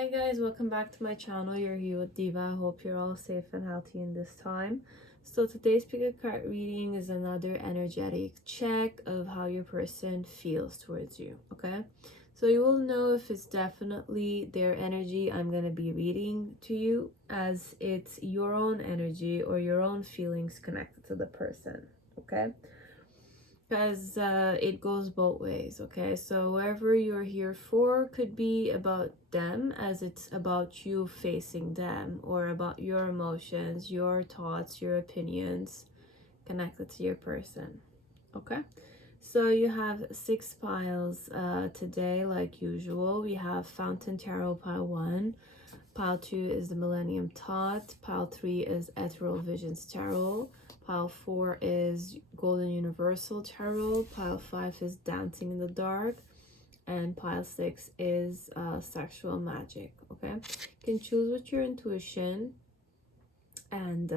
Hi guys, welcome back to my channel. You're here with Diva. I hope you're all safe and healthy in this time. So today's pick-a-card reading is another energetic check of how your person feels towards you, okay? So you will know if it's definitely their energy I'm going to be reading to you, as it's your own energy or your own feelings connected to the person, okay? Because it goes both ways, okay? So wherever you're here for could be about them, as it's about you facing them, or about your emotions, your thoughts, your opinions connected to your person, okay? So you have 6 piles today, like usual. We have Fountain Tarot pile 1. Pile 2 is the Millennium Thoth. Pile 3 is Ethereal Visions Tarot. Pile 4 is Golden Universal Tarot. Pile 5 is Dancing in the Dark. And pile 6 is Sexual Magic, okay? You can choose with your intuition. And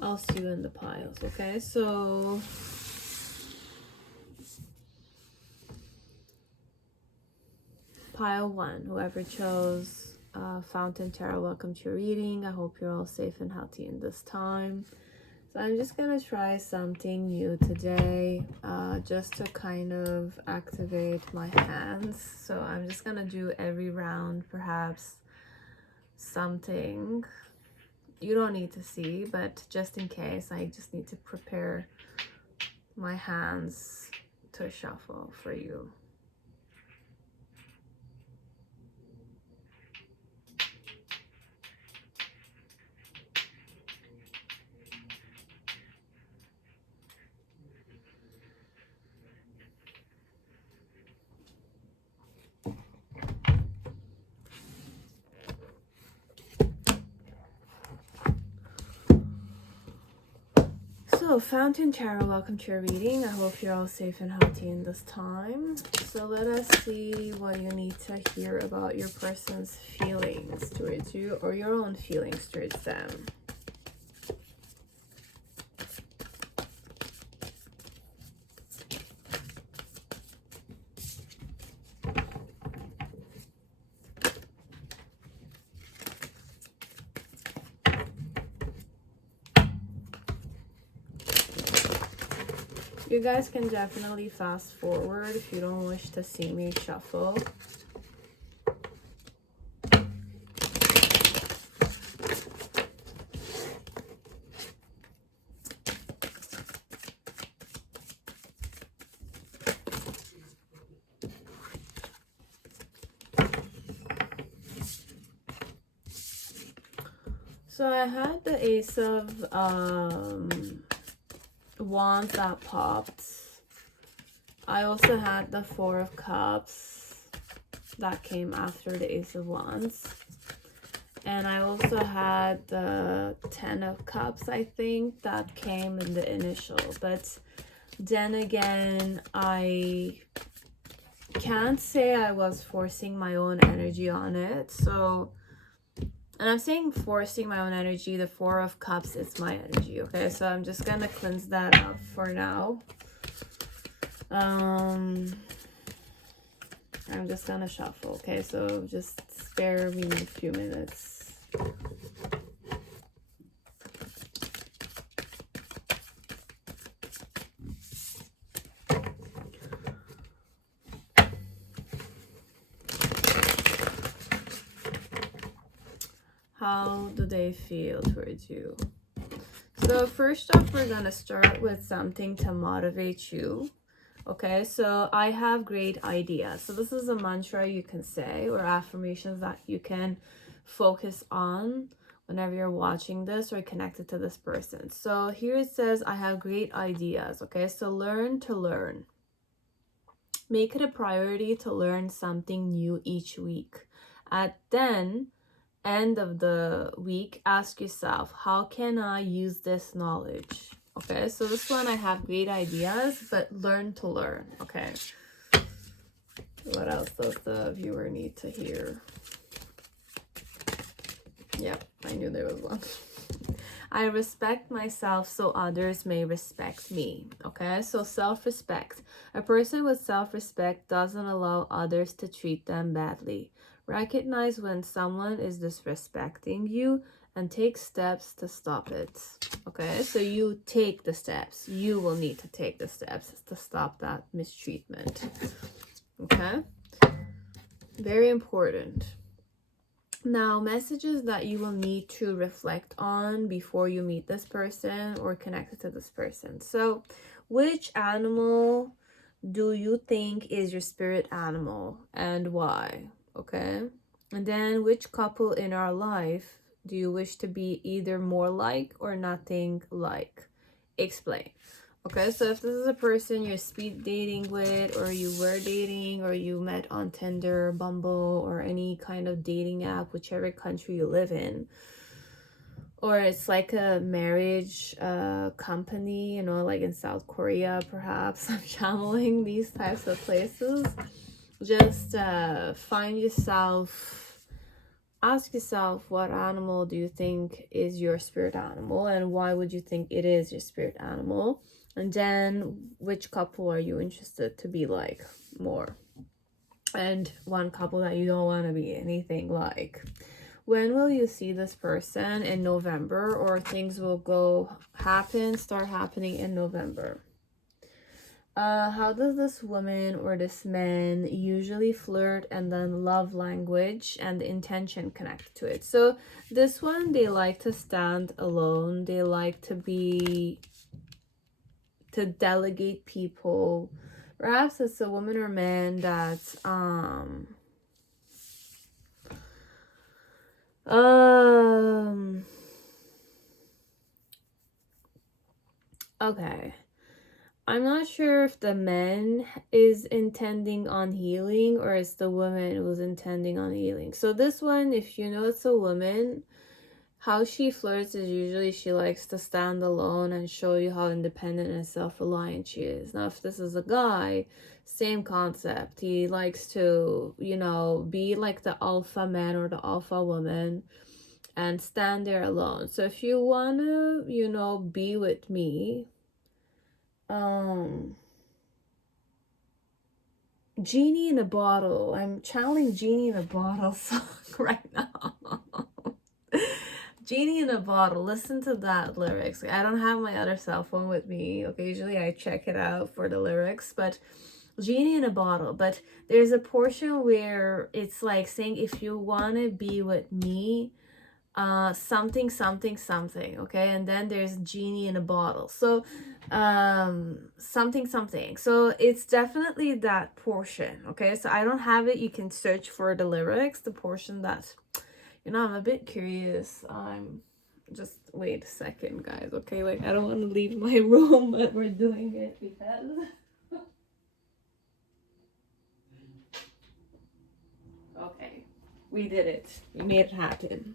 I'll see you in the piles, okay? So pile 1, whoever chose Fountain Tarot, welcome to your reading. I hope you're all safe and healthy in this time. So I'm just gonna try something new today, just to kind of activate my hands. So I'm just gonna do every round perhaps something you don't need to see, but just in case, I just need to prepare my hands to shuffle for you. So Fountain Tarot, welcome to your reading. I hope you're all safe and healthy in this time. So let us see what you need to hear about your person's feelings towards you, or your own feelings towards them. You guys can definitely fast forward if you don't wish to see me shuffle. So I had the Ace of Wands that popped. I also had the Four of Cups that came after the Ace of Wands. And I also had the 10 of Cups, I think, that came in the initial. But then again, I can't say I was forcing my own energy on it. So, and I'm saying forcing my own energy, the Four of Cups is my energy, okay? So I'm just gonna cleanse that up for now. I'm just gonna shuffle, okay? So just spare me a few minutes. How do they feel towards you? So first off, we're gonna start with something to motivate you. Okay, so I have great ideas. So this is a mantra you can say, or affirmations that you can focus on whenever you're watching this or connected to this person. So here it says, I have great ideas. Okay, so learn to learn. Make it a priority to learn something new each week. At then end of the week, ask yourself, how can I use this knowledge? Okay, so this one, I have great ideas, but learn to learn. Okay, what else does the viewer need to hear? Yep, I knew there was one. I respect myself so others may respect me. Okay, so self-respect. A person with self-respect doesn't allow others to treat them badly. Recognize when someone is disrespecting you and take steps to stop it. Okay, so you take the steps. You will need to take the steps to stop that mistreatment. Okay, very important. Now, messages that you will need to reflect on before you meet this person or connect to this person. So, which animal do you think is your spirit animal and why? Okay. And then, which couple in our life do you wish to be either more like or nothing like? Explain. Okay, so if this is a person you're speed dating with, or you were dating, or you met on Tinder, Bumble, or any kind of dating app, whichever country you live in, or it's like a marriage company, you know, like in South Korea, perhaps. I'm channeling these types of places. Just find yourself, ask yourself, what animal do you think is your spirit animal, and why would you think it is your spirit animal? And then which couple are you interested to be like more? And one couple that you don't want to be anything like. When will you see this person? In November, or things will start happening in November? How does this woman or this man usually flirt, and then love language and the intention connected to it? So this one, they like to stand alone. They like to delegate people. Perhaps it's a woman or man that okay, I'm not sure if the man is intending on healing or it's the woman who's intending on healing. So this one, if you know it's a woman, how she flirts is usually she likes to stand alone and show you how independent and self-reliant she is. Now, if this is a guy, same concept. He likes to, you know, be like the alpha man or the alpha woman and stand there alone. So if you want to, you know, be with me, Genie in a Bottle. I'm channeling Genie in a Bottle song right now. Genie in a Bottle. Listen to that lyrics. I don't have my other cell phone with me. Occasionally I check it out for the lyrics, but Genie in a Bottle. But there's a portion where it's like saying, if you want to be with me, something something something, okay? And then there's Genie in a Bottle. So something something. So it's definitely that portion, okay? So I don't have it. You can search for the lyrics, the portion that, you know, I'm a bit curious. Just wait a second, guys, okay? Like, I don't want to leave my room, but we're doing it because okay, we did it. We made it happen.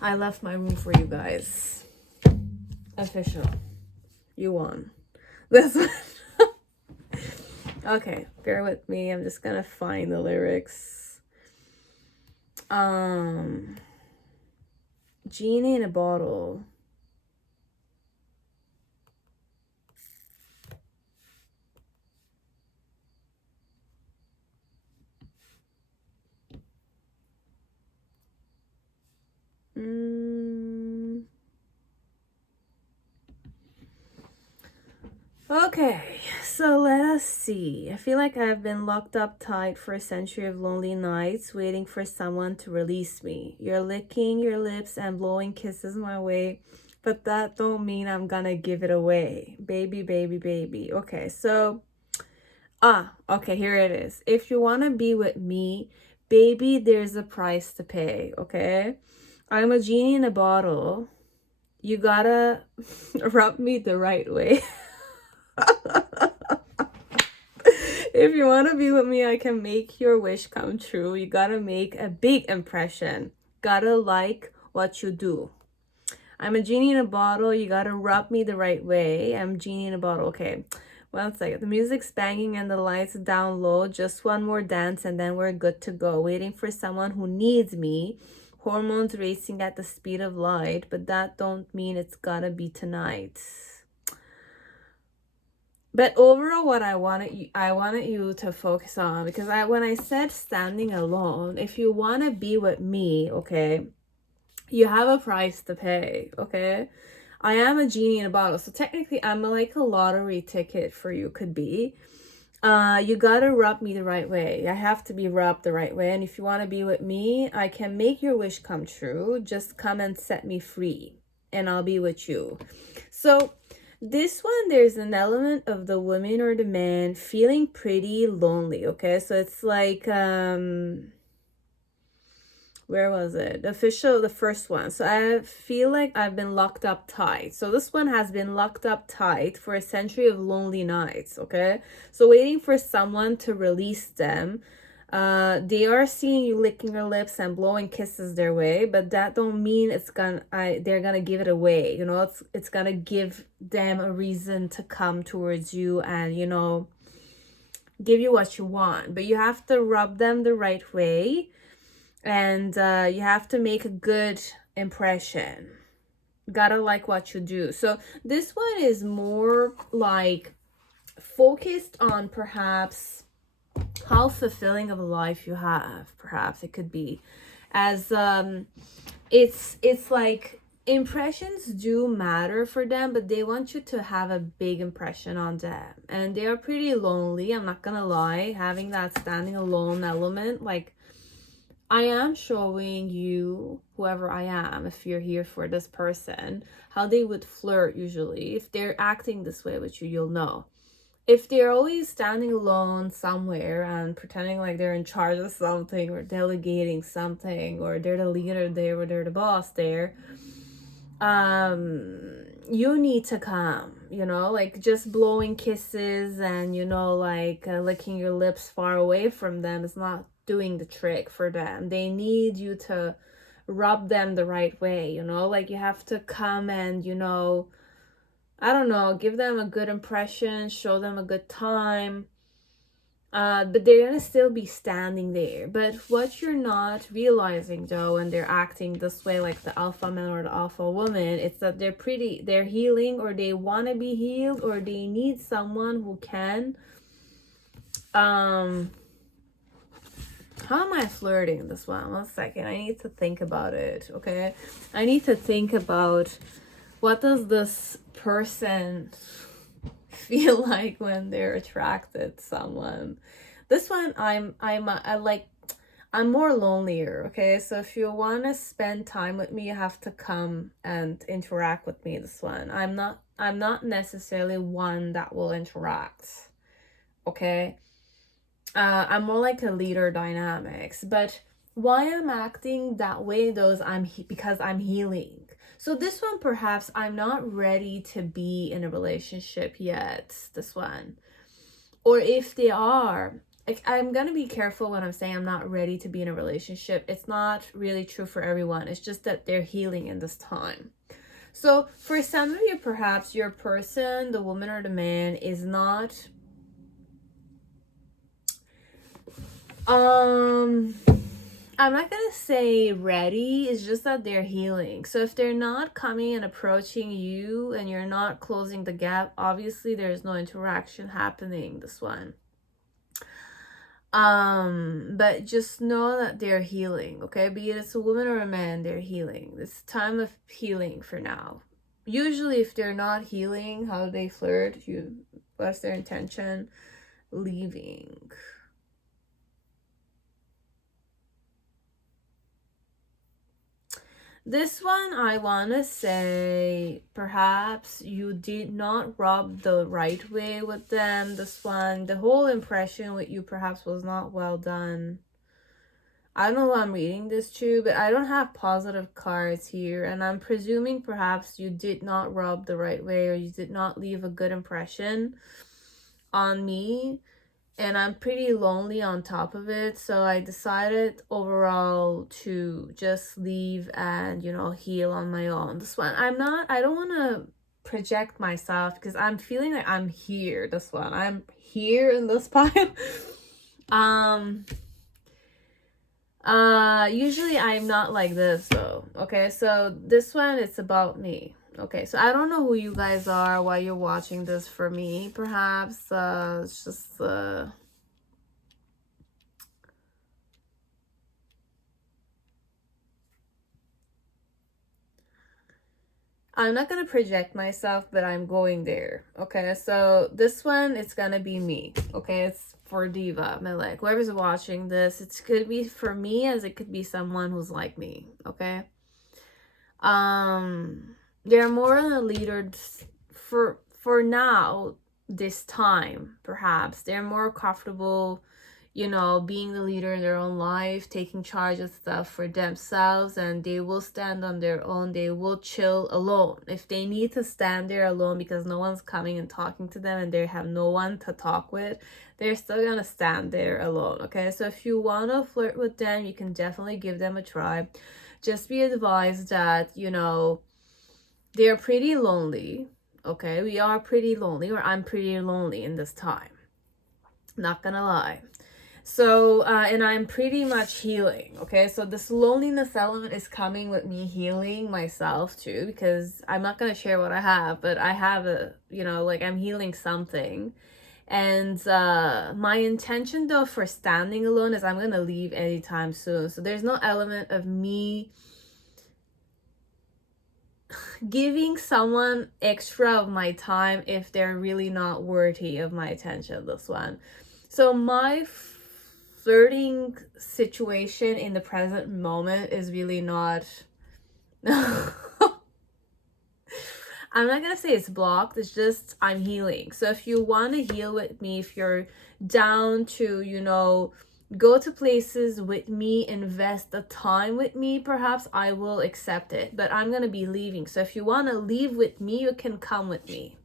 I left my room for you guys. Official. You won. This one. Okay, bear with me. I'm just gonna find the lyrics. Genie in a Bottle. Okay, so let us see. I feel like I've been locked up tight for a century of lonely nights, waiting for someone to release me. You're licking your lips and blowing kisses my way, but that don't mean I'm gonna give it away. Baby, baby, baby. Okay, so, okay, here it is. If you wanna be with me, baby, there's a price to pay, okay? I'm a genie in a bottle. You gotta rub me the right way. If you want to be with me, I can make your wish come true. You gotta make a big impression. Gotta like what you do. I'm a genie in a bottle. You gotta rub me the right way. I'm genie in a bottle. Okay, 1 second. The music's banging and the lights down low. Just one more dance and then we're good to go. Waiting for someone who needs me, Hormones racing at the speed of light, but that don't mean it's gotta be tonight. But overall, what I wanted you to focus on, because when I said standing alone, if you want to be with me, okay, you have a price to pay, okay? I am a genie in a bottle, so technically I'm like a lottery ticket for you, could be. You gotta rub me the right way. I have to be rubbed the right way. And if you want to be with me, I can make your wish come true. Just come and set me free and I'll be with you. So this one, there's an element of the woman or the man feeling pretty lonely, okay? So it's like, where was it? The first one. So I feel like I've been locked up tight. So this one has been locked up tight for a century of lonely nights, okay? So waiting for someone to release them. They are seeing you licking your lips and blowing kisses their way, but that don't mean they're gonna give it away. You know, it's gonna give them a reason to come towards you and, you know, give you what you want. But you have to rub them the right way. And you have to make a good impression. Gotta like what you do. So this one is more like focused on perhaps how fulfilling of a life you have. Perhaps it could be, as it's like impressions do matter for them, but they want you to have a big impression on them, and they are pretty lonely. I'm not gonna lie, having that standing alone element, like, I am showing you, whoever I am, if you're here for this person, how they would flirt usually. If they're acting this way with you, you'll know. If they're always standing alone somewhere and pretending like they're in charge of something or delegating something, or they're the leader there or they're the boss there, you need to come, you know, like just blowing kisses and, you know, like licking your lips far away from them is not doing the trick for them. They need you to rub them the right way, you know, like you have to come and, you know, I don't know, give them a good impression, show them a good time. But they're gonna still be standing there. But what you're not realizing though, when they're acting this way, like the alpha man or the alpha woman, it's that they're healing, or they want to be healed, or they need someone who can how am I flirting this one? 1 second. I need to think about it, okay? I need to think about, what does this person feel like when they're attracted to someone? This one, I'm more lonelier, okay? So if you want to spend time with me, you have to come and interact with me. This one, I'm not necessarily one that will interact, okay? I'm more like a leader dynamics. But why I'm acting that way though is because I'm healing. So this one, perhaps I'm not ready to be in a relationship yet, this one. Or if they are, like, I'm gonna be careful when I'm saying I'm not ready to be in a relationship. It's not really true for everyone. It's just that they're healing in this time. So for some of you, perhaps your person, the woman or the man, is not I'm not gonna say ready, it's just that they're healing. So if they're not coming and approaching you and you're not closing the gap, obviously there's no interaction happening, this one. But just know that they're healing, okay? Be it it's a woman or a man, they're healing. It's time of healing for now. Usually if they're not healing, how do they flirt? What's their intention? Leaving. This one, I want to say, perhaps you did not rub the right way with them. This one, the whole impression with you perhaps was not well done. I don't know who I'm reading this to, but I don't have positive cards here. And I'm presuming perhaps you did not rub the right way, or you did not leave a good impression on me. And I'm pretty lonely on top of it, so I decided overall to just leave and, you know, heal on my own. This one, I don't want to project myself, because I'm feeling like I'm here. This one, I'm here in this pile. Usually I'm not like this though. Okay, so this one, it's about me. Okay, so I don't know who you guys are, why you're watching this for me, perhaps. It's just, I'm not gonna project myself, but I'm going there. Okay, so this one, it's gonna be me. Okay, it's for Diva Melek. Whoever's watching this, it could be for me as it could be someone who's like me. Okay. They're more on a leader for now, this time, perhaps. They're more comfortable, you know, being the leader in their own life, taking charge of stuff for themselves, and they will stand on their own. They will chill alone. If they need to stand there alone because no one's coming and talking to them and they have no one to talk with, they're still gonna stand there alone. Okay, so if you want to flirt with them, you can definitely give them a try. Just be advised that, you know, they're pretty lonely. Okay, we are pretty lonely, or I'm pretty lonely in this time. Not gonna lie. So, and I'm pretty much healing. Okay, so this loneliness element is coming with me healing myself too, because I'm not gonna share what I have, but I have a, you know, like I'm healing something. And my intention though for standing alone is I'm gonna leave anytime soon. So there's no element of me giving someone extra of my time if they're really not worthy of my attention, this one. So my flirting situation in the present moment is really not I'm not gonna say it's blocked, it's just I'm healing. So if you want to heal with me, if you're down to, you know, go to places with me, invest the time with me, perhaps I will accept it, but I'm gonna be leaving. So if you want to leave with me, you can come with me.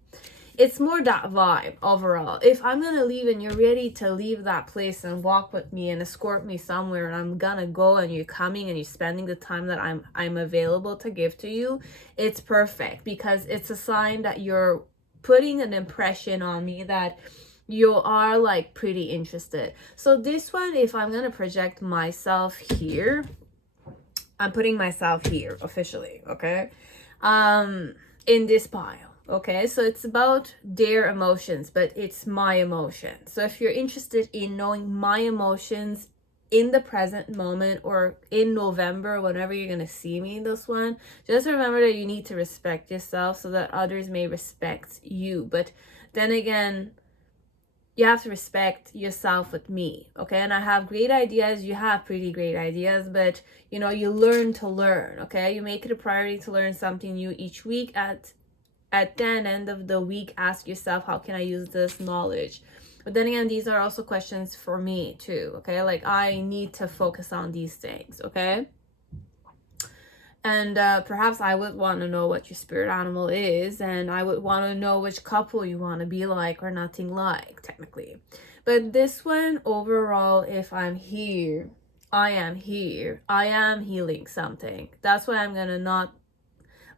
It's more that vibe overall. If I'm gonna leave and you're ready to leave that place and walk with me and escort me somewhere, and I'm gonna go and you're coming and you're spending the time that I'm available to give to you, it's perfect, because it's a sign that you're putting an impression on me that you are like pretty interested. So this one, if I'm gonna project myself here, I'm putting myself here officially, okay, in this pile. Okay, so it's about their emotions, but it's my emotions. So if you're interested in knowing my emotions in the present moment, or in November, whenever you're gonna see me in this one, just remember that you need to respect yourself so that others may respect you. But then again, you have to respect yourself with me, okay? And I have great ideas, you have pretty great ideas, but you know, you learn to learn, okay? You make it a priority to learn something new each week. At the end of the week, ask yourself, how can I use this knowledge? But then again, these are also questions for me too, okay? Like I need to focus on these things, okay? And perhaps I would want to know what your spirit animal is, and I would want to know which couple you want to be like or nothing like, technically. But this one, overall, if I'm here, I am here. I am healing something. That's why I'm gonna not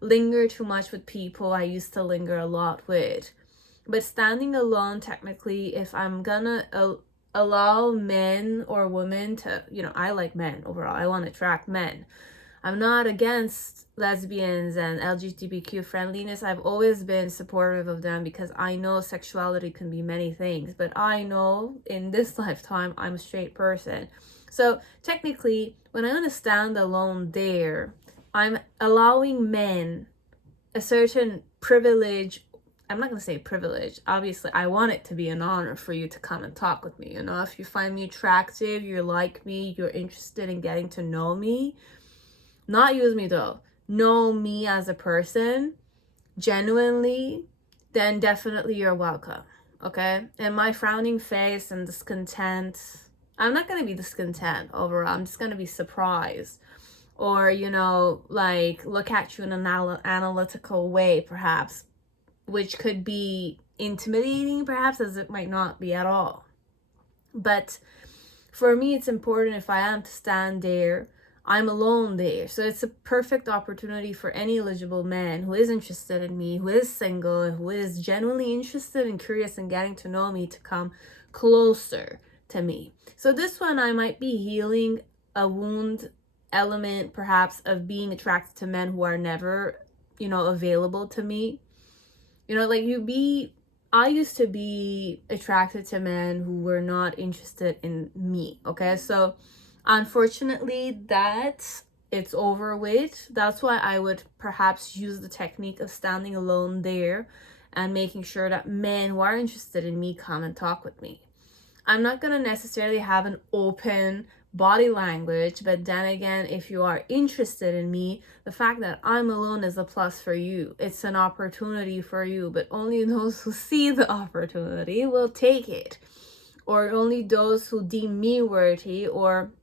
linger too much with people I used to linger a lot with. But standing alone, technically, if I'm gonna allow men or women to, you know, I like men overall, I want to attract men. I'm not against lesbians and LGBTQ friendliness. I've always been supportive of them because I know sexuality can be many things, but I know in this lifetime I'm a straight person. So technically, when I'm gonna stand alone there, I'm allowing men a certain privilege. I'm not going to say privilege. Obviously, I want it to be an honor for you to come and talk with me. You know, if you find me attractive, you like me, you're interested in getting to know me. Not use me though. Know me as a person, genuinely, then definitely you're welcome. Okay? And my frowning face and discontent, I'm not going to be discontent overall. I'm just going to be surprised. Or, you know, like look at you in an analytical way, perhaps, which could be intimidating, perhaps, as it might not be at all. But for me, it's important, if I am to stand there, I'm alone there. So it's a perfect opportunity for any eligible man who is interested in me, who is single, who is genuinely interested and curious in getting to know me, to come closer to me. So this one, I might be healing a wound element perhaps of being attracted to men who are never, you know, available to me. You know, like I used to be attracted to men who were not interested in me. Okay, so unfortunately it's over with. That's why I would perhaps use the technique of standing alone there and making sure that men who are interested in me come and talk with me. I'm not going to necessarily have an open body language, but then again, if you are interested in me, the fact that I'm alone is a plus for you. It's an opportunity for you, but only those who see the opportunity will take it, or only those who deem me worthy or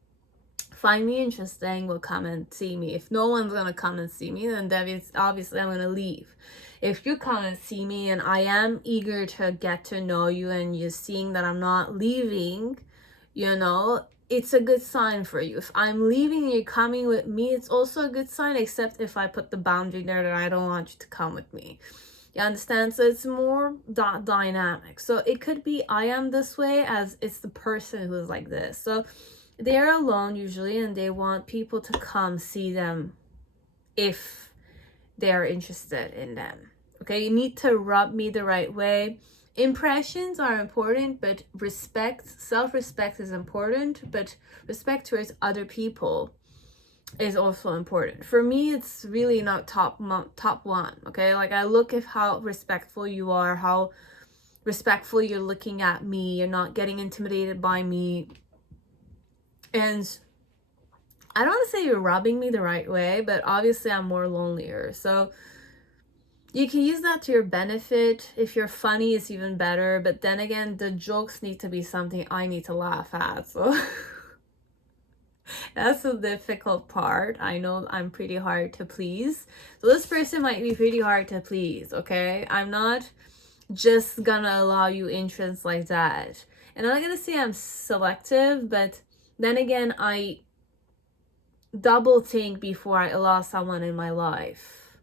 find me interesting will come and see me. If no one's gonna come and see me, then obviously I'm gonna leave. If you come and see me and I am eager to get to know you and you're seeing that I'm not leaving, you know, it's a good sign for you. If I'm leaving and you're coming with me, it's also a good sign, except if I put the boundary there that I don't want you to come with me. You understand? So it's more dynamic. So it could be I am this way as it's the person who's like this. So they're alone usually and they want people to come see them if they're interested in them. Okay, you need to rub me the right way. Impressions are important, but self-respect is important, but respect towards other people is also important. For me, it's really not top one. Okay, like I look at how respectful you are, how respectful you're looking at me, you're not getting intimidated by me. And I don't want to say you're rubbing me the right way, but obviously I'm more lonelier. So you can use that to your benefit. If you're funny, it's even better. But then again, the jokes need to be something I need to laugh at. So that's the difficult part. I know I'm pretty hard to please. So this person might be pretty hard to please, okay? I'm not just gonna allow you entrance like that. And I'm not gonna say I'm selective, but then again, I double think before I allow someone in my life.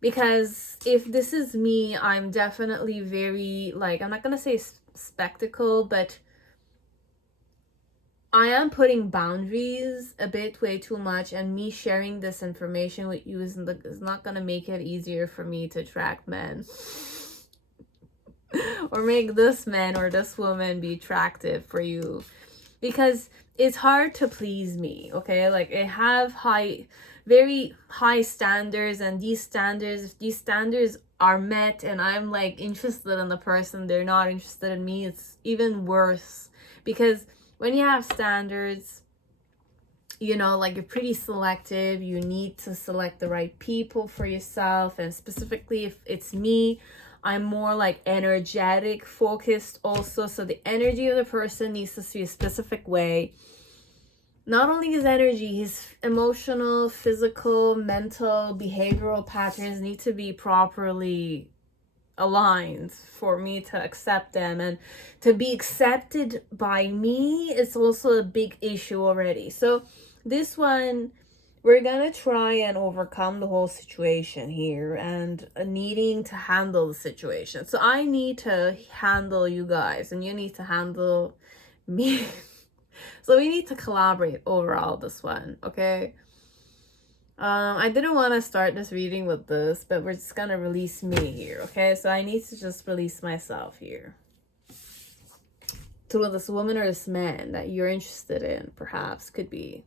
Because if this is me, I'm definitely very, like, I'm not going to say spectacle, but I am putting boundaries a bit way too much. And me sharing this information with you is not going to make it easier for me to attract men. Or make this man or this woman be attractive for you. Because it's hard to please me, okay? Like I have very high standards, and if these standards are met and I'm like interested in the person, they're not interested in me, it's even worse. Because when you have standards, you know, like you're pretty selective, you need to select the right people for yourself. And specifically if it's me, I'm more like energetic focused also. So the energy of the person needs to be a specific way. Not only his energy, his emotional, physical, mental, behavioral patterns need to be properly aligned for me to accept them. And to be accepted by me is also a big issue already. So this one, we're gonna try and overcome the whole situation here and needing to handle the situation. So I need to handle you guys and you need to handle me. So we need to collaborate overall this one, okay? I didn't want to start this reading with this, but we're just gonna release me here, okay? So I need to just release myself here. To this woman or this man that you're interested in, perhaps, could be.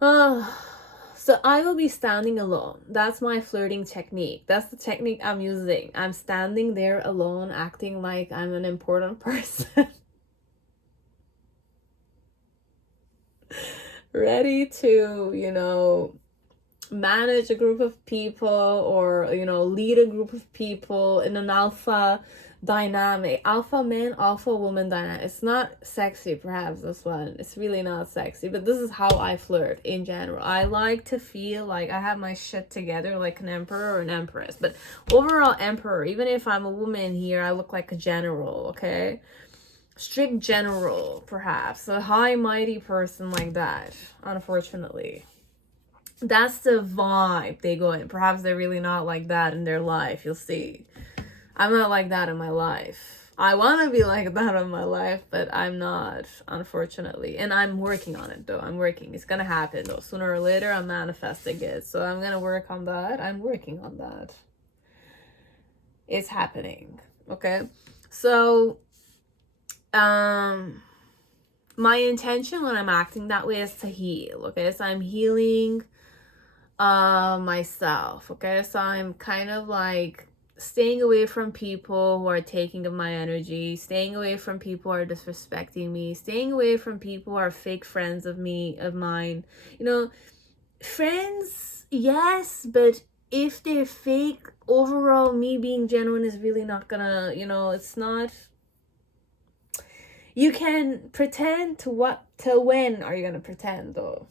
So I will be standing alone. That's my flirting technique. That's the technique I'm using. I'm standing there alone, acting like I'm an important person. Ready to, you know, manage a group of people or, you know, lead a group of people in an alpha dynamic, alpha man, alpha woman dynamic. It's not sexy, perhaps, this one. It's really not sexy, but this is how I flirt in general. I like to feel like I have my shit together like an emperor or an empress, but overall emperor. Even if I'm a woman here, I look like a general, okay? Strict general, perhaps. A high mighty person like that, unfortunately. That's the vibe they go in. Perhaps they're really not like that in their life. You'll see. I'm not like that in my life. I want to be like that in my life, but I'm not, unfortunately. And I'm working on it, though. I'm working. It's gonna happen, though. Sooner or later, I'm manifesting it. So I'm gonna work on that. I'm working on that. It's happening. Okay? So, my intention when I'm acting that way is to heal. Okay? So I'm healing myself. Okay? So I'm kind of like staying away from people who are taking of my energy, staying away from people who are disrespecting me, staying away from people who are fake friends of mine. You know, friends, yes, but if they're fake, overall, me being genuine is really not gonna, it's not. You can pretend to what, till when are you gonna pretend, though?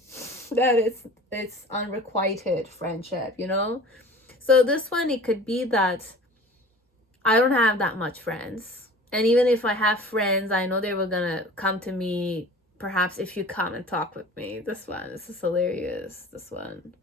That it's unrequited friendship, So this one, it could be that I don't have that much friends. And even if I have friends, I know they were gonna come to me, perhaps if you come and talk with me. This is hilarious. This one.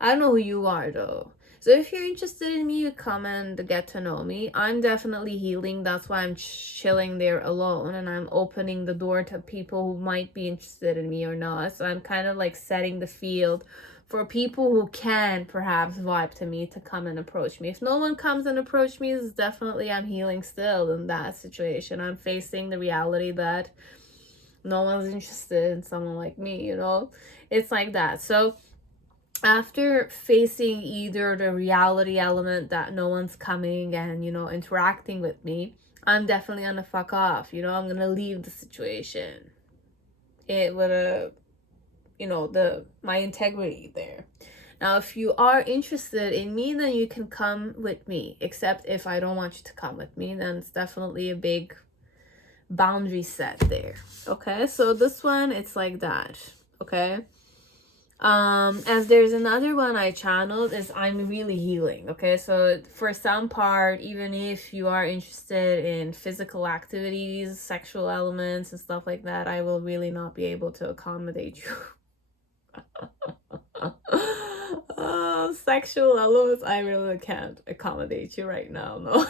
I don't know who you are, though. So if you're interested in me, you come and get to know me. I'm definitely healing. That's why I'm chilling there alone. And I'm opening the door to people who might be interested in me or not. So I'm kind of like setting the field for people who can perhaps vibe to me to come and approach me. If no one comes and approach me, it's definitely I'm healing still in that situation. I'm facing the reality that no one's interested in someone like me, It's like that. So after facing either the reality element that no one's coming and, interacting with me, I'm definitely gonna fuck off. I'm gonna leave the situation. It would my integrity there. Now, if you are interested in me, then you can come with me. Except if I don't want you to come with me, then it's definitely a big boundary set there. Okay, so this one, it's like that. Okay. As there's another one I channeled is I'm really healing. Okay, so for some part, even if you are interested in physical activities, sexual elements and stuff like that, I will really not be able to accommodate you. Sexual elements, I really can't accommodate you right now, no.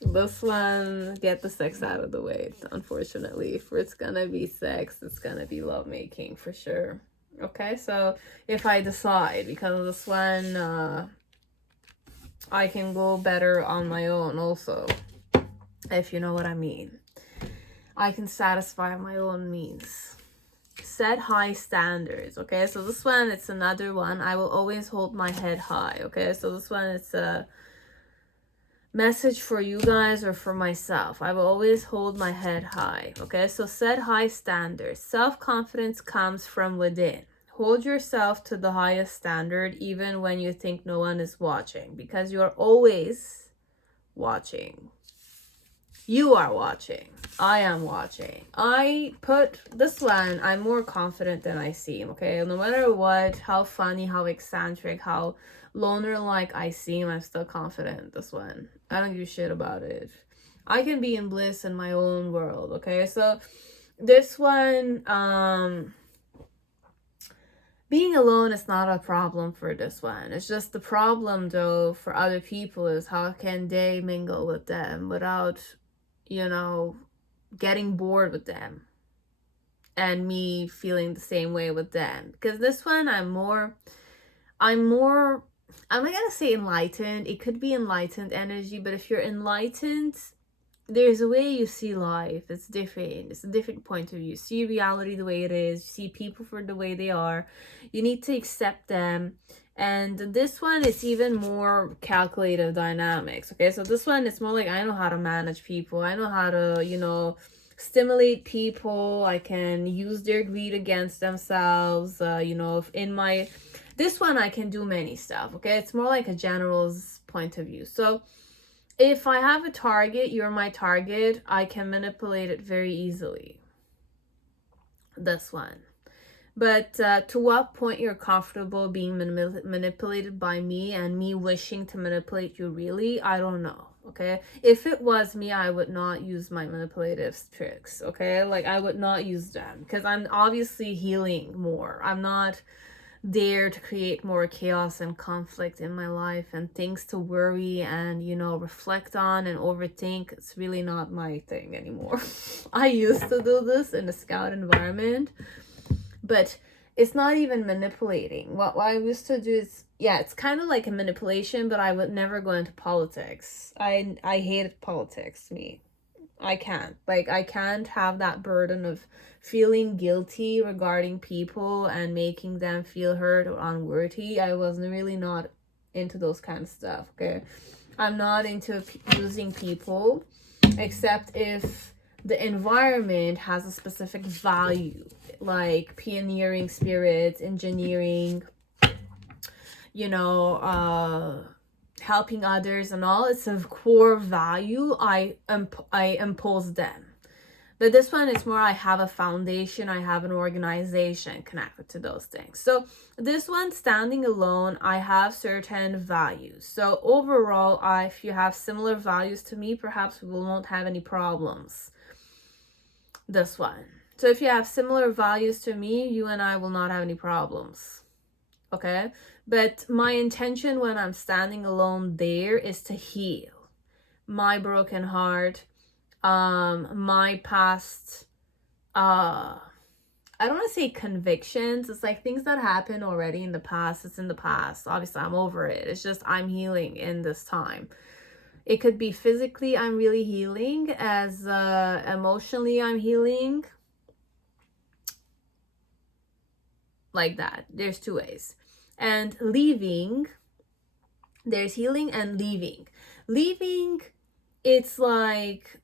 This one, get the sex out of the way, unfortunately. If it's gonna be sex, it's gonna be lovemaking for sure. Okay, so if I decide, because this one, I can go better on my own also, if you know what I mean. I can satisfy my own needs. Set high standards. Okay, so this one, it's another one. I will always hold my head high. Okay, so this one, it's a message for you guys or for myself. I will always hold my head high. Okay, so set high standards. Self-confidence comes from within. Hold yourself to the highest standard even when you think no one is watching, because you're always watching. You are watching. I am watching. I put this one, I'm more confident than I seem, okay? No matter what, how funny, how eccentric, how loner-like I seem, I'm still confident. This one, I don't give a shit about it. I can be in bliss in my own world, okay? So this one, being alone is not a problem for this one. It's just the problem, though, for other people is how can they mingle with them without, getting bored with them and me feeling the same way with them. Because this one, I'm not gonna say enlightened. It could be enlightened energy, but if you're enlightened, there's a way you see life. It's different. It's a different point of view. You see reality the way it is. You see people for the way they are. You need to accept them. And this one is even more calculated dynamics. Okay, so this one, it's more like I know how to manage people. I know how to, stimulate people. I can use their greed against themselves. This one, I can do many stuff. Okay, it's more like a general's point of view. So if I have a target, you're my target, I can manipulate it very easily. This one. But to what point you're comfortable being manipulated by me and me wishing to manipulate you really, I don't know, okay? If it was me, I would not use my manipulative tricks, okay? Like, I would not use them because I'm obviously healing more. I'm not there to create more chaos and conflict in my life and things to worry and, you know, reflect on and overthink. It's really not my thing anymore. I used to do this in the scout environment, but it's not even manipulating. What I used to do is, yeah, it's kind of like a manipulation, but I would never go into politics. I hated politics, me. I can't. Like, I can't have that burden of feeling guilty regarding people and making them feel hurt or unworthy. I was really not into those kind of stuff, okay? I'm not into using people except if the environment has a specific value, like pioneering spirits, engineering, you know, helping others and all. It's a core value. I impose them. But this one is more, I have a foundation, I have an organization connected to those things. So this one, standing alone, I have certain values. So overall, if you have similar values to me, perhaps we won't have any problems. This one. So if you have similar values to me, you and I will not have any problems. Okay? But my intention when I'm standing alone there is to heal my broken heart, my past, I don't want to say convictions. It's like things that happened already in the past. It's in the past. Obviously, I'm over it. It's just I'm healing in this time. It could be physically, I'm really healing, as emotionally, I'm healing. Like that. There's two ways. And leaving, there's healing and leaving. Leaving, it's like,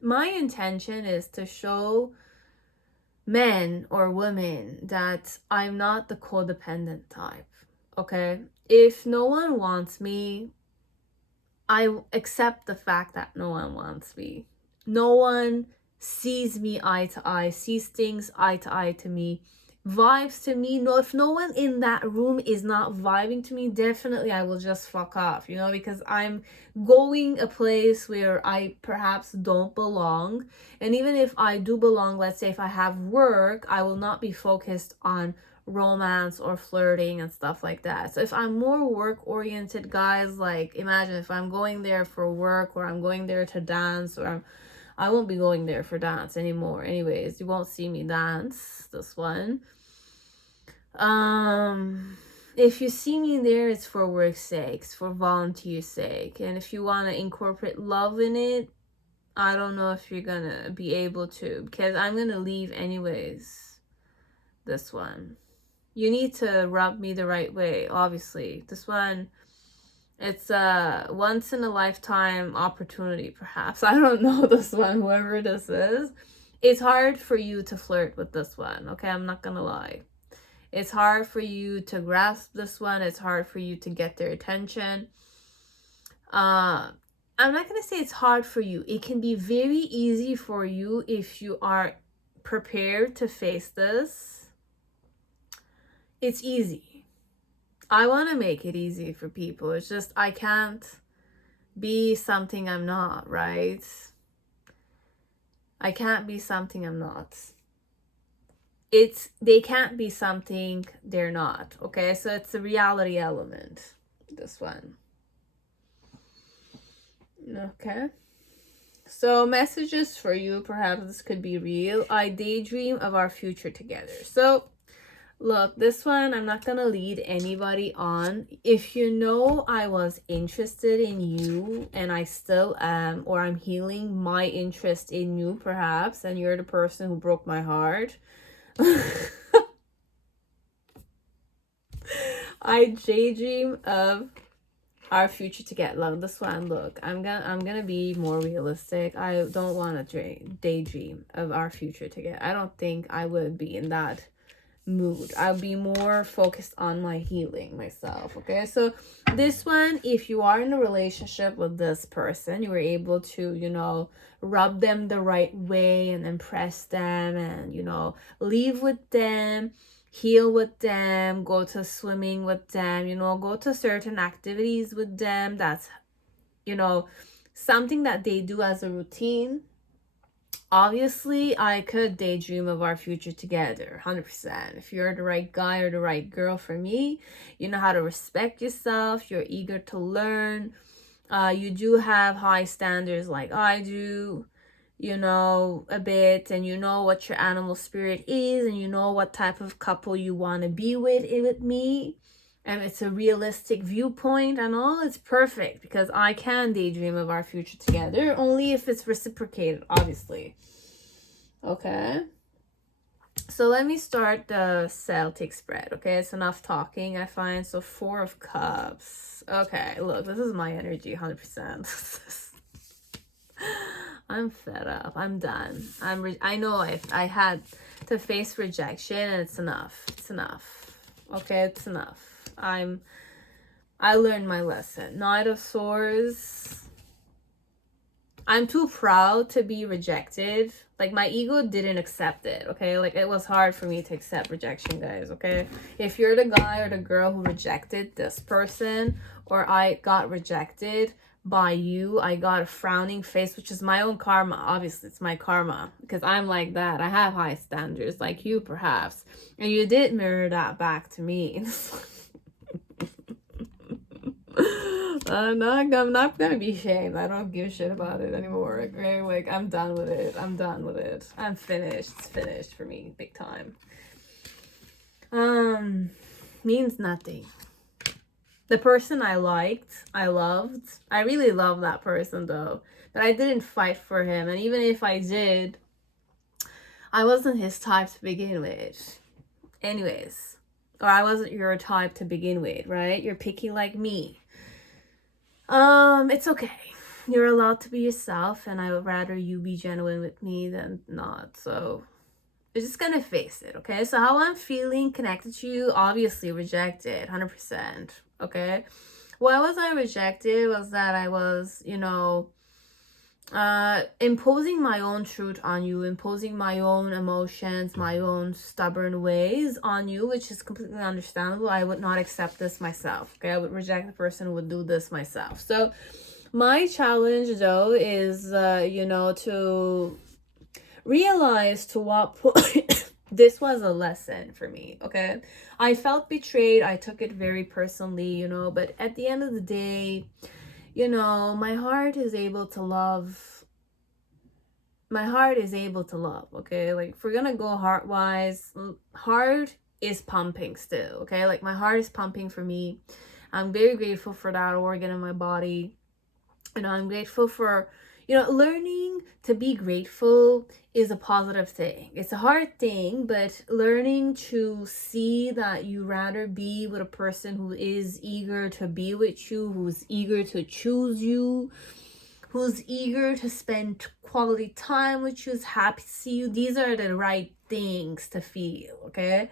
my intention is to show men or women that I'm not the codependent type, okay? If no one wants me, I accept the fact that no one wants me. No one sees me eye to eye, sees things eye to eye to me, vibes to me. No, if no one in that room is not vibing to me, definitely I will just fuck off, you know, because I'm going a place where I perhaps don't belong. And even if I do belong, let's say if I have work, I will not be focused on romance or flirting and stuff like that. So if I'm more work oriented, guys, like imagine if I'm going there for work, or I'm going there to dance, or I won't be going there for dance anymore anyways. You won't see me dance this one. If you see me there, it's for work's sake, it's for volunteer sake. And if you want to incorporate love in it, I don't know if you're gonna be able to, because I'm gonna leave anyways. This one, you need to rub me the right way, obviously. This one, it's a once in a lifetime opportunity, perhaps. I don't know this one, whoever this is. It's hard for you to flirt with this one, okay? I'm not gonna lie. It's hard for you to grasp this one. It's hard for you to get their attention. I'm not gonna say it's hard for you. It can be very easy for you if you are prepared to face this. It's easy. I want to make it easy for people. It's just I can't be something I'm not, right? I can't be something I'm not. They can't be something they're not, okay? So it's a reality element, this one. Okay. So messages for you, perhaps this could be real. I daydream of our future together. So look, this one, I'm not gonna lead anybody on. If you know I was interested in you, and I still am, or I'm healing my interest in you perhaps, and you're the person who broke my heart, I daydream of our future together. Love this one. Look, I'm gonna be more realistic. I don't want to daydream of our future together. I don't think I would be in that mood. I'll be more focused on my healing myself, okay? So this one, if you are in a relationship with this person, you were able to, you know, rub them the right way and impress them, and, you know, leave with them, heal with them, go to swimming with them, you know, go to certain activities with them. That's, you know, something that they do as a routine. Obviously, I could daydream of our future together, 100%. If you're the right guy or the right girl for me, you know how to respect yourself, you're eager to learn, you do have high standards like I do, you know, a bit, and you know what your animal spirit is, and you know what type of couple you want to be with me. And it's a realistic viewpoint and all. It's perfect because I can daydream of our future together, only if it's reciprocated, obviously. Okay. So let me start the Celtic spread. Okay, it's enough talking, I find. So 4 of Cups. Okay, look, this is my energy, 100%. I'm fed up. I'm done. I know if I had to face rejection, and it's enough. It's enough. Okay, it's enough. I learned my lesson. Knight of Swords. I'm too proud to be rejected. Like, my ego didn't accept it, okay? Like, it was hard for me to accept rejection, guys, okay? If you're the guy or the girl who rejected this person, or I got rejected by you, I got a frowning face, which is my own karma. Obviously, it's my karma, because I'm like that. I have high standards, like you, perhaps. And you did mirror that back to me. I'm not gonna be shamed. I don't give a shit about it anymore. Okay? Like, I'm done with it. I'm done with it. I'm finished. It's finished for me, big time. Means nothing. The person I liked, I loved. I really love that person though, but I didn't fight for him. And even if I did, I wasn't his type to begin with. Anyways, or I wasn't your type to begin with, right? You're picky like me. It's okay. You're allowed to be yourself, and I would rather you be genuine with me than not. So we're just gonna face it, okay? So how I'm feeling connected to you, obviously rejected, 100%, okay? Why was I rejected was that I was, you know, imposing my own truth on you, imposing my own emotions, my own stubborn ways on you, which is completely understandable. I would not accept this myself, okay? I would reject the person who would do this myself. So my challenge though is, you know, to realize to what point this was a lesson for me, okay? I felt betrayed. I took it very personally, you know, but at the end of the day, you know, my heart is able to love. My heart is able to love, okay? Like, if we're gonna go heart-wise, heart is pumping still, okay? Like, my heart is pumping for me. I'm very grateful for that organ in my body. You know, I'm grateful for, you know, learning to be grateful is a positive thing. It's a hard thing, but learning to see that you rather be with a person who is eager to be with you, who's eager to choose you, who's eager to spend quality time with you, is happy to see you. These are the right things to feel, okay?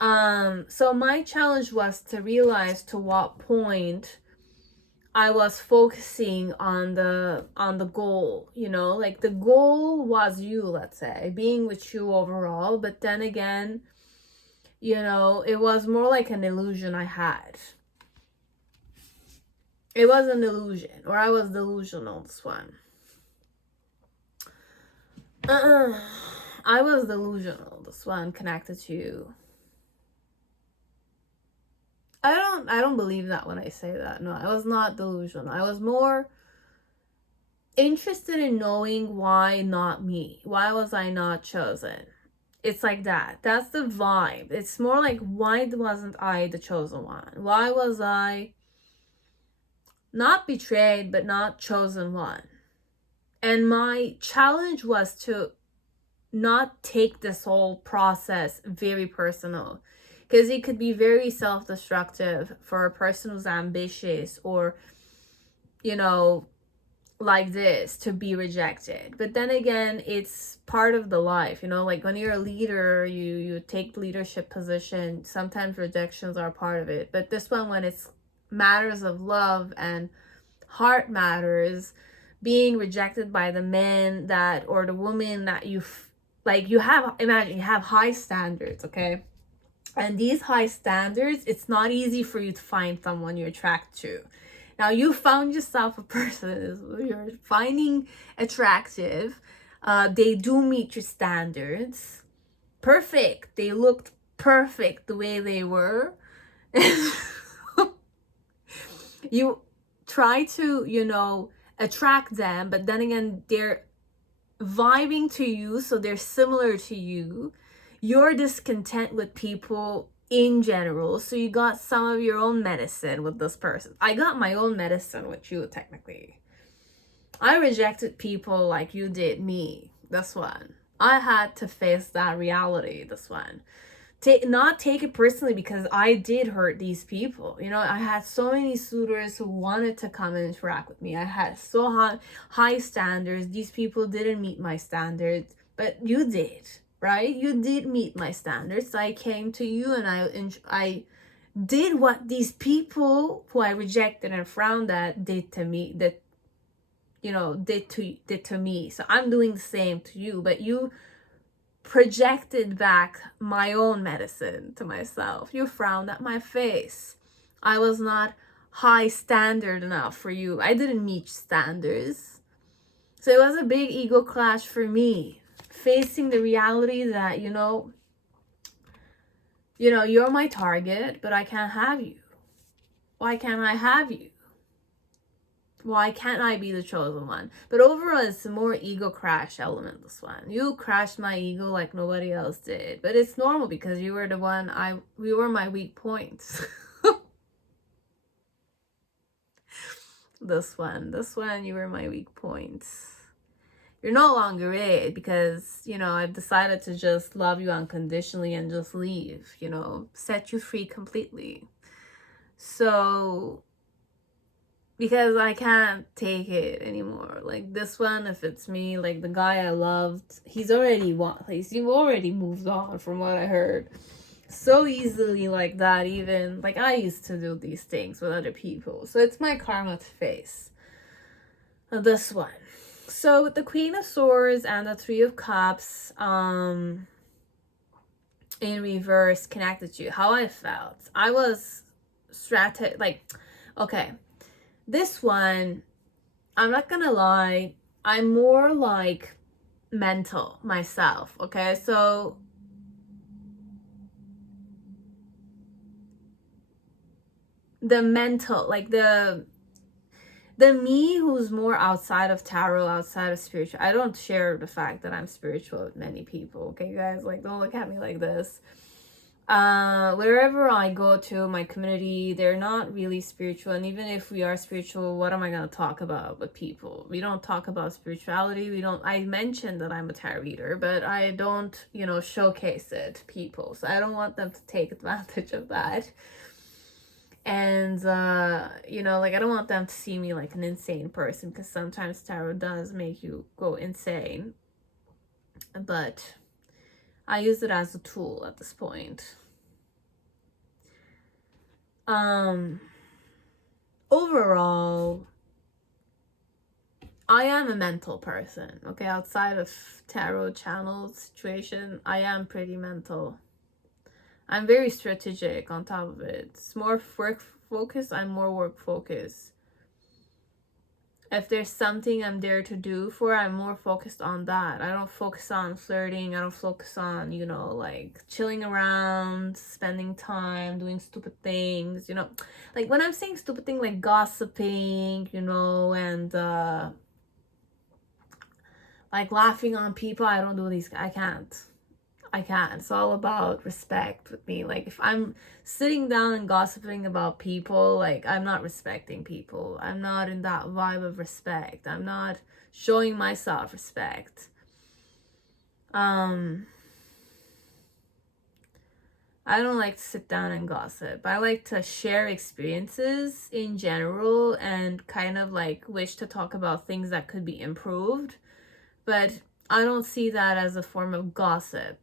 So my challenge was to realize to what point I was focusing on the goal, you know, like the goal was you, let's say, being with you overall. But then again, you know, it was more like an illusion I had. It was an illusion, or I was delusional, this one. I was delusional, this one, connected to you. I don't believe that when I say that. No, I was not delusional. I was more interested in knowing why not me. Why was I not chosen? It's like that. That's the vibe. It's more like, why wasn't I the chosen one? Why was I not betrayed, but not chosen one? And my challenge was to not take this whole process very personal, because it could be very self-destructive for a person who's ambitious or, you know, like this, to be rejected. But then again, it's part of the life, you know, like when you're a leader, you take leadership position, sometimes rejections are part of it. But this one, when it's matters of love and heart matters, being rejected by the man that, or the woman that you like, you have, imagine you have high standards, okay? And these high standards, it's not easy for you to find someone you're attracted to. Now, you found yourself a person you're finding attractive. They do meet your standards. Perfect. They looked perfect the way they were. You try to, you know, attract them, but then again, they're vibing to you, so they're similar to you. You're discontent with people in general, so you got some of your own medicine with this person. I got my own medicine with you, technically. I rejected people like you did me. This one. I had to face that reality. This one. Not take it personally, because I did hurt these people. You know, I had so many suitors who wanted to come and interact with me. I had so high standards. These people didn't meet my standards, but you did, right? You did meet my standards. So I came to you and I did what these people who I rejected and frowned at did to me, that, you know, did to me. So I'm doing the same to you, but you projected back my own medicine to myself. You frowned at my face. I was not high standard enough for you. I didn't meet standards. So it was a big ego clash for me, facing the reality that, you know, you're my target, but I can't have you. Why can't I have you? Why can't I be the chosen one? But overall, it's a more ego crash element, this one. You crashed my ego like nobody else did. But it's normal, because you were the one, we were my weak points. This one, you were my weak points. You're no longer it, because, you know, I've decided to just love you unconditionally and just leave, you know, set you free completely. So, because I can't take it anymore. Like this one, if it's me, like the guy I loved, he's already moved on, from what I heard. So easily like that, even like I used to do these things with other people. So it's my karma to face. This one. So with the Queen of Swords and the Three of Cups in reverse connected to you, how I felt. I was okay. This one, I'm not gonna lie, I'm more like mental myself, okay? So the mental, like the me who's more outside of tarot, outside of spiritual, I don't share the fact that I'm spiritual with many people, okay guys? Like, don't look at me like this. Wherever I go to, my community, they're not really spiritual. And even if we are spiritual, what am I going to talk about with people? We don't talk about spirituality. I mentioned that I'm a tarot reader, but I don't, you know, showcase it to people. So I don't want them to take advantage of that. And, you know, like, I don't want them to see me like an insane person, because sometimes tarot does make you go insane. But I use it as a tool at this point. Overall, I am a mental person, okay? Outside of tarot channel situation, I am pretty mental. I'm very strategic on top of it. It's more work focused, I'm more work focused. If there's something I'm there to do for, I'm more focused on that. I don't focus on flirting. I don't focus on, you know, like chilling around, spending time, doing stupid things, you know. Like when I'm saying stupid thing, like gossiping, you know, and like laughing on people, I don't do these. I can't. It's all about respect with me. Like if I'm sitting down and gossiping about people, like I'm not respecting people. I'm not in that vibe of respect. I'm not showing myself respect. I don't like to sit down and gossip. I like to share experiences in general and kind of like wish to talk about things that could be improved. But I don't see that as a form of gossip.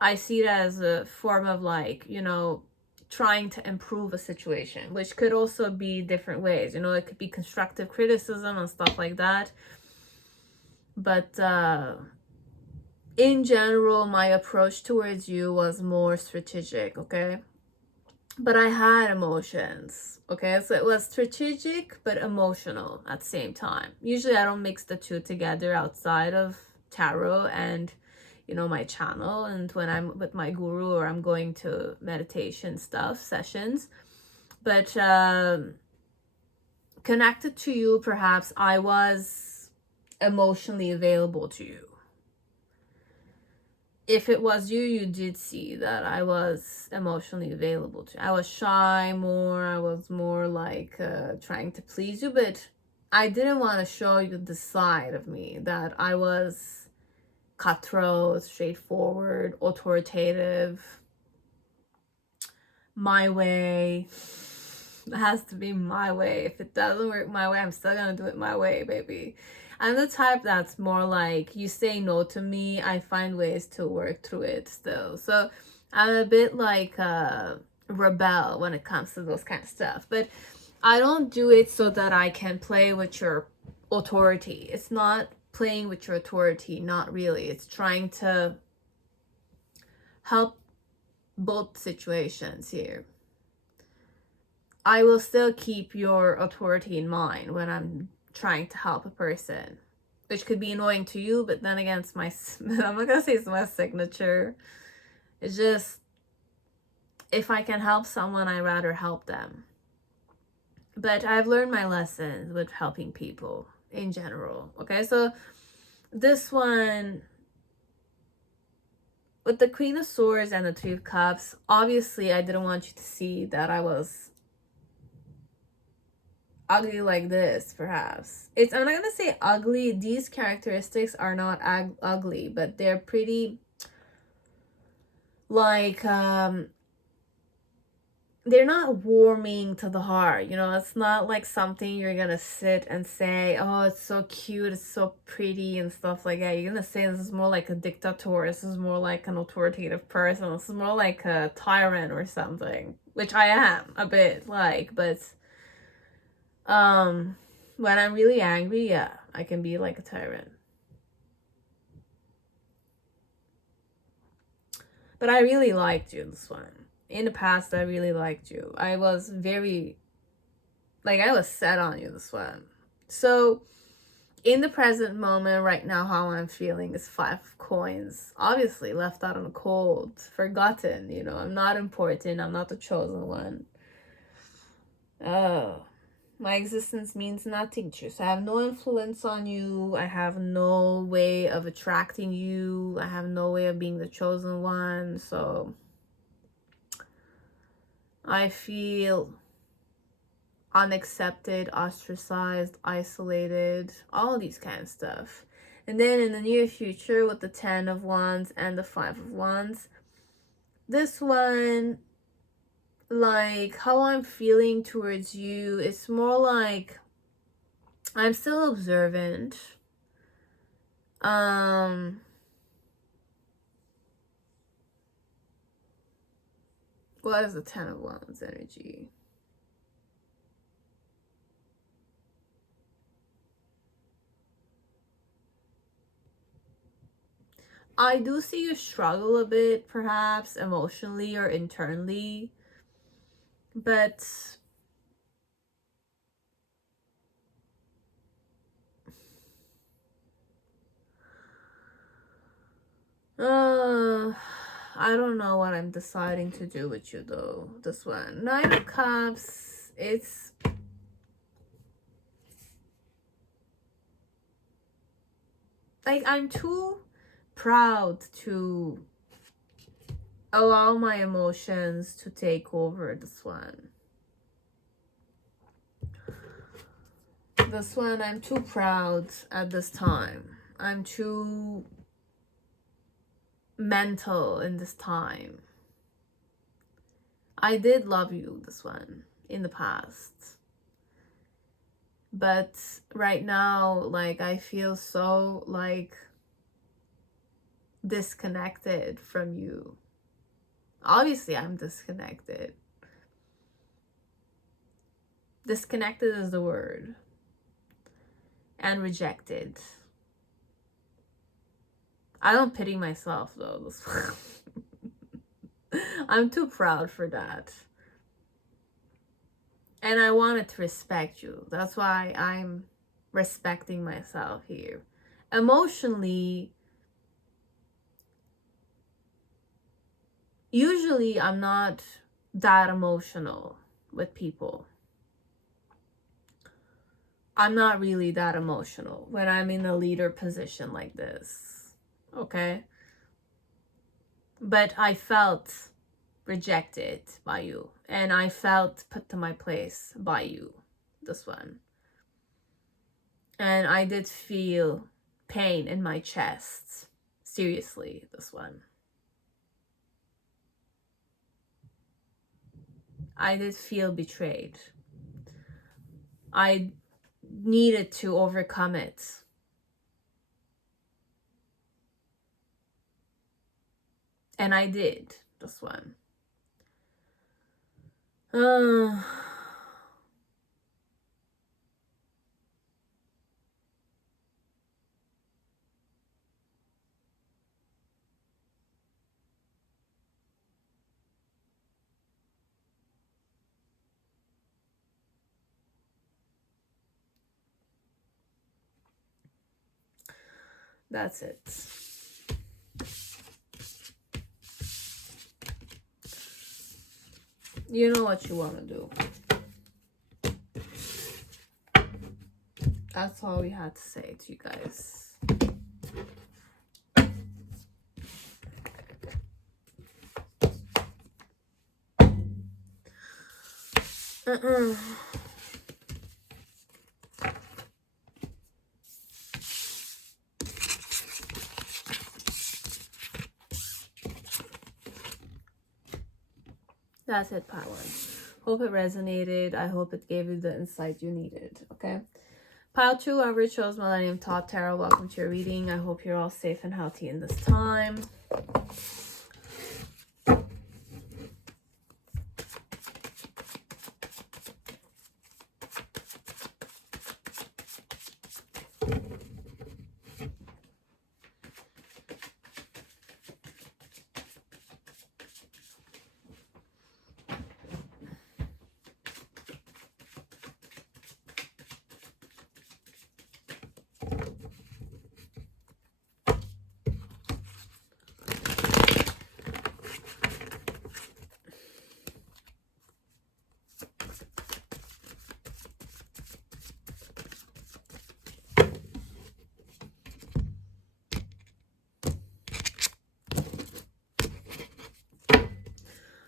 I see it as a form of like, you know, trying to improve a situation, which could also be different ways. You know, it could be constructive criticism and stuff like that. But in general, my approach towards you was more strategic, okay? But I had emotions, okay? So it was strategic but emotional at the same time. Usually I don't mix the two together outside of tarot and, you know, my channel, and when I'm with my guru or I'm going to meditation stuff sessions. But connected to you, perhaps I was emotionally available to you. If it was you, you did see that I was emotionally available to you. I was shy more. I was more like trying to please you, but I didn't want to show you the side of me that I was cutthroat, straightforward, authoritative, my way. It has to be my way. If it doesn't work my way, I'm still gonna do it my way, baby. I'm the type that's more like, you say no to me, I find ways to work through it still. So I'm a bit like a rebel when it comes to those kind of stuff. But I don't do it so that I can play with your authority. It's not playing with your authority, not really. It's trying to help both situations here. I will still keep your authority in mind when I'm trying to help a person, which could be annoying to you, but then again, it's my, I'm not gonna say it's my signature. It's just, if I can help someone, I'd rather help them. But I've learned my lessons with helping people in general. Okay, so this one, with the Queen of Swords and the Three of Cups, obviously I didn't want you to see that I was ugly like this, perhaps. I'm not gonna say ugly. These characteristics are not ugly, but they're pretty, like, they're not warming to the heart, you know. It's not like something you're gonna sit and say, oh, it's so cute, it's so pretty and stuff like that. You're gonna say this is more like a dictator, this is more like an authoritative person, this is more like a tyrant or something, which I am a bit like. But when I'm really angry, yeah, I can be like a tyrant. But I really liked you, this one. In the past, I really liked you. I was very, like, I was set on you, this one. So in the present moment right now, how I'm feeling is 5 of coins. Obviously left out in the cold, forgotten, you know. I'm not important, I'm not the chosen one. Oh, my existence means nothing to you. So I have no influence on you. I have no way of attracting you. I have no way of being the chosen one. So I feel unaccepted, ostracized, isolated, all these kind of stuff. And then in the near future, with the 10 of Wands and the 5 of Wands, this one, like, how I'm feeling towards you, it's more like I'm still observant. What is the 10 of Wands energy? I do see you struggle a bit, perhaps emotionally or internally, but I don't know what I'm deciding to do with you though. This one, 9 of Cups, it's like I'm too proud to allow my emotions to take over this one. This one, I'm too proud at this time. I'm too mental in this time. I did love you, this one, in the past. But right now, like, I feel so, like, disconnected from you. Obviously, I'm disconnected. Disconnected is the word. And rejected. I don't pity myself, though. I'm too proud for that. And I wanted to respect you. That's why I'm respecting myself here. Emotionally, usually I'm not that emotional with people. I'm not really that emotional when I'm in a leader position like this, okay? But I felt rejected by you, and I felt put to my place by you, this one. And I did feel pain in my chest, seriously, this one. I did feel betrayed. I needed to overcome it. And I did, this one. That's it. You know what you want to do. That's all we had to say to you guys. That's it, Part 1. Hope it resonated. I hope it gave you the insight you needed, okay? Pile 2, whoever chose Millennium Thoth Tarot, welcome to your reading. I hope you're all safe and healthy in this time.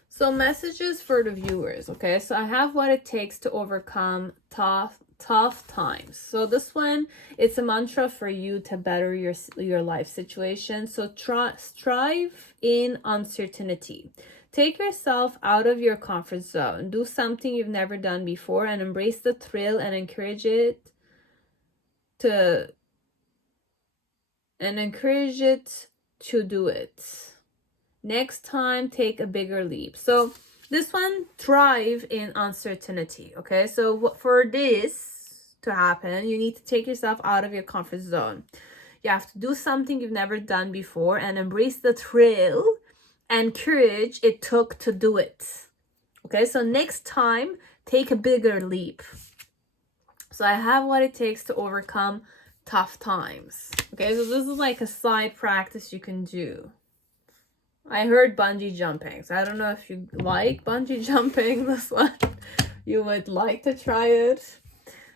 So messages for the viewers, okay? So I have what it takes to overcome tough times. So this one, it's a mantra for you to better your life situation. So strive in uncertainty. Take yourself out of your comfort zone. Do something you've never done before and embrace the thrill and encourage it to do it. Next time, take a bigger leap. So this one, thrive in uncertainty, okay? So for this to happen, you need to take yourself out of your comfort zone. You have to do something you've never done before and embrace the thrill and courage it took to do it. Okay, so next time, take a bigger leap. So I have what it takes to overcome tough times. Okay, so this is like a side practice you can do. I heard bungee jumping, so I don't know if you like bungee jumping. This one, you would like to try it.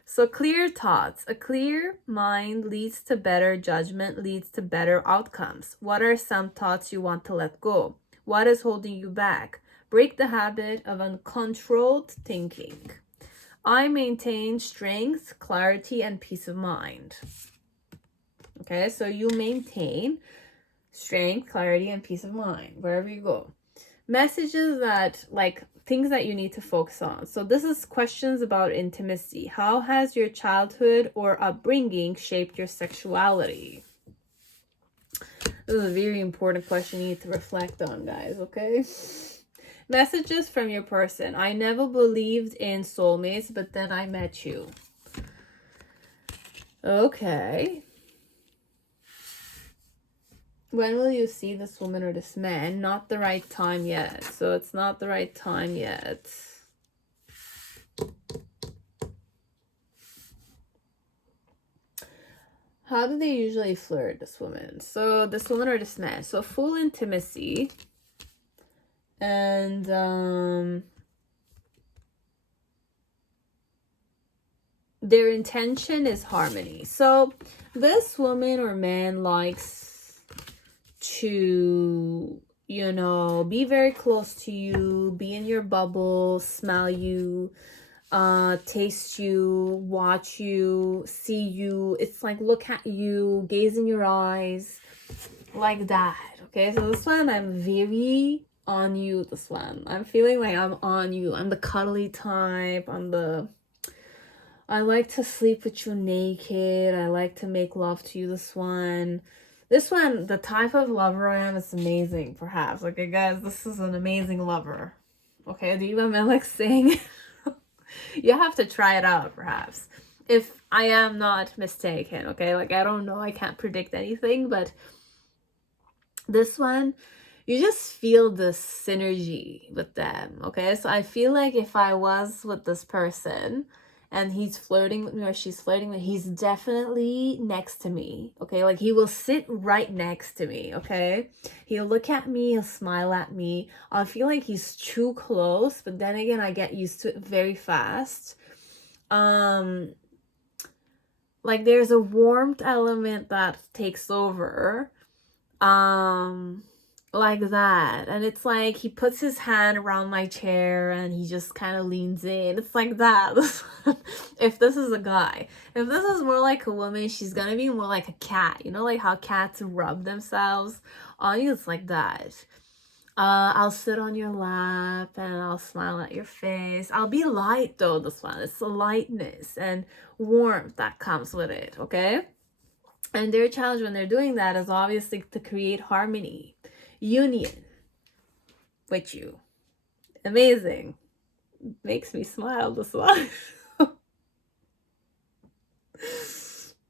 So clear thoughts. A clear mind leads to better judgment, leads to better outcomes. What are some thoughts you want to let go? What is holding you back? Break the habit of uncontrolled thinking. I maintain strength, clarity, and peace of mind. Okay, so you maintain strength, clarity, and peace of mind wherever you go. Messages that, like, things that you need to focus on. So this is questions about intimacy. How has your childhood or upbringing shaped your sexuality? This is a very important question you need to reflect on, guys, okay? Messages from your person. I never believed in soulmates, but then I met you. Okay. When will you see this woman or this man? Not the right time yet. So it's not the right time yet. How do they usually flirt, this woman? So this woman or this man. So full intimacy. And their intention is harmony. So this woman or man likes to, you know, be very close to you, be in your bubble, smell you, taste you, watch you, see you. It's like look at you, gaze in your eyes, like that. Okay, so this one I'm very on you. This one I'm feeling like I'm on you. I'm the cuddly type. I like to sleep with you naked. I like to make love to you. This one, the type of lover I am is amazing, perhaps. Okay, guys, this is an amazing lover. Okay, Diva Melek saying you have to try it out, perhaps. If I am not mistaken, okay? Like, I don't know. I can't predict anything, but this one, you just feel the synergy with them, okay? So I feel like if I was with this person and he's flirting with me or she's flirting with me, he's definitely next to me, okay? Like, he will sit right next to me, okay? He'll look at me, he'll smile at me. I'll feel like he's too close, but then again, I get used to it very fast. Like, there's a warmth element that takes over. Like that, and it's like he puts his hand around my chair and he just kind of leans in. It's like that. If this is a guy, if this is more like a woman, she's gonna be more like a cat, you know, like how cats rub themselves on you. It's like that. I'll sit on your lap and I'll smile at your face. I'll be light though. This one, it's the lightness and warmth that comes with it, okay? And their challenge when they're doing that is obviously to create harmony, union with you. Amazing. Makes me smile, this one.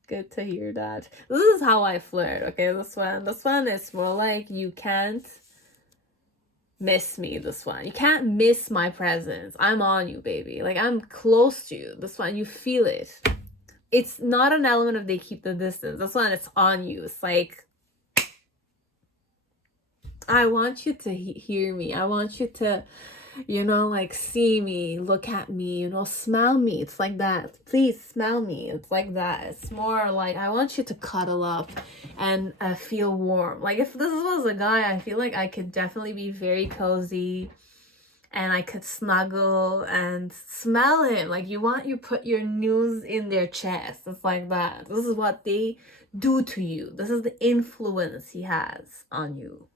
Good to hear that. This is how I flirt, okay? This one is more like you can't miss me. This one, you can't miss my presence. I'm on you, baby. Like, I'm close to you. This one, you feel it. It's not an element of they keep the distance. That's when it's on you. It's like, I want you to hear me. I want you to, you know, like see me, look at me, you know, smell me. It's like that. Please smell me. It's like that. It's more like I want you to cuddle up and feel warm. Like if this was a guy, I feel like I could definitely be very cozy. And I could snuggle and smell him. Like you put your nose in their chest. It's like that. This is what they do to you. This is the influence he has on you.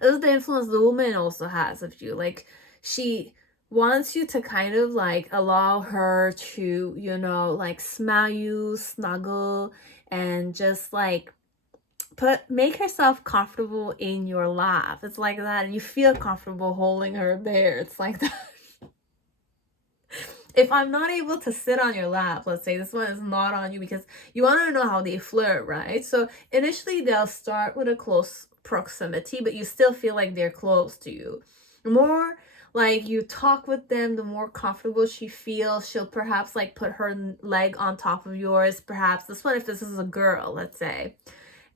This is the influence the woman also has of you. Like she wants you to kind of like allow her to, you know, like smell you, snuggle, and just like make herself comfortable in your lap. It's like that, and you feel comfortable holding her there. It's like that. If I'm not able to sit on your lap, let's say this one is not on you, because you want to know how they flirt, right? So initially they'll start with a close proximity, but you still feel like they're close to you. The more like you talk with them, the more comfortable she feels. She'll perhaps like put her leg on top of yours. Perhaps this one, if this is a girl, let's say,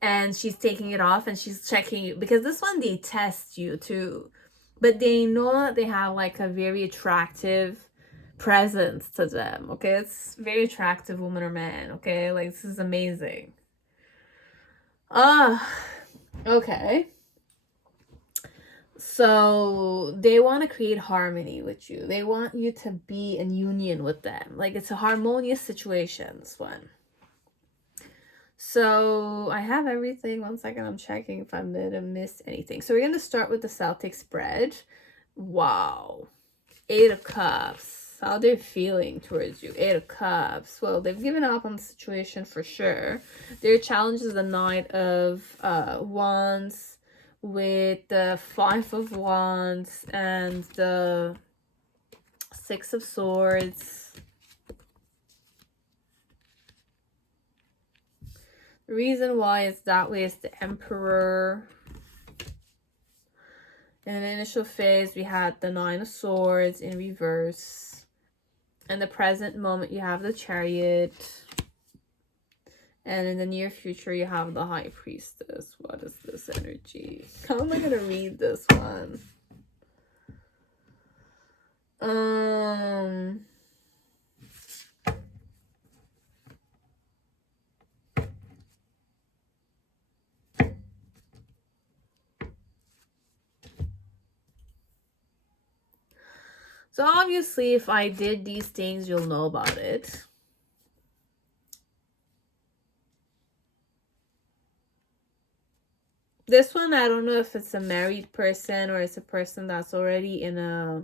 and she's taking it off and she's checking you, because this one they test you too, but they know that they have like a very attractive presence to them, okay? It's very attractive woman or man, okay? Like this is amazing. Okay, so they want to create harmony with you. They want you to be in union with them. Like it's a harmonious situation, this one. So I have everything. 1 second, I'm checking if I'm gonna miss anything. So we're gonna start with the Celtic spread. Wow. 8 of Cups. How they're feeling towards you. 8 of Cups. Well, they've given up on the situation for sure. Their challenge is the Knight of Wands with the 5 of Wands and the 6 of Swords. The reason why it's that way is the Emperor. In the initial phase, we had the 9 of Swords in reverse. In the present moment, you have the Chariot. And in the near future, you have the High Priestess. What is this energy? How am I going to read this one? So obviously, if I did these things, you'll know about it. This one, I don't know if it's a married person or it's a person that's already in a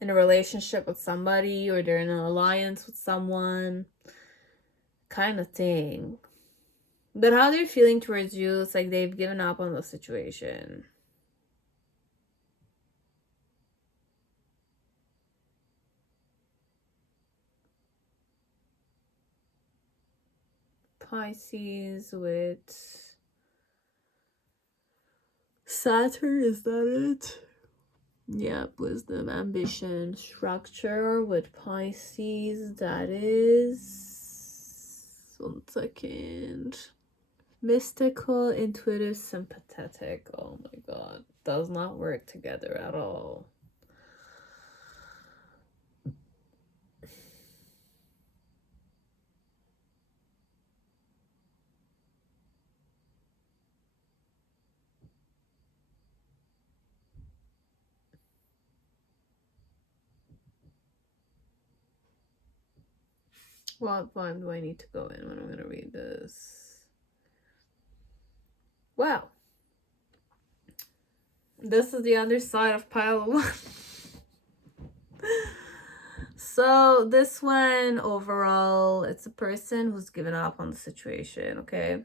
relationship with somebody, or they're in an alliance with someone, kind of thing. But how they're feeling towards you, it's like they've given up on the situation. Pisces with Saturn, is that it? Yep, wisdom, ambition, structure with Pisces, that is... 1 second. Mystical, intuitive, sympathetic. Oh my god. Does not work together at all. What vibe do I need to go in when I'm going to read this? Well, this is the other side of pile of 1. So this one, overall, it's a person who's given up on the situation, okay?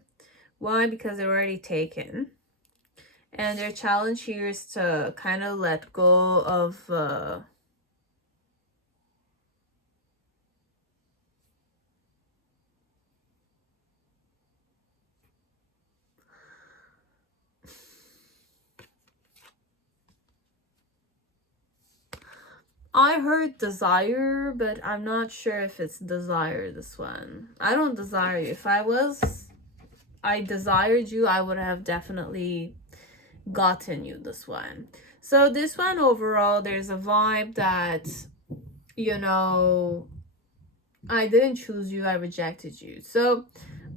Why? Because they're already taken. And their challenge here is to kind of let go of... I heard desire, but I'm not sure if it's desire, this one. I don't desire you. If I desired you, I would have definitely gotten you, this one. So this one, overall, there's a vibe that, you know, I didn't choose you, I rejected you. So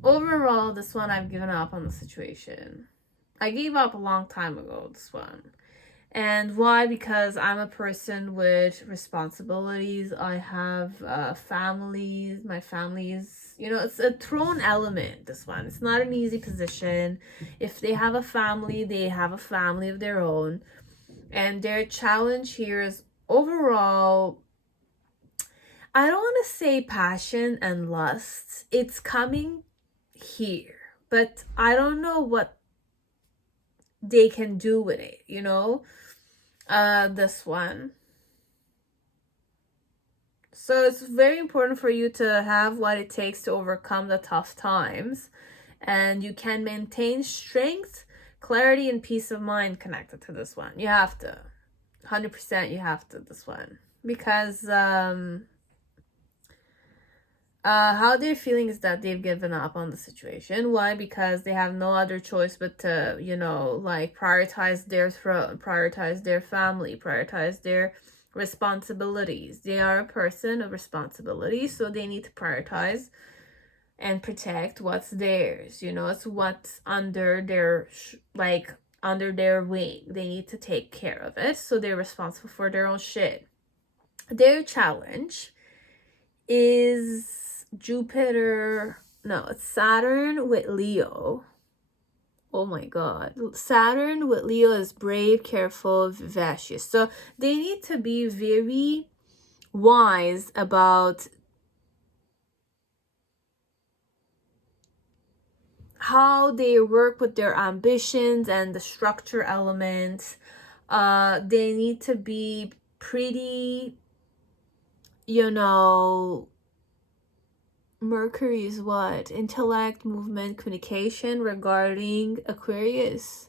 overall, this one, I've given up on the situation. I gave up a long time ago, this one. And why? Because I'm a person with responsibilities. I have families. My family's, you know, it's a thrown element, this one. It's not an easy position. If they have a family, they have a family of their own. And their challenge here is overall, I don't want to say passion and lust. It's coming here. But I don't know what they can do with it, you know? This one. So it's very important for you to have what it takes to overcome the tough times, and you can maintain strength, clarity, and peace of mind connected to this one. You have to 100%, you have to, this one, because how they're feeling is that they've given up on the situation. Why? Because they have no other choice but to, you know, like, prioritize their throne, prioritize their family, prioritize their responsibilities. They are a person of responsibility, so they need to prioritize and protect what's theirs. You know, it's what's under their under their wing. They need to take care of it, so they're responsible for their own shit. Their challenge is it's Saturn with Leo. Oh my god. Saturn with Leo is brave, careful, vivacious. So they need to be very wise about how they work with their ambitions and the structure elements. They need to be pretty, you know, Mercury is what? Intellect, movement, communication regarding Aquarius.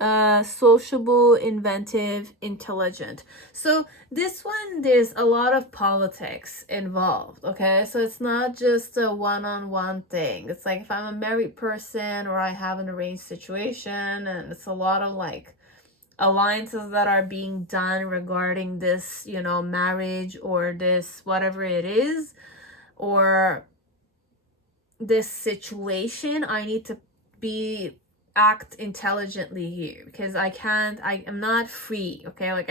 sociable, inventive, intelligent. So this one, there's a lot of politics involved, okay? So it's not just a one-on-one thing. It's like if I'm a married person or I have an arranged situation, and it's a lot of like alliances that are being done regarding this, you know, marriage or this whatever it is, or this situation. I need to act intelligently here, because I'm not free, okay? Like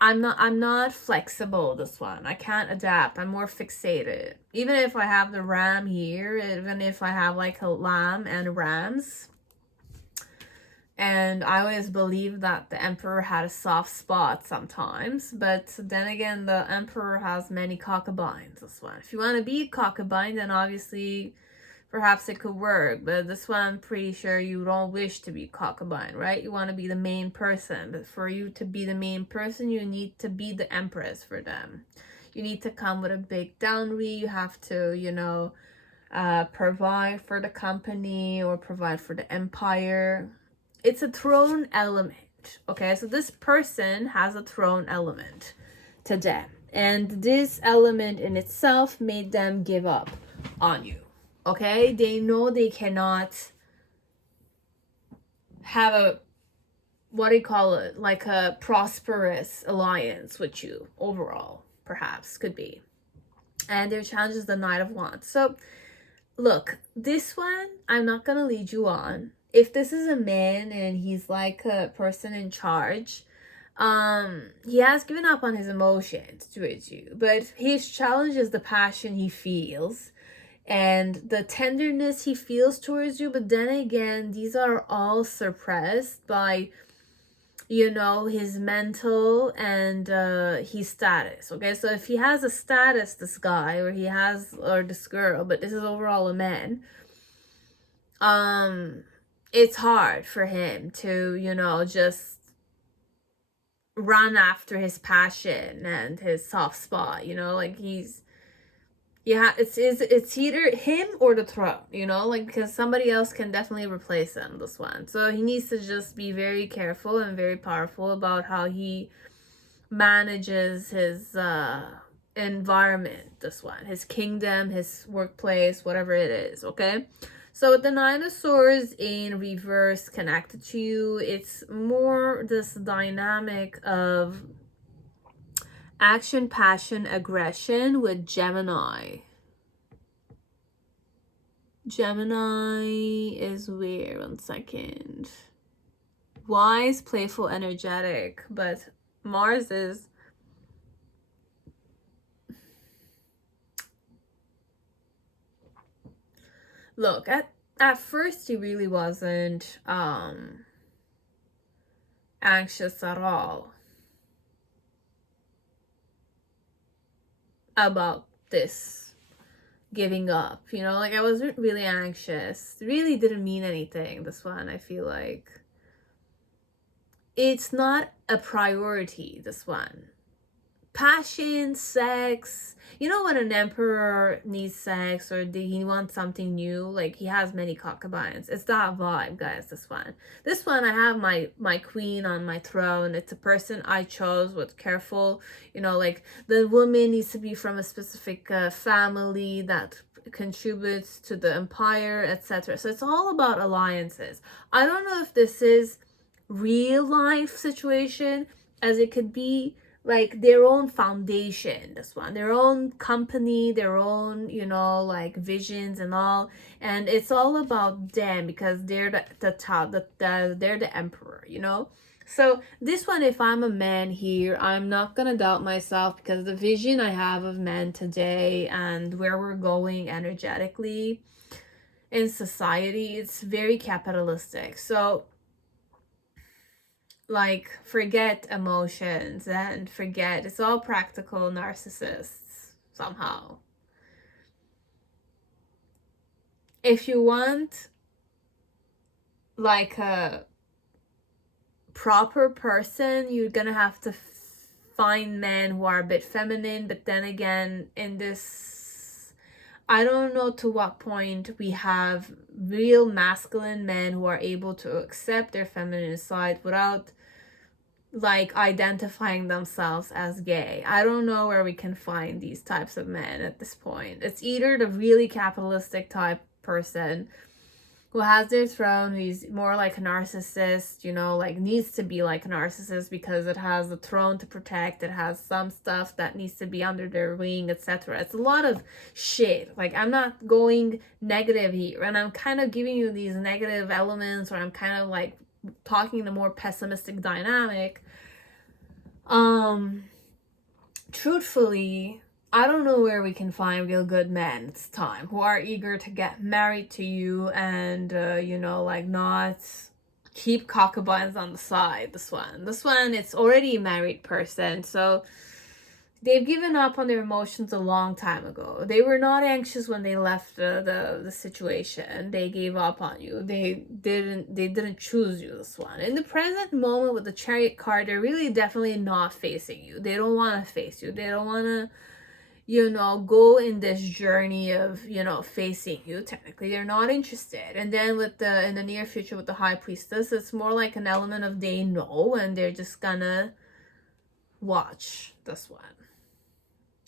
I'm not flexible, this one. I can't adapt. I'm more fixated. Even if I have the ram here, even if I have like a lamb and rams, and I always believe that the emperor had a soft spot sometimes, but then again, the emperor has many concubines, this one. If you want to be a concubine, then obviously perhaps it could work, but this one I'm pretty sure you don't wish to be concubine, right? You want to be the main person, but for you to be the main person, you need to be the empress for them. You need to come with a big dowry. You have to, you know, provide for the company or provide for the empire. It's a throne element, okay? So this person has a throne element to them, and this element in itself made them give up on you. Okay, they know they cannot have a, what do you call it, like a prosperous alliance with you overall, perhaps, could be. And their challenge is the Knight of Wands. So look, this one, I'm not gonna lead you on. If this is a man and he's like a person in charge, he has given up on his emotions towards you, but his challenge is the passion he feels and the tenderness he feels towards you. But then again, these are all suppressed by, you know, his mental and his status. Okay, so if he has a status, this guy, or he has, or this girl, but this is overall a man, it's hard for him to, you know, just run after his passion and his soft spot, you know, like he's, yeah, it's either him or the throne, you know, like, because somebody else can definitely replace him, this one. So he needs to just be very careful and very powerful about how he manages his environment, this one, his kingdom, his workplace, whatever it is, okay? So with the Nine of Swords in reverse connected to you, it's more this dynamic of action, passion, aggression with Gemini. Gemini is weird. 1 second. Wise, playful, energetic, but Mars is look, at first he really wasn't anxious at all about this giving up, you know, like I wasn't really anxious. It really didn't mean anything, this one. I feel like it's not a priority, this one. Passion, sex, you know, when an emperor needs sex or he wants something new, like he has many concubines. It's that vibe, guys. This one, I have my queen on my throne. It's a person I chose with careful, you know, like the woman needs to be from a specific family that contributes to the empire, etc. So it's all about alliances. I don't know if this is real life situation, as it could be like their own foundation, this one, their own company, their own, you know, like visions and all, and it's all about them because they're the top, they're the emperor, you know. So this one, if I'm a man here, I'm not gonna doubt myself, because the vision I have of men today and where we're going energetically in society, it's very capitalistic. So like, forget emotions and forget, it's all practical narcissists somehow. If you want like a proper person, you're gonna have to find men who are a bit feminine, but then again, in this I don't know to what point we have real masculine men who are able to accept their feminine side without like identifying themselves as gay. I don't know where we can find these types of men at this point. It's either the really capitalistic type person who has their throne, who's more like a narcissist, you know, like needs to be like a narcissist because it has a throne to protect, it has some stuff that needs to be under their wing, etc. It's a lot of shit. Like, I'm not going negative here, and I'm kind of giving you these negative elements, or I'm kind of like talking the more pessimistic dynamic. Truthfully, I don't know where we can find real good men this time who are eager to get married to you and, you know, like not keep concubines on the side. This one, it's already a married person. So they've given up on their emotions a long time ago. They were not anxious when they left the situation. They gave up on you. They didn't choose you, this one. In the present moment with the Chariot card, they're really definitely not facing you. They don't want to face you. They don't want to, you know, go in this journey of, you know, facing you. Technically, they're not interested. And then with in the near future with the High Priestess, it's more like an element of they know and they're just gonna watch this one.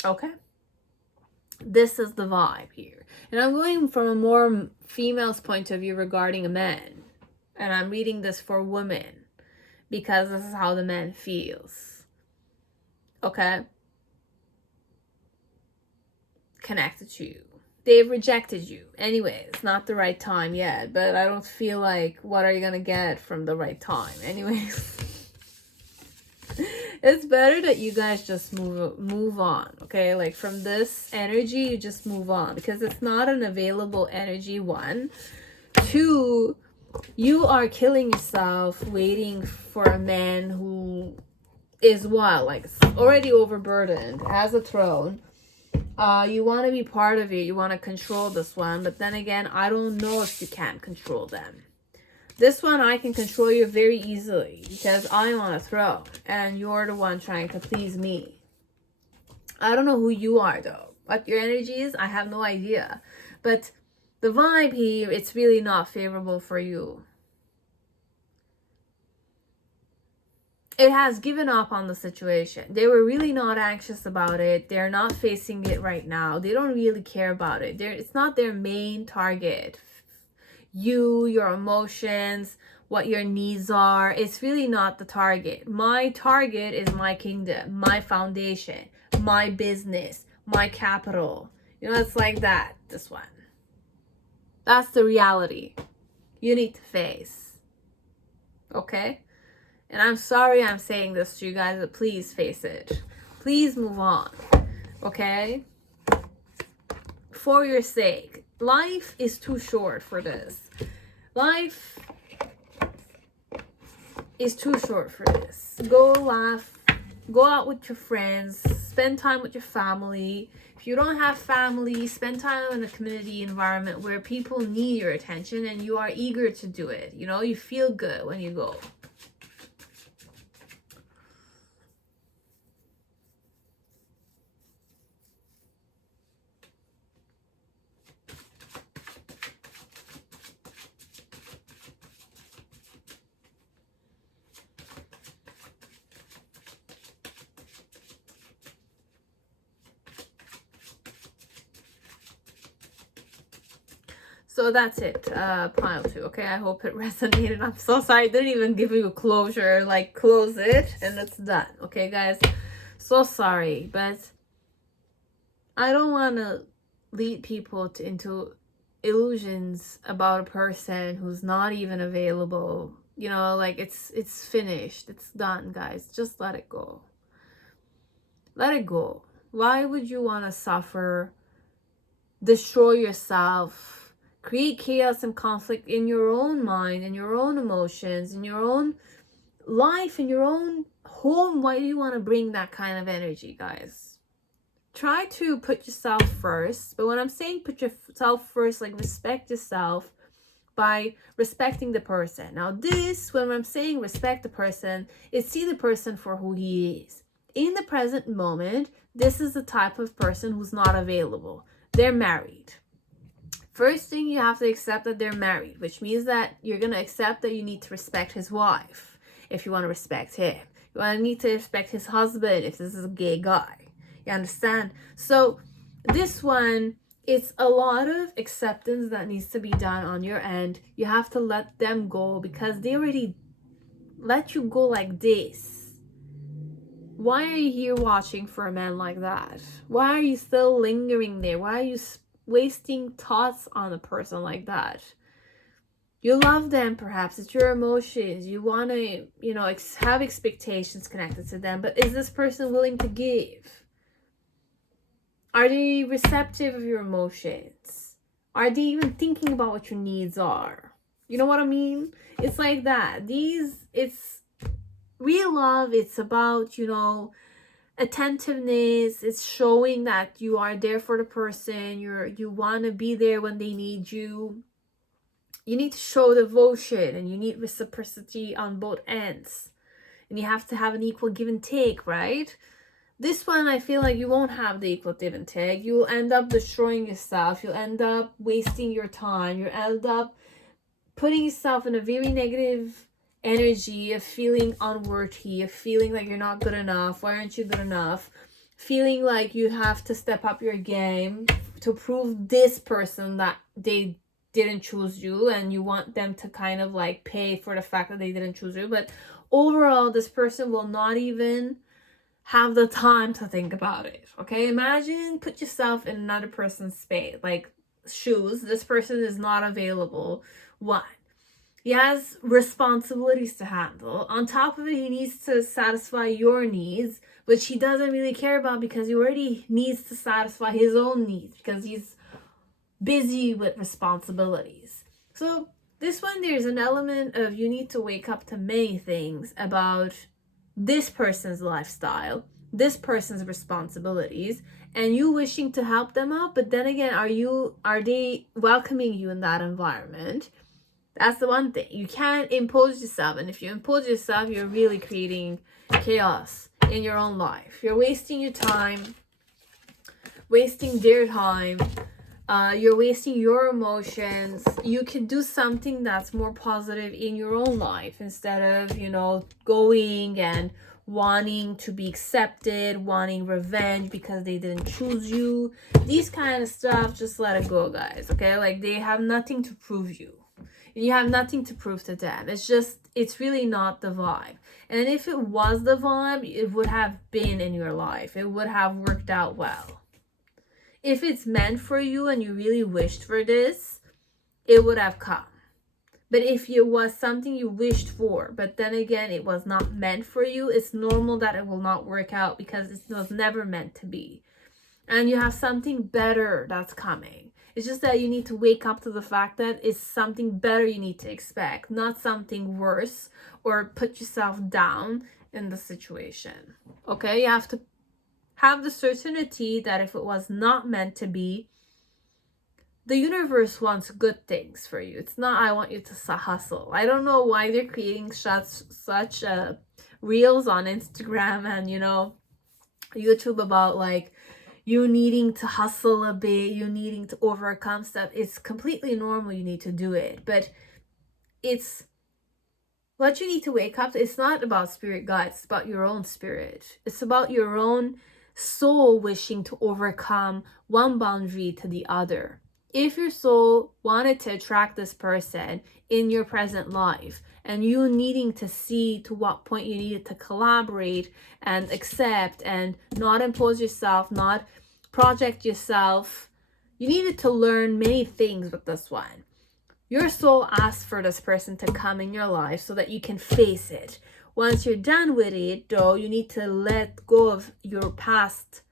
Okay? This is the vibe here. And I'm going from a more female's point of view regarding a man. And I'm reading this for women because this is how the man feels. Okay? Connected to you. They've rejected you. Anyway, it's not the right time yet, but I don't feel like what are you gonna get from the right time? Anyways, it's better that you guys just move on, okay? Like from this energy, you just move on because it's not an available energy. 1, 2, you are killing yourself waiting for a man who is what, like already overburdened, has a throne. You want to be part of it. You want to control this one. But then again, I don't know if you can control them. This one, I can control you very easily because I'm on a throne. And you're the one trying to please me. I don't know who you are, though. What your energy is, I have no idea. But the vibe here, it's really not favorable for you. It has given up on the situation. They were really not anxious about it. They're not facing it right now. They don't really care about it. It's not their main target. You, your emotions, what your needs are. It's really not the target. My target is my kingdom, my foundation, my business, my capital. You know, it's like that, this one. That's the reality you need to face. Okay? And I'm sorry I'm saying this to you guys, but please face it. Please move on. Okay? For your sake. Life is too short for this. Life is too short for this. Go laugh. Go out with your friends. Spend time with your family. If you don't have family, spend time in a community environment where people need your attention and you are eager to do it. You know, you feel good when you go. So that's it, pile 2, okay? I hope it resonated. I'm so sorry, I didn't even give you a closure, like close it and it's done, okay guys? So sorry, but I don't want to lead people into illusions about a person who's not even available. You know, like it's finished, it's done, guys. Just let it go. Let it go. Why would you want to suffer, destroy yourself, create chaos and conflict in your own mind, in your own emotions, in your own life, in your own home? Why do you want to bring that kind of energy, guys? Try to put yourself first. But when I'm saying put yourself first, like respect yourself by respecting the person. Now this, when I'm saying respect the person, is see the person for who he is. In the present moment, this is the type of person who's not available. they're married. First thing, you have to accept that they're married, which means that you're going to accept that you need to respect his wife if you want to respect him. You need to respect his husband if this is a gay guy. You understand? So this one, it's a lot of acceptance that needs to be done on your end. You have to let them go because they already let you go like this. Why are you here watching for a man like that? Why are you still lingering there? Why are you wasting thoughts on a person like that? You love them, perhaps. It's your emotions. You want to, have expectations connected to them. But is this person willing to give? Are they receptive of your emotions? Are they even thinking about what your needs are? You know what I mean? It's like that. It's real love. It's about, attentiveness. It's showing that you are there for the person. You want to be there when they need you. You need to show devotion and you need reciprocity on both ends. And you have to have an equal give and take, right? This one, I feel like you won't have the equal give and take. You'll end up destroying yourself. You'll end up wasting your time. You'll end up putting yourself in a very negative energy of feeling unworthy, of feeling like you're not good enough. Why aren't you good enough? Feeling like you have to step up your game to prove this person that they didn't choose you, and you want them to kind of like pay for the fact that they didn't choose you. But overall, this person will not even have the time to think about it. Okay, imagine, put yourself in another person's space, like shoes. This person is not available. One, he has responsibilities to handle. On top of it, he needs to satisfy your needs, which he doesn't really care about because he already needs to satisfy his own needs because he's busy with responsibilities. So this one, there's an element of you need to wake up to many things about this person's lifestyle, this person's responsibilities, and you wishing to help them out. But then again, are they welcoming you in that environment? That's the one thing. You can't impose yourself, and if you impose yourself, you're really creating chaos in your own life. You're wasting your time, wasting their time. You're wasting your emotions. You can do something that's more positive in your own life instead of, going and wanting to be accepted, wanting revenge because they didn't choose you. These kind of stuff, just let it go, guys, okay? Like, they have nothing to prove you. You have nothing to prove to them. It's really not the vibe. And if it was the vibe, it would have been in your life. It would have worked out well. If it's meant for you and you really wished for this, it would have come. But if it was something you wished for, but then again, it was not meant for you, it's normal that it will not work out because it was never meant to be. And you have something better that's coming. It's just that you need to wake up to the fact that it's something better you need to expect, not something worse or put yourself down in the situation. Okay, you have to have the certainty that if it was not meant to be, the universe wants good things for you. It's not, I want you to hustle. I don't know why they're creating such reels on Instagram and, YouTube about like you needing to hustle a bit, you needing to overcome stuff. It's completely normal. You need to do it. But it's what you need to wake up to. It's not about spirit guides. It's about your own spirit. It's about your own soul wishing to overcome one boundary to the other. If your soul wanted to attract this person in your present life and you needing to see to what point you needed to collaborate and accept and not impose yourself, not project yourself, you needed to learn many things with this one. Your soul asked for this person to come in your life so that you can face it. Once you're done with it, though, you need to let go of your past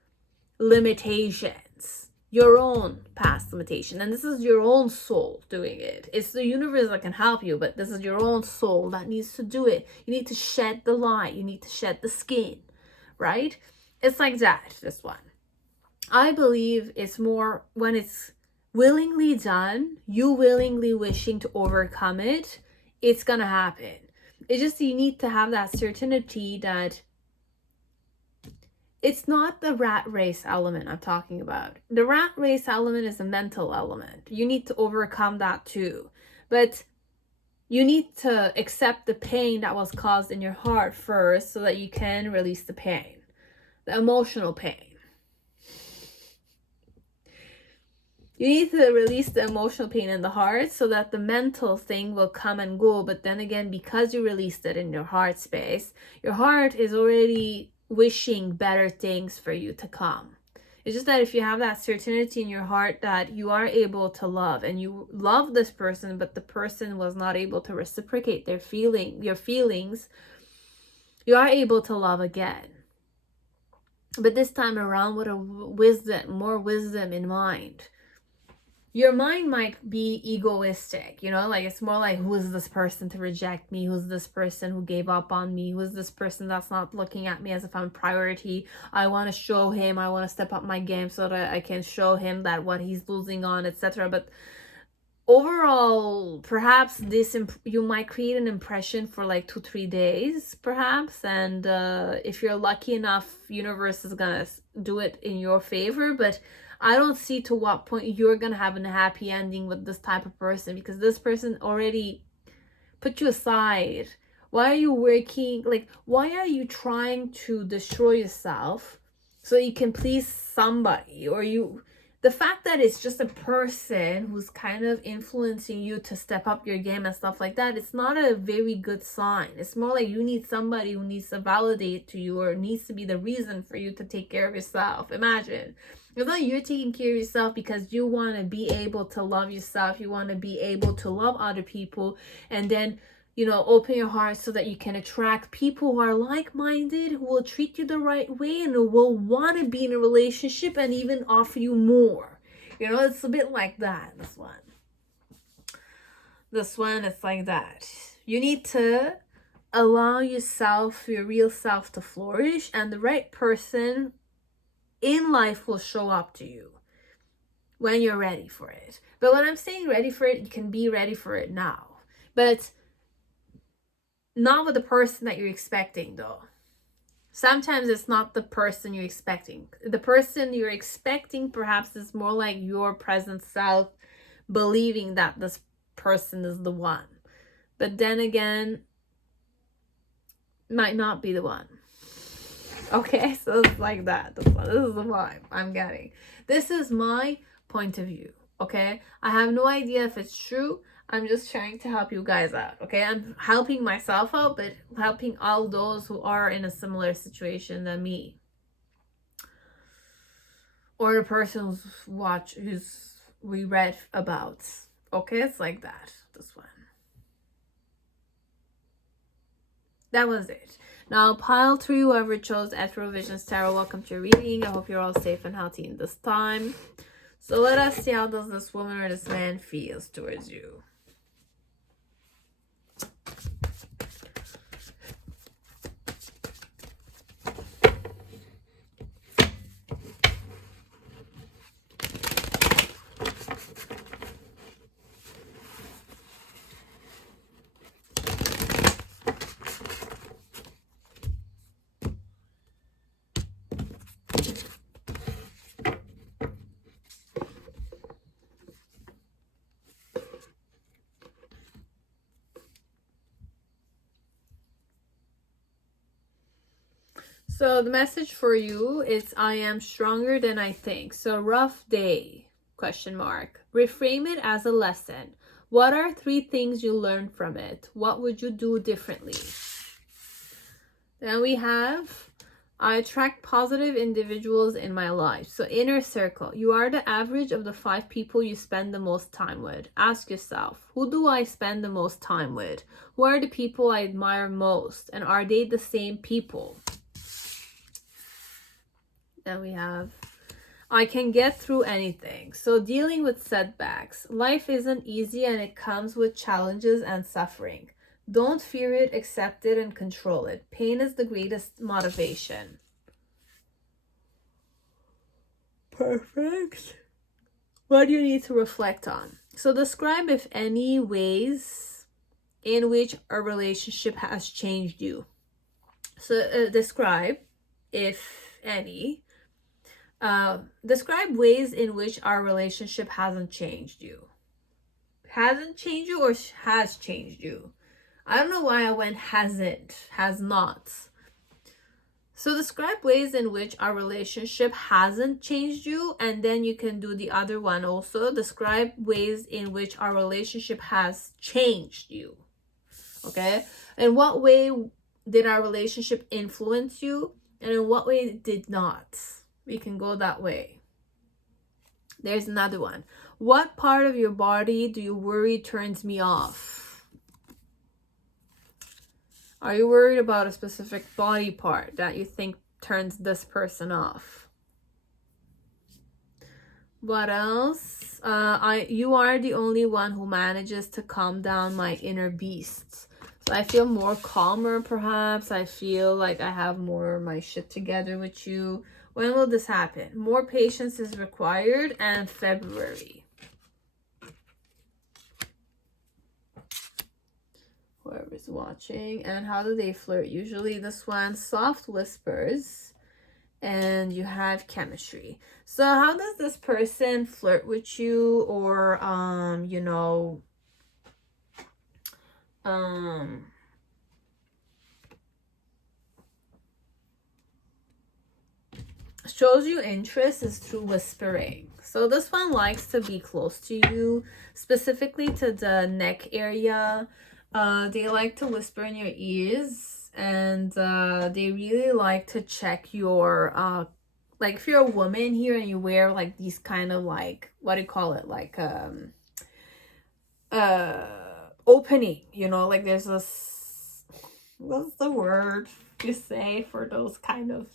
limitations, your own past limitation. And this is your own soul doing it. It's the universe that can help you, but this is your own soul that needs to do it. You need to shed the light. You need to shed the skin, right? It's like that, this one. I believe it's more when it's willingly done, you willingly wishing to overcome it, it's gonna happen. It's just you need to have that certainty that it's not the rat race element I'm talking about. The rat race element is a mental element. You need to overcome that too. But you need to accept the pain that was caused in your heart first so that you can release the pain, the emotional pain. You need to release the emotional pain in the heart so that the mental thing will come and go. But then again, because you released it in your heart space, your heart is already wishing better things for you to come. It's just that if you have that certainty in your heart that you are able to love and you love this person, but the person was not able to reciprocate your feelings, you are able to love again. But this time around with more wisdom in mind. Your mind might be egoistic, like it's more like, who is this person to reject me? Who's this person who gave up on me? Who is this person that's not looking at me as if I'm priority? I want to show him, I want to step up my game so that I can show him that what he's losing on, etc. But overall, perhaps you might create an impression for like 2-3 days, perhaps. And if you're lucky enough, universe is gonna do it in your favor. But I don't see to what point you're gonna have a happy ending with this type of person, because this person already put you aside. Why are you working? Like, why are you trying to destroy yourself so you can please somebody? Or the fact that it's just a person who's kind of influencing you to step up your game and stuff like that, it's not a very good sign. It's more like you need somebody who needs to validate to you, or needs to be the reason for you to take care of yourself. Imagine. It's not you're taking care of yourself because you want to be able to love yourself. You want to be able to love other people, and then, open your heart so that you can attract people who are like-minded, who will treat you the right way, and who will want to be in a relationship and even offer you more. It's a bit like that, this one. This one, it's like that. You need to allow yourself, your real self, to flourish, and the right person in life will show up to you when you're ready for it. But when I'm saying ready for it, you can be ready for it now. But not with the person that you're expecting, though. Sometimes it's not the person you're expecting. The person you're expecting perhaps is more like your present self believing that this person is the one. But then again, might not be the one. Okay, so it's like that. This is the vibe I'm getting. This is my point of view, okay? I have no idea if it's true. I'm just trying to help you guys out, okay? I'm helping myself out, but helping all those who are in a similar situation than me. Or the person we read about. Okay, it's like that. This one. That was it. Now, pile 3, whoever chose Ethereal Visions Tarot, welcome to your reading. I hope you're all safe and healthy in this time. So let us see, how does this woman or this man feels towards you? So the message for you is, I am stronger than I think. So rough day, question mark. Reframe it as a lesson. What are 3 things you learned from it? What would you do differently? Then we have, I attract positive individuals in my life. So inner circle. You are the average of the 5 people you spend the most time with. Ask yourself, who do I spend the most time with? Who are the people I admire most? And are they the same people? Then we have, I can get through anything. So dealing with setbacks. Life isn't easy and it comes with challenges and suffering. Don't fear it, accept it, and control it. Pain is the greatest motivation. Perfect. What do you need to reflect on? So describe, if any, ways in which a relationship has changed you. So describe, if any. Describe ways in which our relationship hasn't changed you. Hasn't changed you or has changed you? I don't know why I went hasn't, has not. So describe ways in which our relationship hasn't changed you, and then you can do the other one also. Describe ways in which our relationship has changed you. Okay? In what way did our relationship influence you, and in what way it did not? We can go that way. There's another one. What part of your body do you worry turns me off? Are you worried about a specific body part that you think turns this person off? What else? You are the only one who manages to calm down my inner beasts. So I feel more calmer, perhaps. I feel like I have more of my shit together with you. When will this happen? More patience is required, and February. Whoever's watching. And how do they flirt? Usually this one, soft whispers, and you have chemistry. So how does this person flirt with you, or you know, shows you interest is through whispering. So this one likes to be close to you, specifically to the neck area. They like to whisper in your ears, and they really like to check your like if you're a woman here and you wear like these kind of like, what do you call it, like opening, you know, like there's this, what's the word you say for those kind of,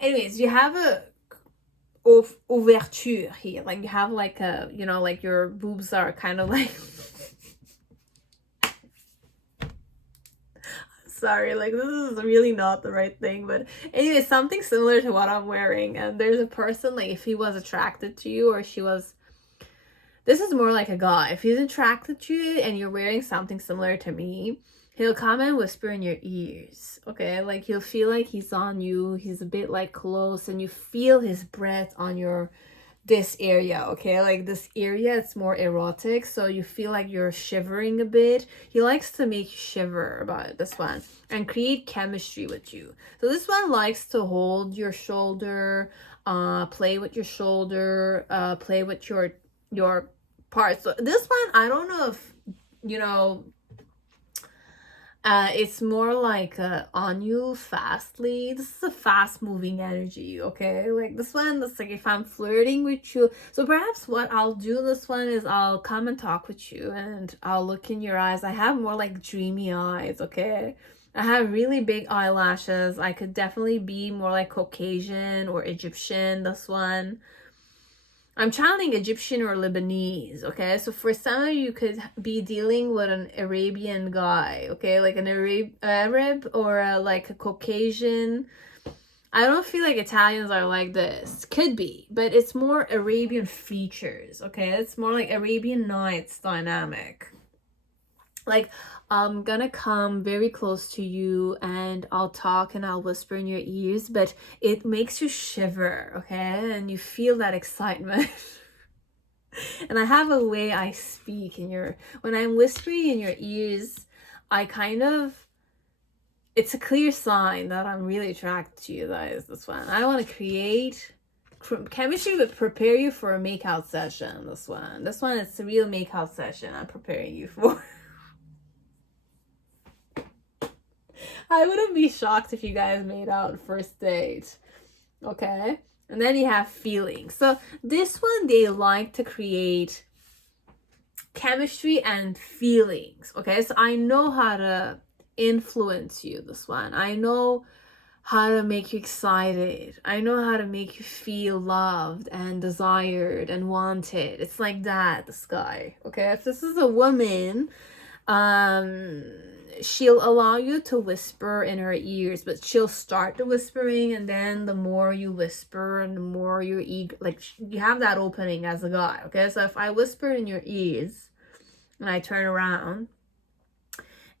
anyways, you have a ouverture here, like you have like a, you know, like your boobs are kind of like sorry, like this is really not the right thing, but anyway, something similar to what I'm wearing. And there's a person, like if he was attracted to you, or she was, this is more like a guy, if he's attracted to you and you're wearing something similar to me, he'll come and whisper in your ears. Okay, like you'll feel like he's on you, he's a bit like close, and you feel his breath on your this area. Okay, like this area, it's more erotic, so you feel like you're shivering a bit. He likes to make you shiver about this one and create chemistry with you. So this one likes to hold your shoulder, play with your shoulder, play with your parts. So this one, I don't know if you know, it's more like on you fastly. This is a fast moving energy, okay? Like this one, that's like if I'm flirting with you. So perhaps what I'll do this one is I'll come and talk with you and I'll look in your eyes. I have more like dreamy eyes, okay? I have really big eyelashes. I could definitely be more like Caucasian or Egyptian, this one. I'm channeling Egyptian or Lebanese, okay? So for some of you could be dealing with an Arabian guy, okay? Like an Arab or like a Caucasian. I don't feel like Italians are like this. Could be, but it's more Arabian features, okay? It's more like Arabian Nights dynamic. Like, I'm gonna come very close to you and I'll talk and I'll whisper in your ears, but it makes you shiver, okay? And you feel that excitement. And I have a way I speak in your, when I'm whispering in your ears, I kind of, it's a clear sign that I'm really attracted to you guys, this one. I want to create chemistry, but prepare you for a makeout session, this one. This one is a real makeout session I'm preparing you for. I wouldn't be shocked if you guys made out first date, okay? And then you have feelings. So this one, they like to create chemistry and feelings, okay? So I know how to influence you, this one. I know how to make you excited. I know how to make you feel loved and desired and wanted. It's like that, this guy, okay? If this is a woman, she'll allow you to whisper in her ears, but she'll start the whispering, and then the more you whisper and the more you're eager, like you have that opening as a guy, okay? So if I whisper in your ears and I turn around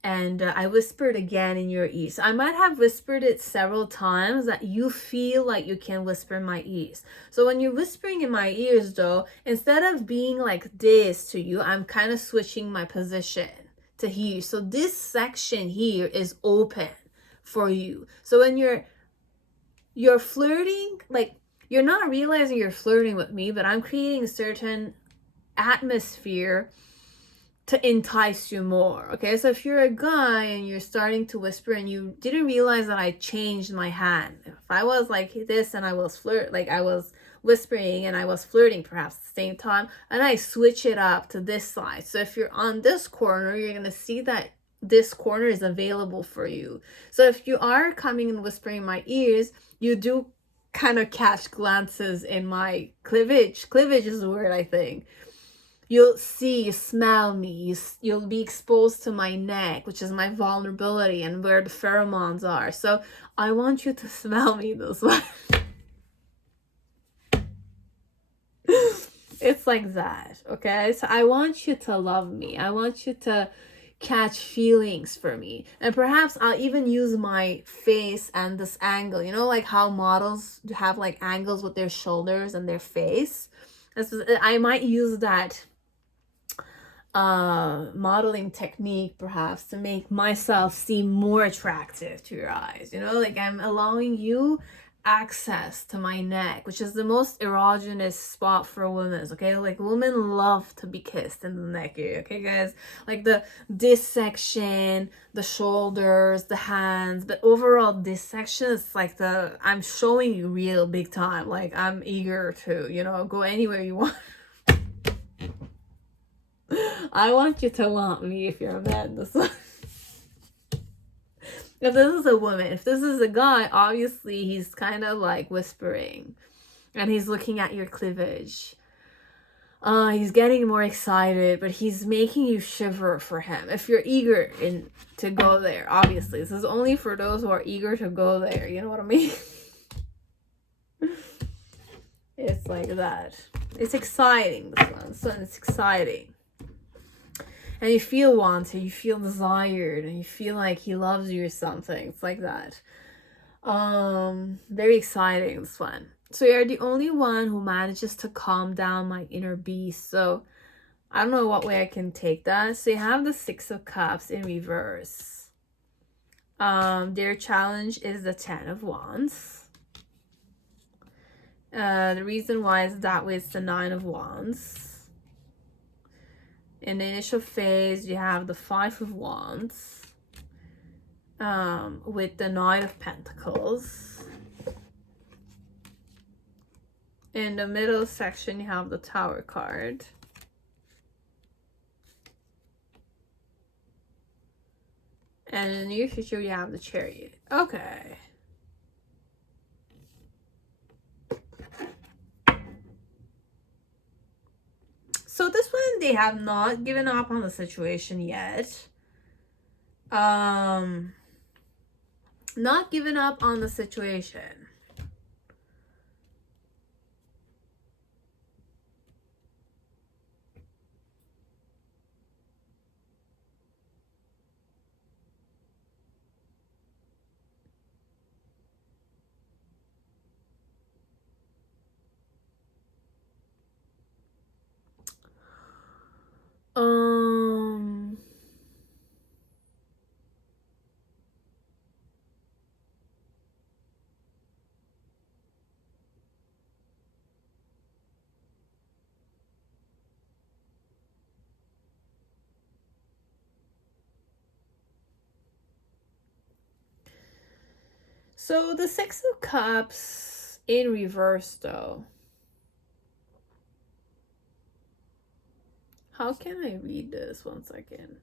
And I whispered again in your ears. I might have whispered it several times that you feel like you can whisper in my ears. So when you're whispering in my ears though, instead of being like this to you, I'm kind of switching my position to here. So this section here is open for you. So when you're flirting, like you're not realizing you're flirting with me, but I'm creating a certain atmosphere to entice you more. Okay, so if you're a guy and you're starting to whisper and you didn't realize that I changed my hand, if I was like this and I was I was whispering and I was flirting perhaps at the same time, and I switch it up to this side. So if you're on this corner, you're gonna see that this corner is available for you. So if you are coming and whispering in my ears, you do kind of catch glances in my cleavage. Cleavage is the word, I think. You'll see, you smell me, you'll be exposed to my neck, which is my vulnerability and where the pheromones are. So I want you to smell me this way. It's like that, okay? So I want you to love me. I want you to catch feelings for me. And perhaps I'll even use my face and this angle. You know, like how models have like angles with their shoulders and their face? I might use that modeling technique perhaps to make myself seem more attractive to your eyes. You know, like I'm allowing you access to my neck, which is the most erogenous spot for women. Okay, like women love to be kissed in the neck area. Okay guys, like this section, the shoulders, the hands, but overall this section is like I'm showing you real big time. Like I'm eager to, you know, go anywhere you want. I want you to want me if you're a man. If this is a woman, if this is a guy, obviously he's kind of like whispering and he's looking at your cleavage. He's getting more excited, but he's making you shiver for him. If you're eager to go there, obviously. This is only for those who are eager to go there. You know what I mean? It's like that. It's exciting, this one. So it's exciting. And you feel wanted, you feel desired, and you feel like he loves you or something. It's like that. Very exciting, this one. So you're the only one who manages to calm down my inner beast. So I don't know what way I can take that. So you have the Six of Cups in reverse. Their challenge is the Ten of Wands. The reason why is that way it's the Nine of Wands. In the initial phase, you have the Five of Wands with the Knight of Pentacles. In the middle section, you have the Tower card. And in the near future, you have the Chariot. Okay. So this one, they have not given up on the situation yet. Not given up on the situation. So the Six of Cups in reverse though. How can I read this? 1 second.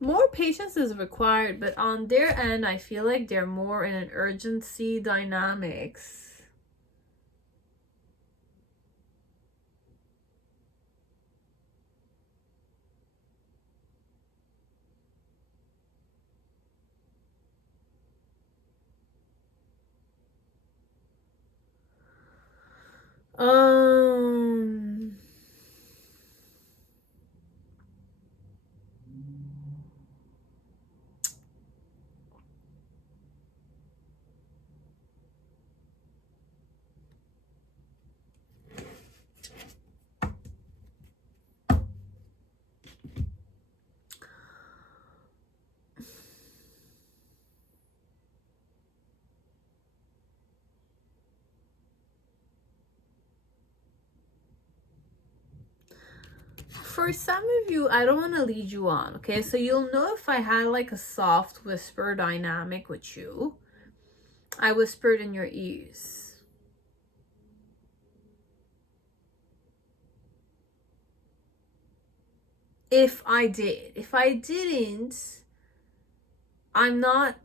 more patience is required, but on their end, I feel like they're more in an urgency dynamics. For some of you, I don't want to lead you on, okay? So you'll know if I had like a soft whisper dynamic with you. I whispered in your ears. If I did. If I didn't, I'm not,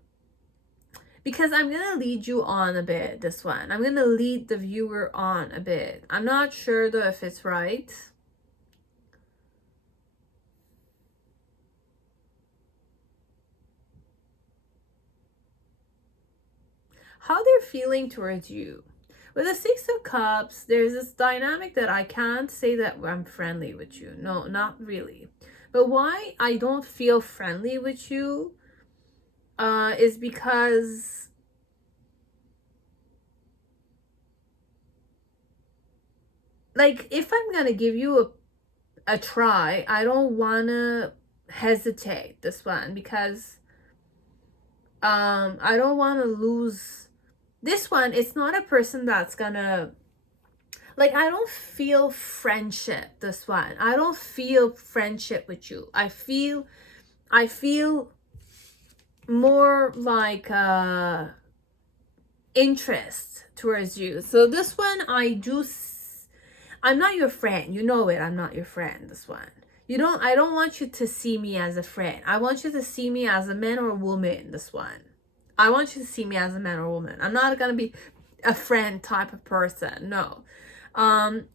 because I'm going to lead you on a bit, this one. I'm going to lead the viewer on a bit. I'm not sure though if it's right. How they're feeling towards you. With the Six of Cups, there's this dynamic that I can't say that I'm friendly with you. No, not really. But why I don't feel friendly with you is because like if I'm gonna give you a try, I don't wanna hesitate this one, because I don't want to lose this one. It's not a person that's gonna, like, I don't feel friendship this one. I don't feel friendship with you. I feel more like interest towards you. So this one, I'm not your friend. You know it. I'm not your friend, this one. I don't want you to see me as a friend. I want you to see me as a man or a woman, this one. I want you to see me as a man or a woman. I'm not going to be a friend type of person. No.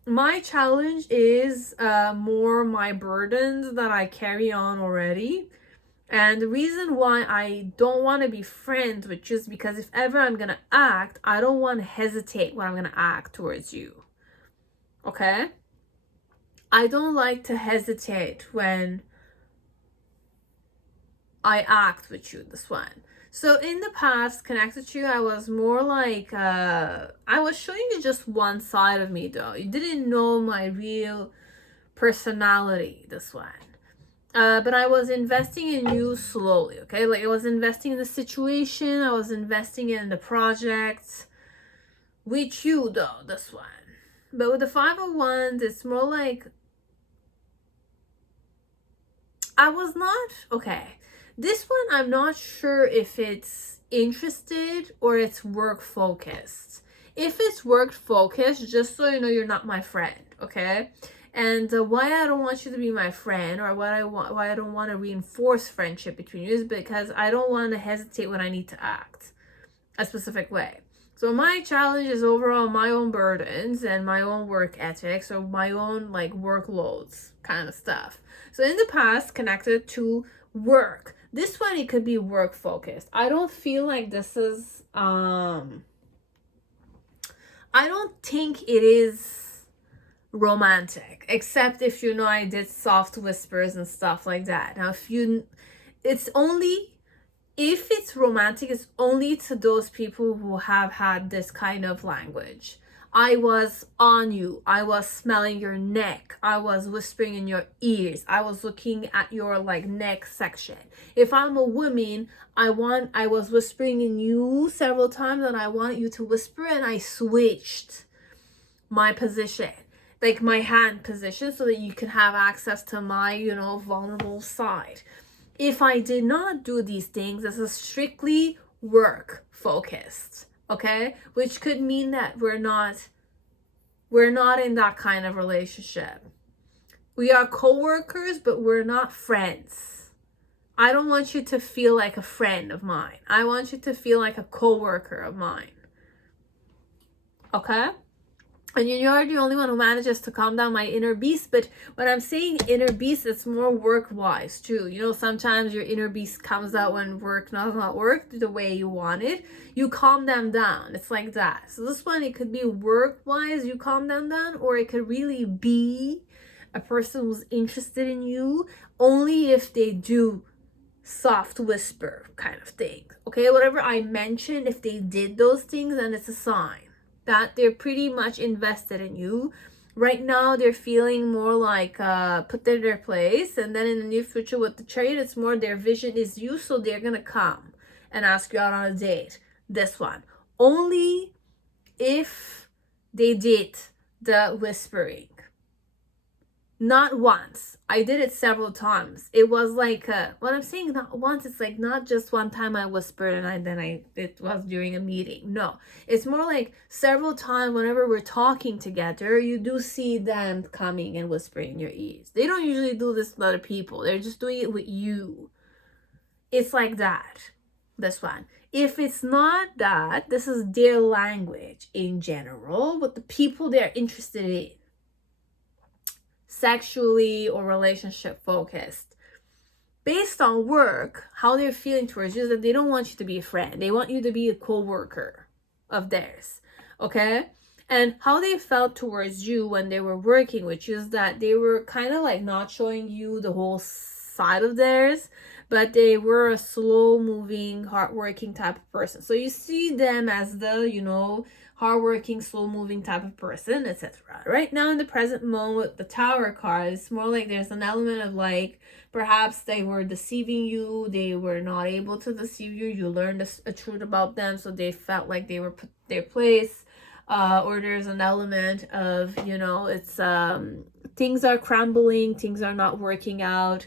My challenge is more my burdens that I carry on already. And the reason why I don't want to be friends with you is because if ever I'm going to act, I don't want to hesitate when I'm going to act towards you. Okay? I don't like to hesitate when I act with you, this one. So in the past, connected to you, I was more like, I was showing you just one side of me though. You didn't know my real personality, this one. But I was investing in you slowly, okay? Like I was investing in the situation, I was investing in the project with you though, this one. But with the Five of Wands, it's more like I was not, okay. This one, I'm not sure if it's interested or it's work focused. If it's work focused, just so you know, you're not my friend, okay? And why I don't want you to be my friend, or why I don't want to reinforce friendship between you, is because I don't want to hesitate when I need to act a specific way. So my challenge is overall my own burdens and my own work ethics, or my own like workloads kind of stuff. So in the past, connected to work. This one, it could be work focused. I don't feel like this is I don't think it is romantic, except if you know I did soft whispers and stuff like that. Now it's only if it's romantic, it's only to those people who have had this kind of language. I was on you. I was smelling your neck. I was whispering in your ears. I was looking at your like neck section. If I'm a woman, I was whispering in you several times, and I wanted you to whisper, and I switched my position, like my hand position, so that you can have access to my, vulnerable side. If I did not do these things, this is strictly work focused, okay? Which could mean that we're not in that kind of relationship. We are co-workers, but we're not friends. I don't want you to feel like a friend of mine. I want you to feel like a co-worker of mine. Okay? And you're the only one who manages to calm down my inner beast. But when I'm saying inner beast, it's more work-wise too. You know, sometimes your inner beast comes out when work does not work the way you want it. You calm them down. It's like that. So this one, it could be work-wise, you calm them down, or it could really be a person who's interested in you only if they do soft whisper kind of thing. Okay, whatever I mentioned, if they did those things, then it's a sign that they're pretty much invested in you. Right now, they're feeling more like put in their place. And then in the near future with the Chariot, it's more their vision is you. So they're going to come and ask you out on a date. This one. Only if they did the whispering. Not once. I did it several times. It was like, when I'm saying not once, it's like not just one time I whispered and it was during a meeting. No, it's more like several times whenever we're talking together, you do see them coming and whispering in your ears. They don't usually do this with other people. They're just doing it with you. It's like that. This one. If it's not that, this is their language in general, with the people they're interested in. Sexually or relationship focused. Based on work, how they're feeling towards you is that they don't want you to be a friend. They want you to be a co-worker of theirs. Okay? And how they felt towards you when they were working with you is that they were kind of like not showing you the whole side of theirs, but they were a slow-moving, hard-working type of person. So you see them as the, you know, hardworking, slow-moving type of person, etc. Right now in the present moment with the Tower card, it's more like there's an element of like, perhaps they were deceiving you, they were not able to deceive you, you learned a truth about them, so they felt like they were put their place, or there's an element of, you know, it's things are crumbling, things are not working out.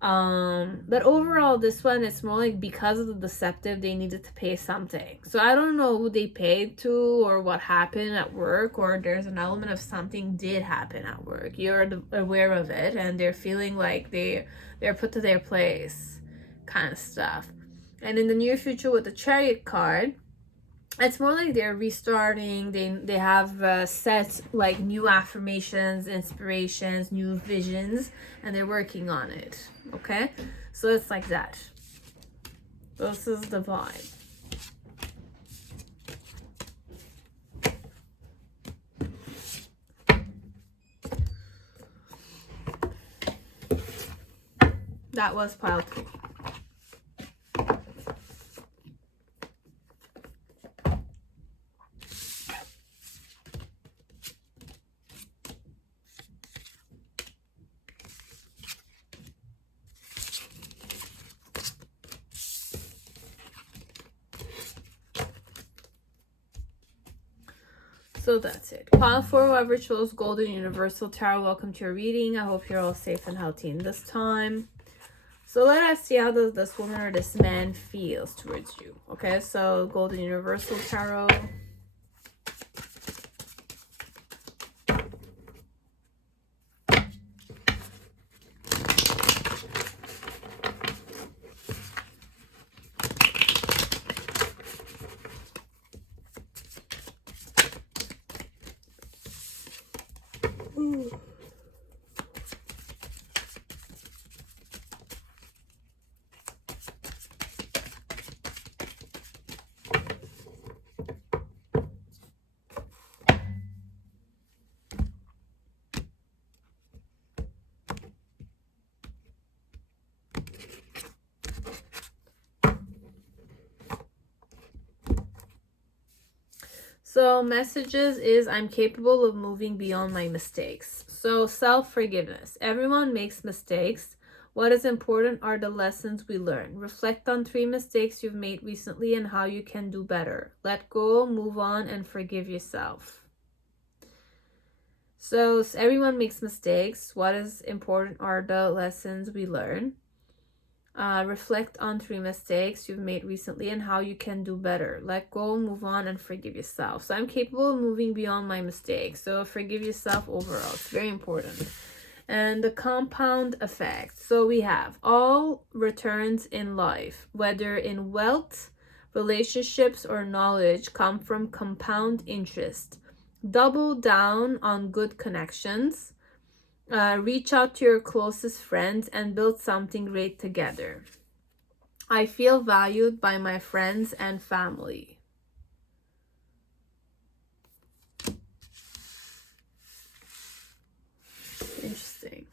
But overall, this one, it's more like because of the deceptive, they needed to pay something. So I don't know who they paid to or what happened at work, or there's an element of something did happen at work. You're aware of it and they're feeling like they're put to their place kind of stuff. And in the near future with the Chariot card, it's more like they're restarting. They have set like new affirmations, inspirations, new visions, and they're working on it. Okay, so it's like that. This is the vibe. That was pile 3. So that's it. Pile 4, whoever chose Golden Universal Tarot, welcome to your reading. I hope you're all safe and healthy in this time. So let us see how does this woman or this man feels towards you. Okay, so Golden Universal Tarot. So messages is I'm capable of moving beyond my mistakes. So self-forgiveness. Everyone makes mistakes. What is important are the lessons we learn. Reflect on 3 mistakes you've made recently and how you can do better. Let go, move on, and forgive yourself. So everyone makes mistakes. What is important are the lessons we learn. Reflect on 3 mistakes you've made recently and how you can do better. Let go, move on, and forgive yourself. So I'm capable of moving beyond my mistakes. So forgive yourself overall. It's very important. And the compound effect. So we have all returns in life, whether in wealth, relationships, or knowledge, come from compound interest. Double down on good connections. Reach out to your closest friends and build something great together. I feel valued by my friends and family. Interesting.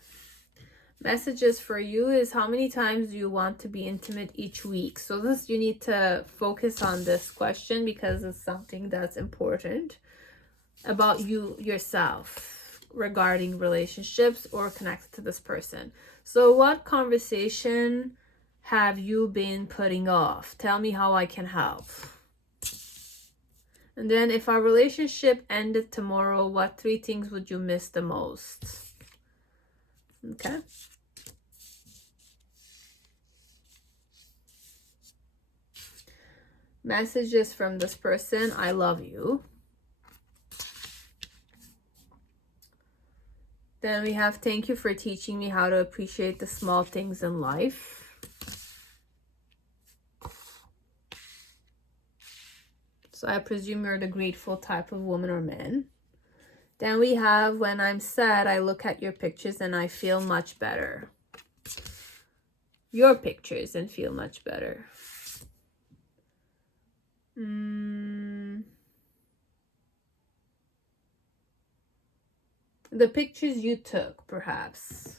Messages for you is, how many times do you want to be intimate each week? So this, you need to focus on this question because it's something that's important about you yourself regarding relationships or connected to this person. So what conversation have you been putting off? Tell me how I can help. And then, if our relationship ended tomorrow, what 3 things would you miss the most? Okay. Messages from this person: I love you. Then we have, thank you for teaching me how to appreciate the small things in life. So I presume you're the grateful type of woman or man. Then we have, when I'm sad, I look at your pictures and I feel much better. Your pictures and feel much better. The pictures you took, perhaps,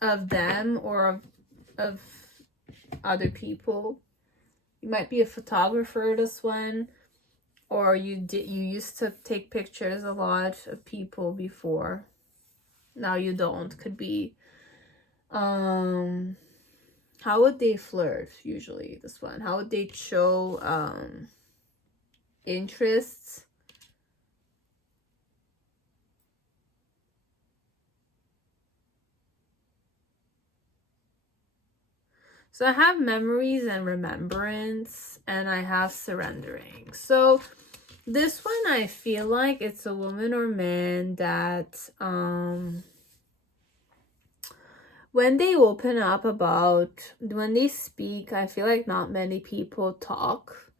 of them or of other people. You might be a photographer, this one, or you used to take pictures a lot of people before. Now you don't. Could be how would they flirt usually, this one? How would they show interests? So I have memories and remembrance, and I have surrendering. So this one, I feel like it's a woman or man that when they open up about, when they speak, I feel like not many people talk.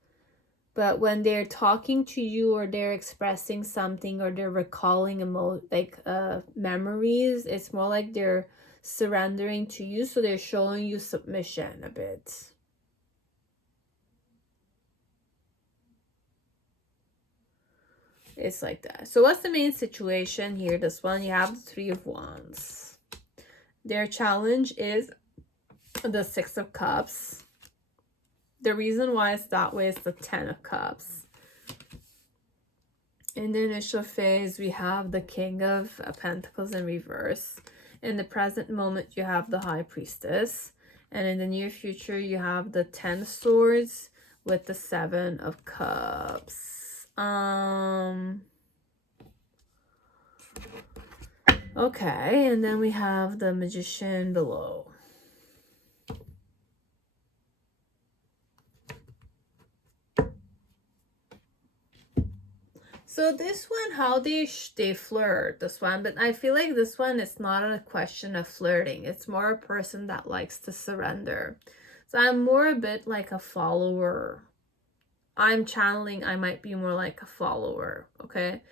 But when they're talking to you, or they're expressing something, or they're recalling memories, it's more like they're surrendering to you. So they're showing you submission a bit. It's like that. So what's the main situation here? This one, you have the 3 of Wands. Their challenge is the 6 of Cups. The reason why it's that way is the 10 of Cups. In the initial phase, we have the King of Pentacles in reverse. In the present moment, you have the High Priestess. And in the near future, you have the 10 of Swords with the 7 of Cups. Okay, and then we have the Magician below. So this one, how they flirt, this one, but I feel like this one is not a question of flirting. It's more a person that likes to surrender. So I'm more a bit like a follower. I'm channeling, I might be more like a follower, okay?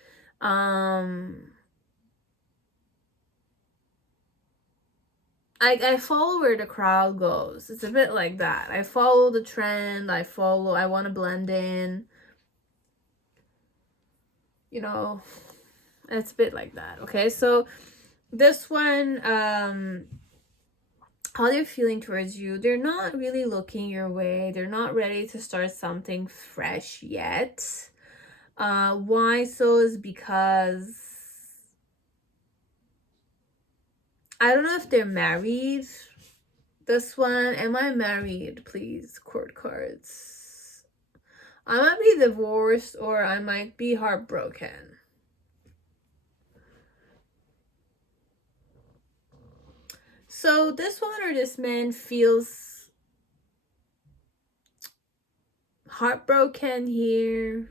I follow where the crowd goes. It's a bit like that. I follow the trend. I want to blend in. You know, it's a bit like that, okay? So this one, how they're feeling towards you, they're not really looking your way. They're not ready to start something fresh yet. Why so is because I don't know if they're married. This one, am I married? Please, court cards. I might be divorced, or I might be heartbroken. So this woman or this man feels heartbroken here.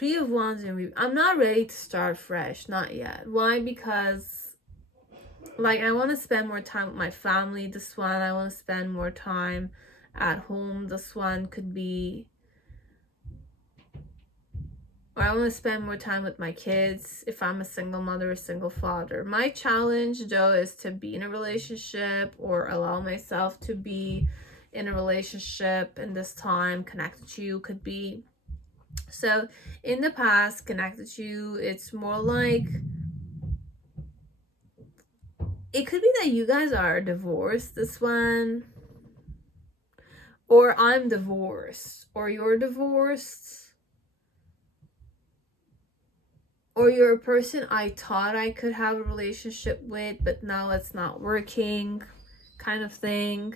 Three of Wands and I'm not ready to start fresh, not yet. Why? Because like I want to spend more time with my family. This one, I want to spend more time at home. This one could be, or I want to spend more time with my kids if I'm a single mother or single father. My challenge though is to be in a relationship or allow myself to be in a relationship in this time. Connected to you could be. So in the past, connected to you, it's more like it could be that you guys are divorced, this one, or I'm divorced, or you're divorced, or you're a person I thought I could have a relationship with, but now it's not working, kind of thing.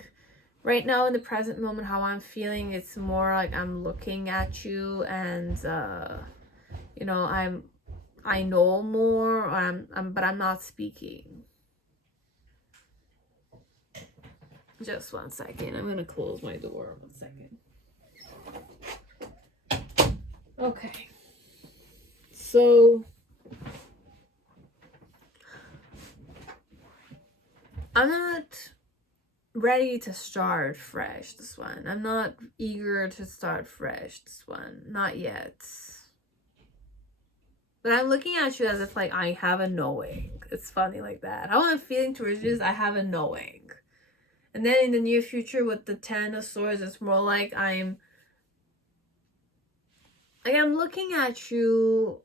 Right now in the present moment, how I'm feeling, it's more like I'm looking at you and you know, I know more, or but I'm not speaking. Just 1 second. I'm gonna close my door. 1 second. Okay. So I'm not ready to start fresh, this one. I'm not eager to start fresh, this one. Not yet. But I'm looking at you as if like I have a knowing. It's funny like that. How I'm feeling towards you is I have a knowing. And then in the near future with the 10 of Swords, it's more like I'm looking at you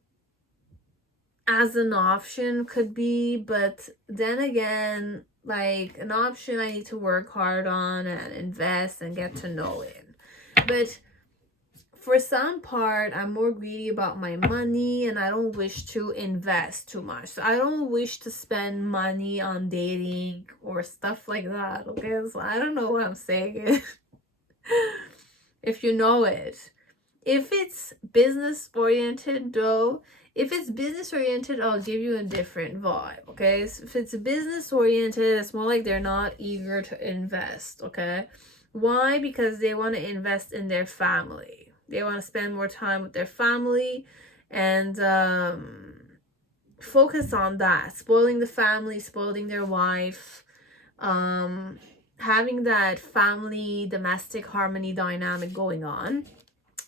as an option, could be, but then again, like an option I need to work hard on and invest and get to know it. But for some part, I'm more greedy about my money and I don't wish to invest too much. So I don't wish to spend money on dating or stuff like that, okay? So I don't know what I'm saying. If you know it. If it's business oriented though, if it's business oriented, I'll give you a different vibe, okay? So if it's business oriented, it's more like they're not eager to invest, okay? Why? Because they want to invest in their family. They want to spend more time with their family and focus on that. Spoiling the family, spoiling their wife, having that family domestic harmony dynamic going on.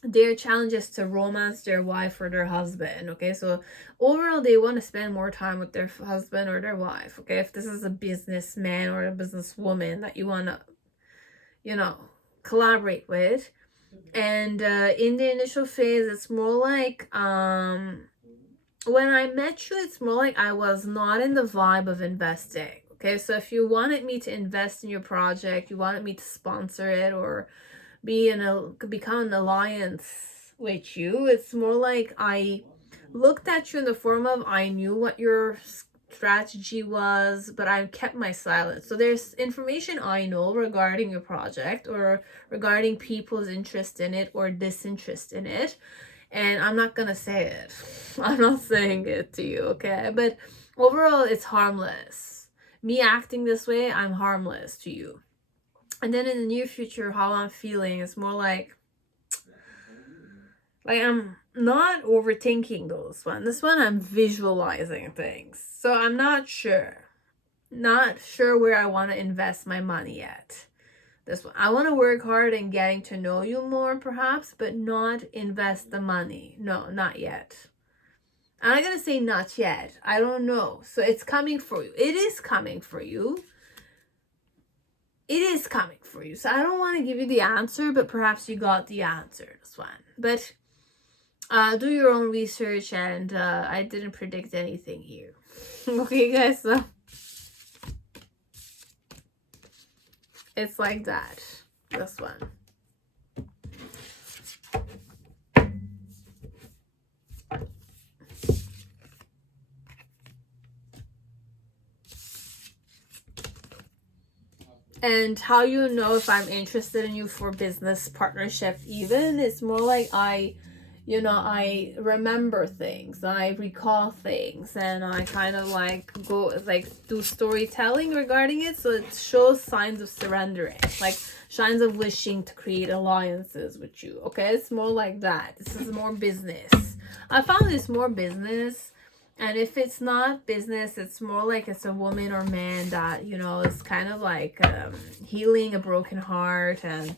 Their challenge is to romance their wife or their husband, okay? So overall, they want to spend more time with their husband or their wife, okay? If this is a businessman or a businesswoman that you want to, you know, collaborate with. And in the initial phase, it's more like when I met you, it's more like I was not in the vibe of investing, okay? So if you wanted me to invest in your project, you wanted me to sponsor it or become an alliance with you, it's more like I looked at you in the form of I knew what your strategy was, but I kept my silence. So there's information I know regarding your project or regarding people's interest in it or disinterest in it, and I'm not gonna say it. I'm not saying it to you, okay? But overall, it's harmless. Me acting this way, I'm harmless to you. And then in the near future, how I'm feeling is more like I'm not overthinking this one I'm visualizing things. So I'm not sure where I want to invest my money yet. This one I want to work hard in getting to know you more perhaps, but not invest the money. No, not yet. I'm not gonna say not yet. I don't know. So it's coming for you. It is coming for you. It is coming for you. So I don't want to give you the answer, but perhaps you got the answer, this one. But do your own research, and I didn't predict anything here. Okay, guys, so it's like that. This one. And how you know if I'm interested in you for business partnership even, it's more like I remember things, I recall things, and I kind of like go like do storytelling regarding it. So it shows signs of surrendering, like signs of wishing to create alliances with you, okay? It's more like that. This is more business. I found it's more business. And if it's not business, it's more like it's a woman or man that, you know, is kind of like healing a broken heart. And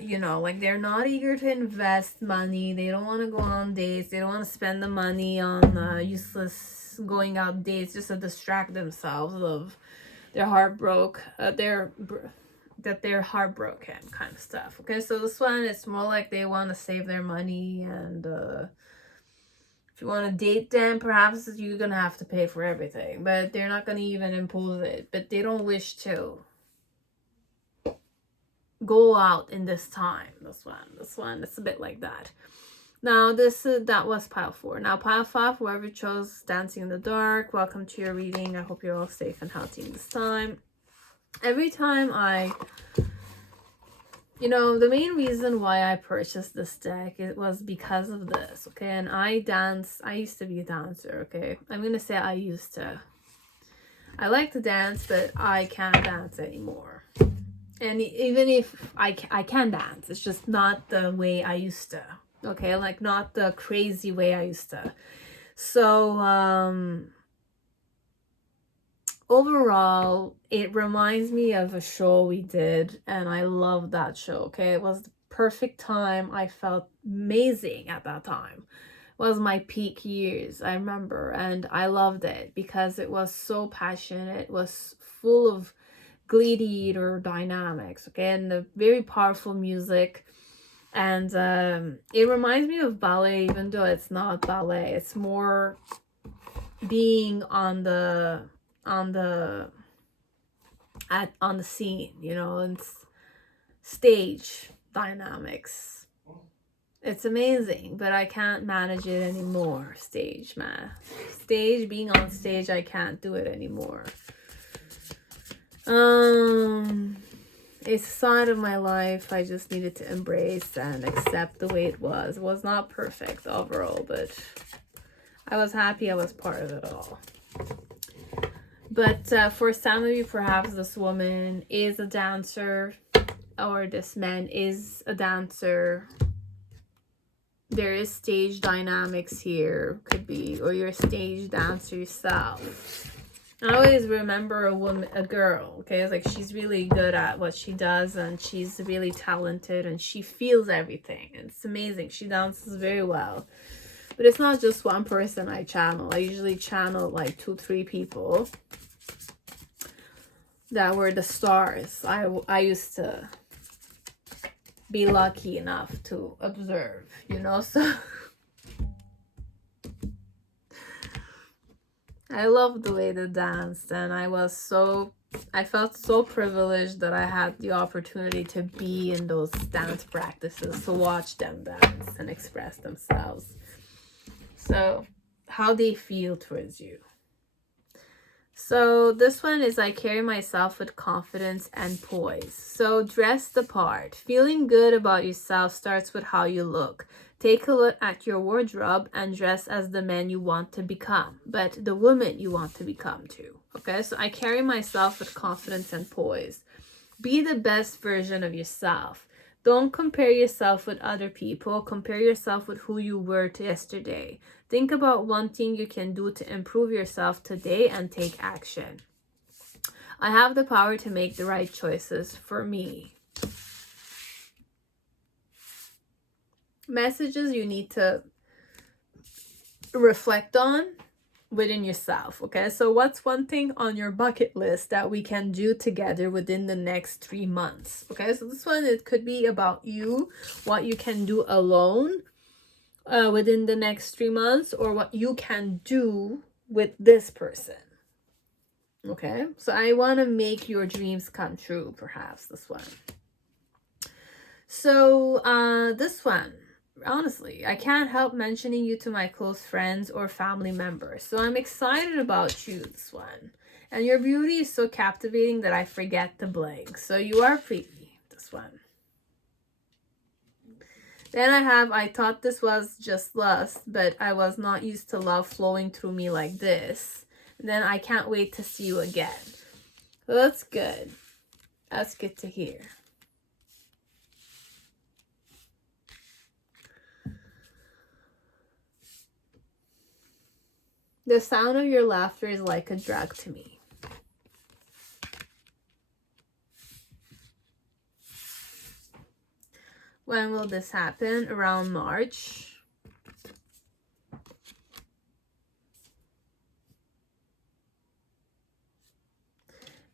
you know, like they're not eager to invest money. They don't want to go on dates. They don't want to spend the money on useless going out dates just to distract themselves of their that they're heartbroken kind of stuff. Okay, so this one, it's more like they want to save their money. And if you want to date them, perhaps you're gonna have to pay for everything, but they're not gonna even impose it. But they don't wish to go out in this time. This one, it's a bit like that. Now that was pile 4. Now pile 5, whoever chose Dancing in the Dark, welcome to your reading. I hope you're all safe and healthy in this time. Every time you know, the main reason why I purchased this deck, it was because of this, okay? And I used to be a dancer, okay? I'm gonna say I used to. I like to dance, but I can't dance anymore. And even if I can dance, it's just not the way I used to, okay? Like, not the crazy way I used to. So, overall, it reminds me of a show we did, and I loved that show, okay? It was the perfect time. I felt amazing at that time. It was my peak years, I remember, and I loved it because it was so passionate. It was full of gladiator dynamics, okay, and the very powerful music. And it reminds me of ballet, even though it's not ballet. It's more being on the scene, you know, and stage dynamics. It's amazing, but I can't manage it anymore. Being on stage, I can't do it anymore. It's a side of my life I just needed to embrace and accept the way it was. It was not perfect overall, but I was happy I was part of it all. But for some of you, perhaps this woman is a dancer, or this man is a dancer. There is stage dynamics here, could be, or you're a stage dancer yourself. I always remember a girl, okay? It's like she's really good at what she does, and she's really talented, and she feels everything. And it's amazing. She dances very well. But it's not just one person I channel. I usually channel like 2-3 people that were the stars. I used to be lucky enough to observe, you know? So I loved the way they danced, and I felt so privileged that I had the opportunity to be in those dance practices, to watch them dance and express themselves. So how they feel towards you. So this one is, I carry myself with confidence and poise. So dress the part. Feeling good about yourself starts with how you look. Take a look at your wardrobe and dress as the man you want to become, but the woman you want to become too. Okay, so I carry myself with confidence and poise. Be the best version of yourself. Don't compare yourself with other people. Compare yourself with who you were yesterday. Think about one thing you can do to improve yourself today and take action. I have the power to make the right choices for me. Messages you need to reflect on within yourself, okay? So what's one thing on your bucket list that we can do together within the next 3 months? Okay, so this one, it could be about you, what you can do alone within the next 3 months, or what you can do with this person. Okay, so I want to make your dreams come true, perhaps this one. So this one, honestly, I can't help mentioning you to my close friends or family members. So I'm excited about you, this one. And your beauty is so captivating that I forget to blink. So you are pretty, this one. Then I thought this was just lust, but I was not used to love flowing through me like this. And then I can't wait to see you again. So that's good. That's good to hear. The sound of your laughter is like a drug to me. When will this happen? Around March.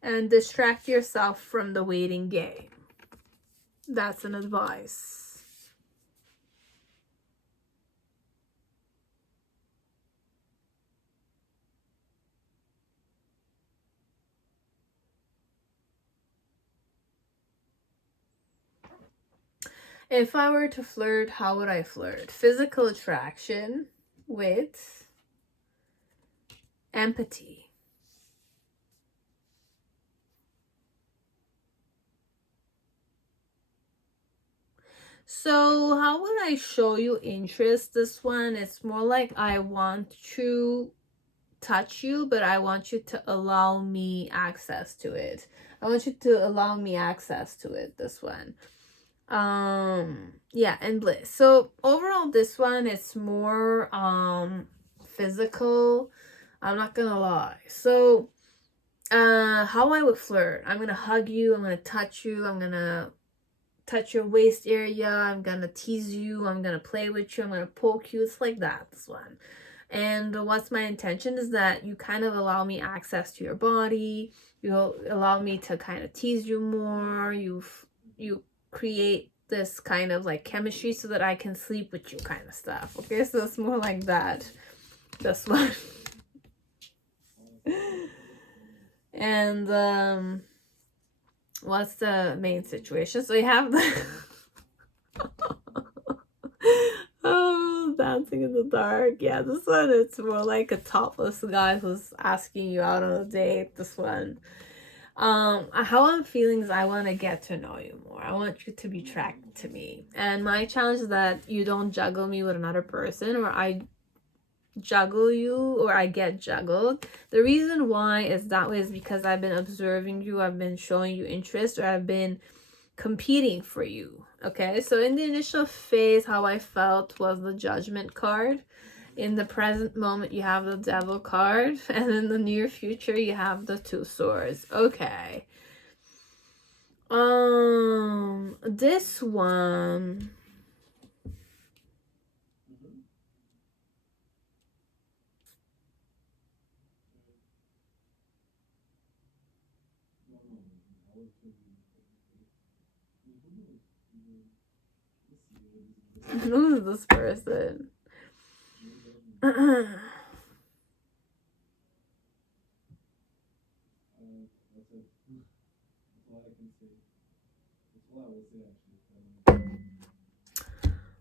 And distract yourself from the waiting game. That's an advice. If I were to flirt, how would I flirt? Physical attraction with empathy. So how would I show you interest? This one, it's more like I want to touch you, but I want you to allow me access to it. I want you to allow me access to it, this one. Yeah, and bliss. So overall, this one, it's more physical. I'm not gonna lie. So how I would flirt: I'm gonna hug you, I'm gonna touch you, I'm gonna touch your waist area, I'm gonna tease you, I'm gonna play with you, I'm gonna poke you. It's like that, this one. And what's my intention is that you kind of allow me access to your body, you allow me to kind of tease you more, you create this kind of like chemistry so that I can sleep with you, kind of stuff. Okay, so it's more like that, this one. And what's the main situation? So you have the oh, dancing in the dark. Yeah, this one, it's more like a topless guy who's asking you out on a date, this one. How I'm feeling is I want to get to know you more. I want you to be attracted to me. And my challenge is that you don't juggle me with another person, or I juggle you, or I get juggled. The reason why is that way is because I've been observing you, I've been showing you interest, or I've been competing for you. Okay, so in the initial phase, how I felt was the Judgment card. In the present moment, you have the Devil card, and in the near future, you have the Two Swords. Okay. This one. Who is this person?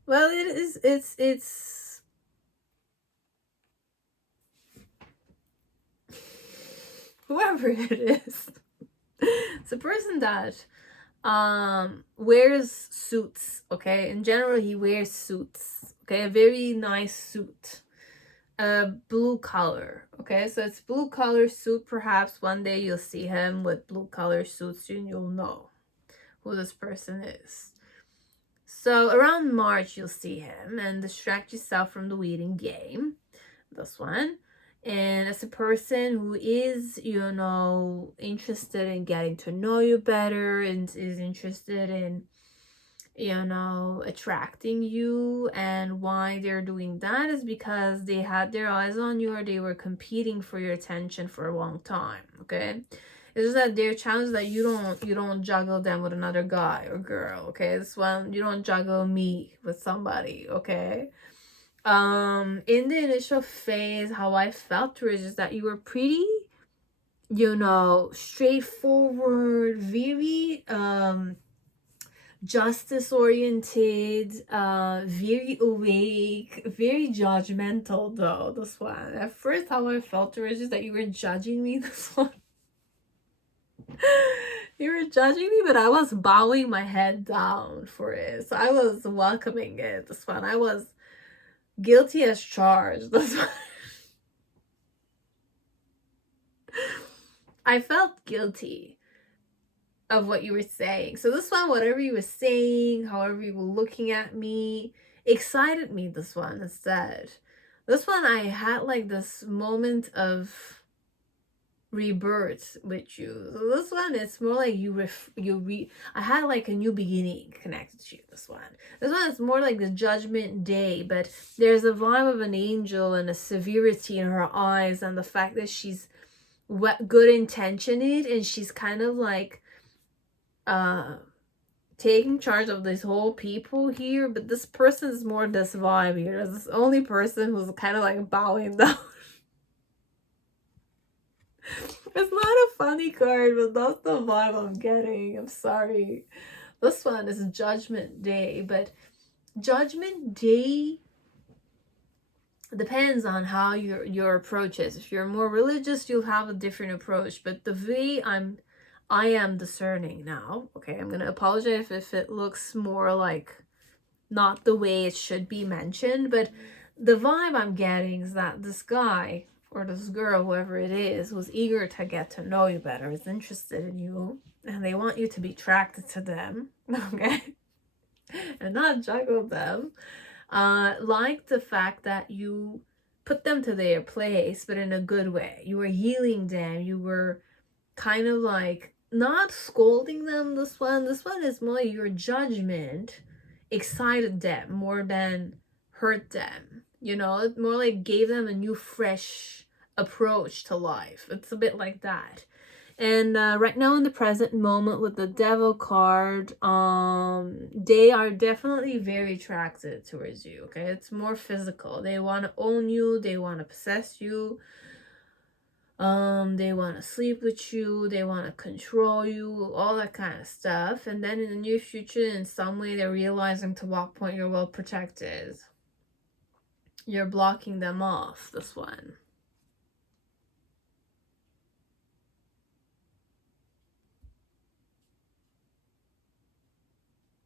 Well, it's whoever it is. It's a person that wears suits. Okay, in general, he wears suits. Okay, a very nice suit, blue color. Okay, so it's blue color suit. Perhaps one day you'll see him with blue color suits and you'll know who this person is. So around March, you'll see him, and distract yourself from the waiting game, this one. And as a person who is, you know, interested in getting to know you better and is interested in, you know, attracting you, and why they're doing that is because they had their eyes on you, or they were competing for your attention for a long time. Okay, it's just that they're challenged that you don't juggle them with another guy or girl. Okay, this one, you don't juggle me with somebody. Okay. In the initial phase, how I felt towards is that you were pretty, you know, straightforward, very justice oriented, very awake, very judgmental though, this one. At first, how I felt towards is that you were judging me, this one. You were judging me, but I was bowing my head down for it. So I was welcoming it, this one. I was guilty as charged, this one. I felt guilty of what you were saying. So this one, whatever you were saying, however you were looking at me, excited me, this one, instead. This one, I had like this moment of rebirth with you. So this one, it's more like I had like a new beginning connected to you. This one is more like the judgment day, but there's a vibe of an angel and a severity in her eyes, and the fact that she's good intentioned, and she's kind of like taking charge of this whole people here. But this person is more this vibe here. There's this only person who's kind of like bowing down. It's not a funny card, but that's the vibe I'm getting. I'm sorry. This one is Judgment Day, but Judgment Day depends on how your approach is. If you're more religious, you'll have a different approach. But the way I am discerning now, okay, I'm gonna apologize if it looks more like not the way it should be mentioned, but the vibe I'm getting is that this guy or this girl, whoever it is, was eager to get to know you better, is interested in you, and they want you to be attracted to them, okay? And not juggle them. Like the fact that you put them to their place, but in a good way. You were healing them. You were kind of like not scolding them. This one is more like your judgment excited them more than hurt them. You know, it more like gave them a new fresh approach to life. It's a bit like that. And right now in the present moment with the Devil card, they are definitely very attracted towards you, okay? It's more physical. They want to own you. They want to possess you. They want to sleep with you. They want to control you. All that kind of stuff. And then in the near future, in some way, they're realizing to what point you're well protected. You're blocking them off, this one.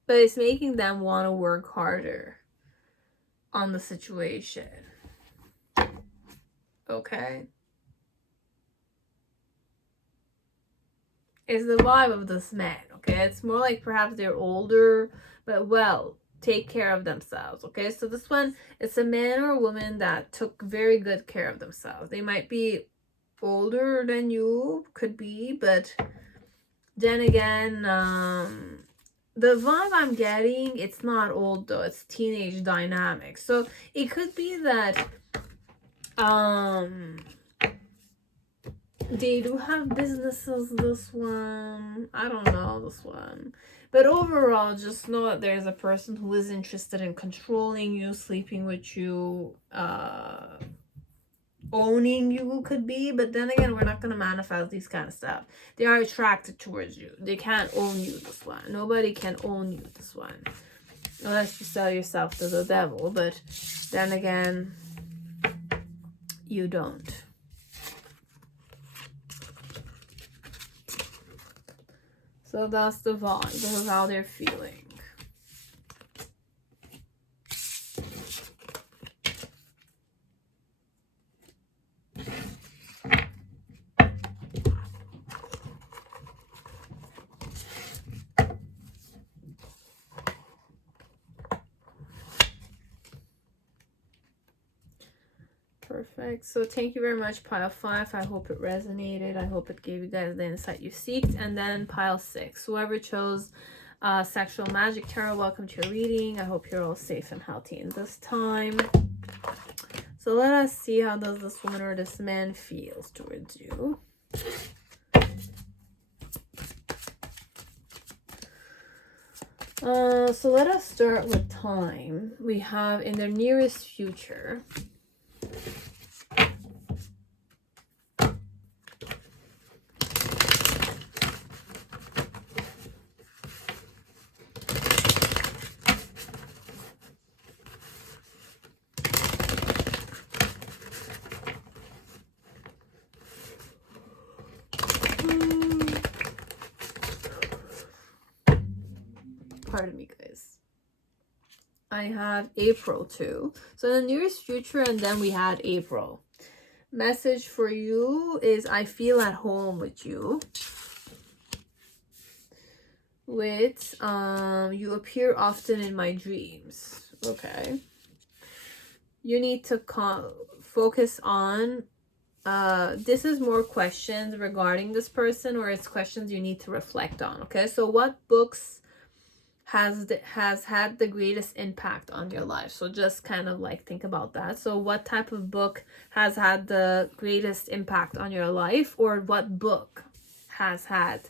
But it's making them want to work harder on the situation. Okay? It's the vibe of this man, okay? It's more like perhaps they're older, but well, take care of themselves, okay? So this one, it's a man or a woman that took very good care of themselves. They might be older than you, could be, but then again, the vibe I'm getting, it's not old though, it's teenage dynamic. So it could be that they do have businesses, this one. I don't know, this one. But overall, just know that there's a person who is interested in controlling you, sleeping with you, owning you could be. But then again, we're not going to manifest these kind of stuff. They are attracted towards you. They can't own you, this one. Nobody can own you, this one. Unless you sell yourself to the devil. But then again, you don't. So that's the vibe. This is how they're feeling. Perfect. So thank you very much, pile 5. I hope it resonated. I hope it gave you guys the insight you seeked. And then pile 6. Whoever chose Sexual Magic Tarot, welcome to your reading. I hope you're all safe and healthy in this time. So let us see how does this woman or this man feels towards you. So let us start with time. We have in the nearest future. Pardon me, guys. I have April too. So in the nearest future, and then we had April. Message for you is I feel at home with you. With you appear often in my dreams. Okay. you need to focus on, this is more questions regarding this person, or it's questions you need to reflect on. Okay, so what books has had the greatest impact on your life? So just kind of like think about that. So what type of book has had the greatest impact on your life, or what book has had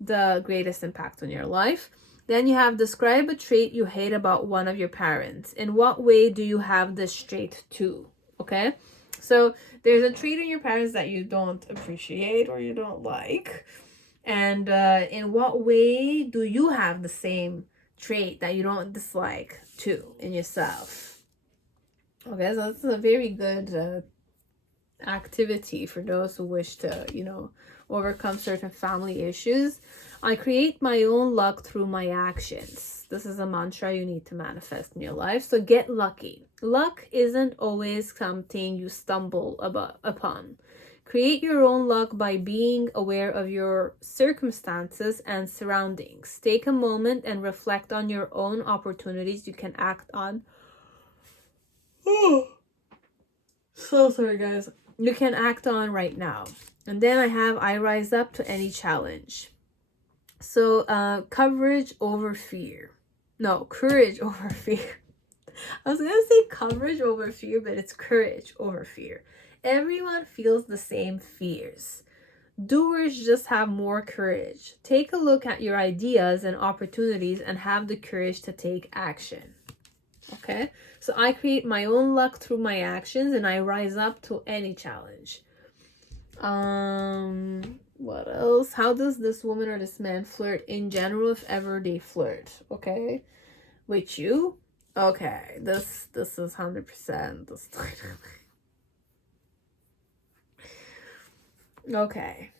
the greatest impact on your life? Then you have describe a trait you hate about one of your parents. In what way do you have this trait too? Okay, so there's a trait in your parents that you don't appreciate or you don't like, and in what way do you have the same trait that you don't dislike too in yourself? Okay, so this is a very good activity for those who wish to, you know, overcome certain family issues. I create my own luck through my actions. This is a mantra you need to manifest in your life. So get lucky. Luck isn't always something you stumble upon. Create your own luck by being aware of your circumstances and surroundings. Take a moment and reflect on your own opportunities you can act on. Oh, so sorry, guys. You can act on right now. And then I rise up to any challenge. So courage over fear. No, courage over fear. I was gonna say courage over fear, but it's courage over fear. Everyone feels the same fears. Doers just have more courage. Take a look at your ideas and opportunities and have the courage to take action. Okay, so I create my own luck through my actions and I rise up to any challenge. What else? How does this woman or this man flirt in general, if ever they flirt? Okay, with you? Okay, this is 100% this. Okay.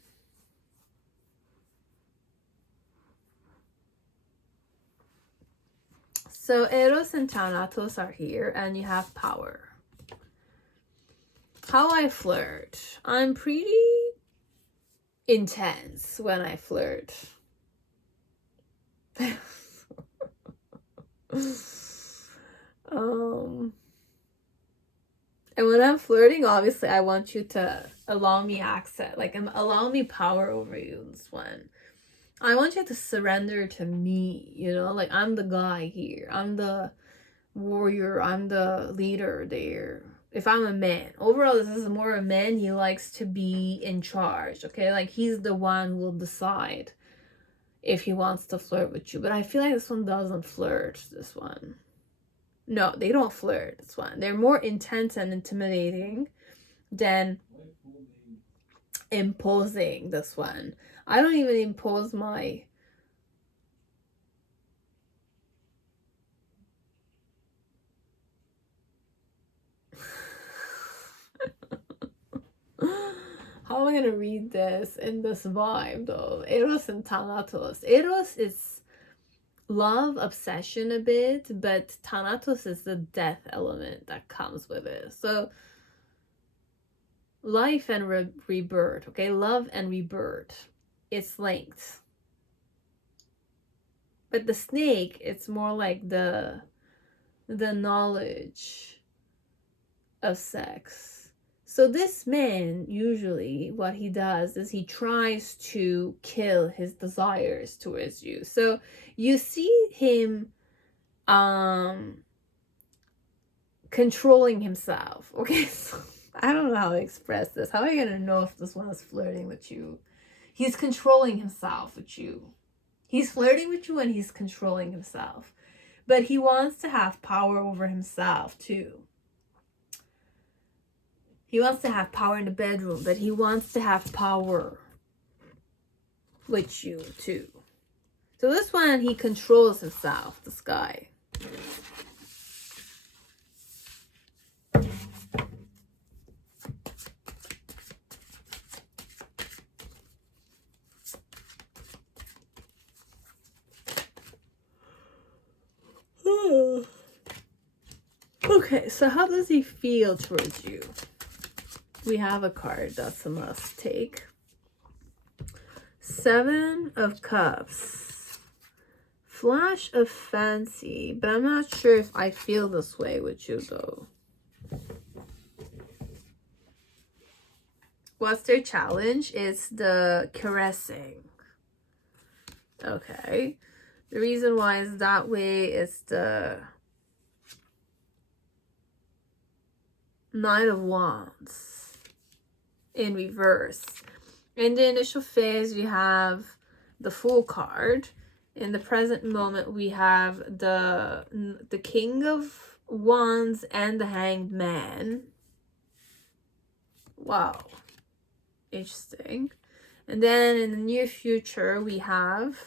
So Eros and Thanatos are here and you have power. How I flirt. I'm pretty intense when I flirt. And when I'm flirting, obviously I want you to allow me access, like allow me power over you. This one, I want you to surrender to me, you know, like I'm the guy here, I'm the warrior, I'm the leader there. If I'm a man, overall this is more a man. He likes to be in charge. Okay, like he's the one who will decide if he wants to flirt with you. But I feel like this one doesn't flirt. This one, no, they don't flirt. This one, they're more intense and intimidating than imposing. This one, I don't even impose my how am I gonna read this in this vibe though? Eros and Thanatos. Eros is love, obsession a bit, but Thanatos is the death element that comes with it. So life and rebirth, okay? Love and rebirth. It's linked. But the snake, it's more like the knowledge of sex. So this man, usually what he does is he tries to kill his desires towards you. So you see him controlling himself. Okay, so I don't know how to express this. How are you gonna know if this one is flirting with you? He's controlling himself with you. He's flirting with you and he's controlling himself. But he wants to have power over himself too. He wants to have power in the bedroom, but he wants to have power with you too. So this one, he controls himself, this guy. Okay, so how does he feel towards you? We have a card that's a must take. 7 of Cups. Flash of fancy, but I'm not sure if I feel this way with you though. What's their challenge? It's the caressing. Okay. The reason why is that way is the Knight of Wands in reverse. In the initial phase, we have the Fool card. In the present moment, we have the King of Wands and the Hanged Man. Wow. Interesting. And then in the near future, we have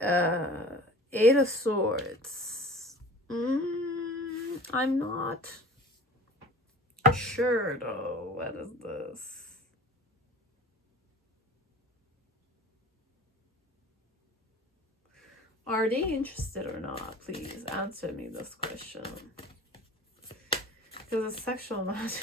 Eight of Swords. I'm not sure though. What is this? Are they interested or not? Please answer me this question. Because it's sexual magic.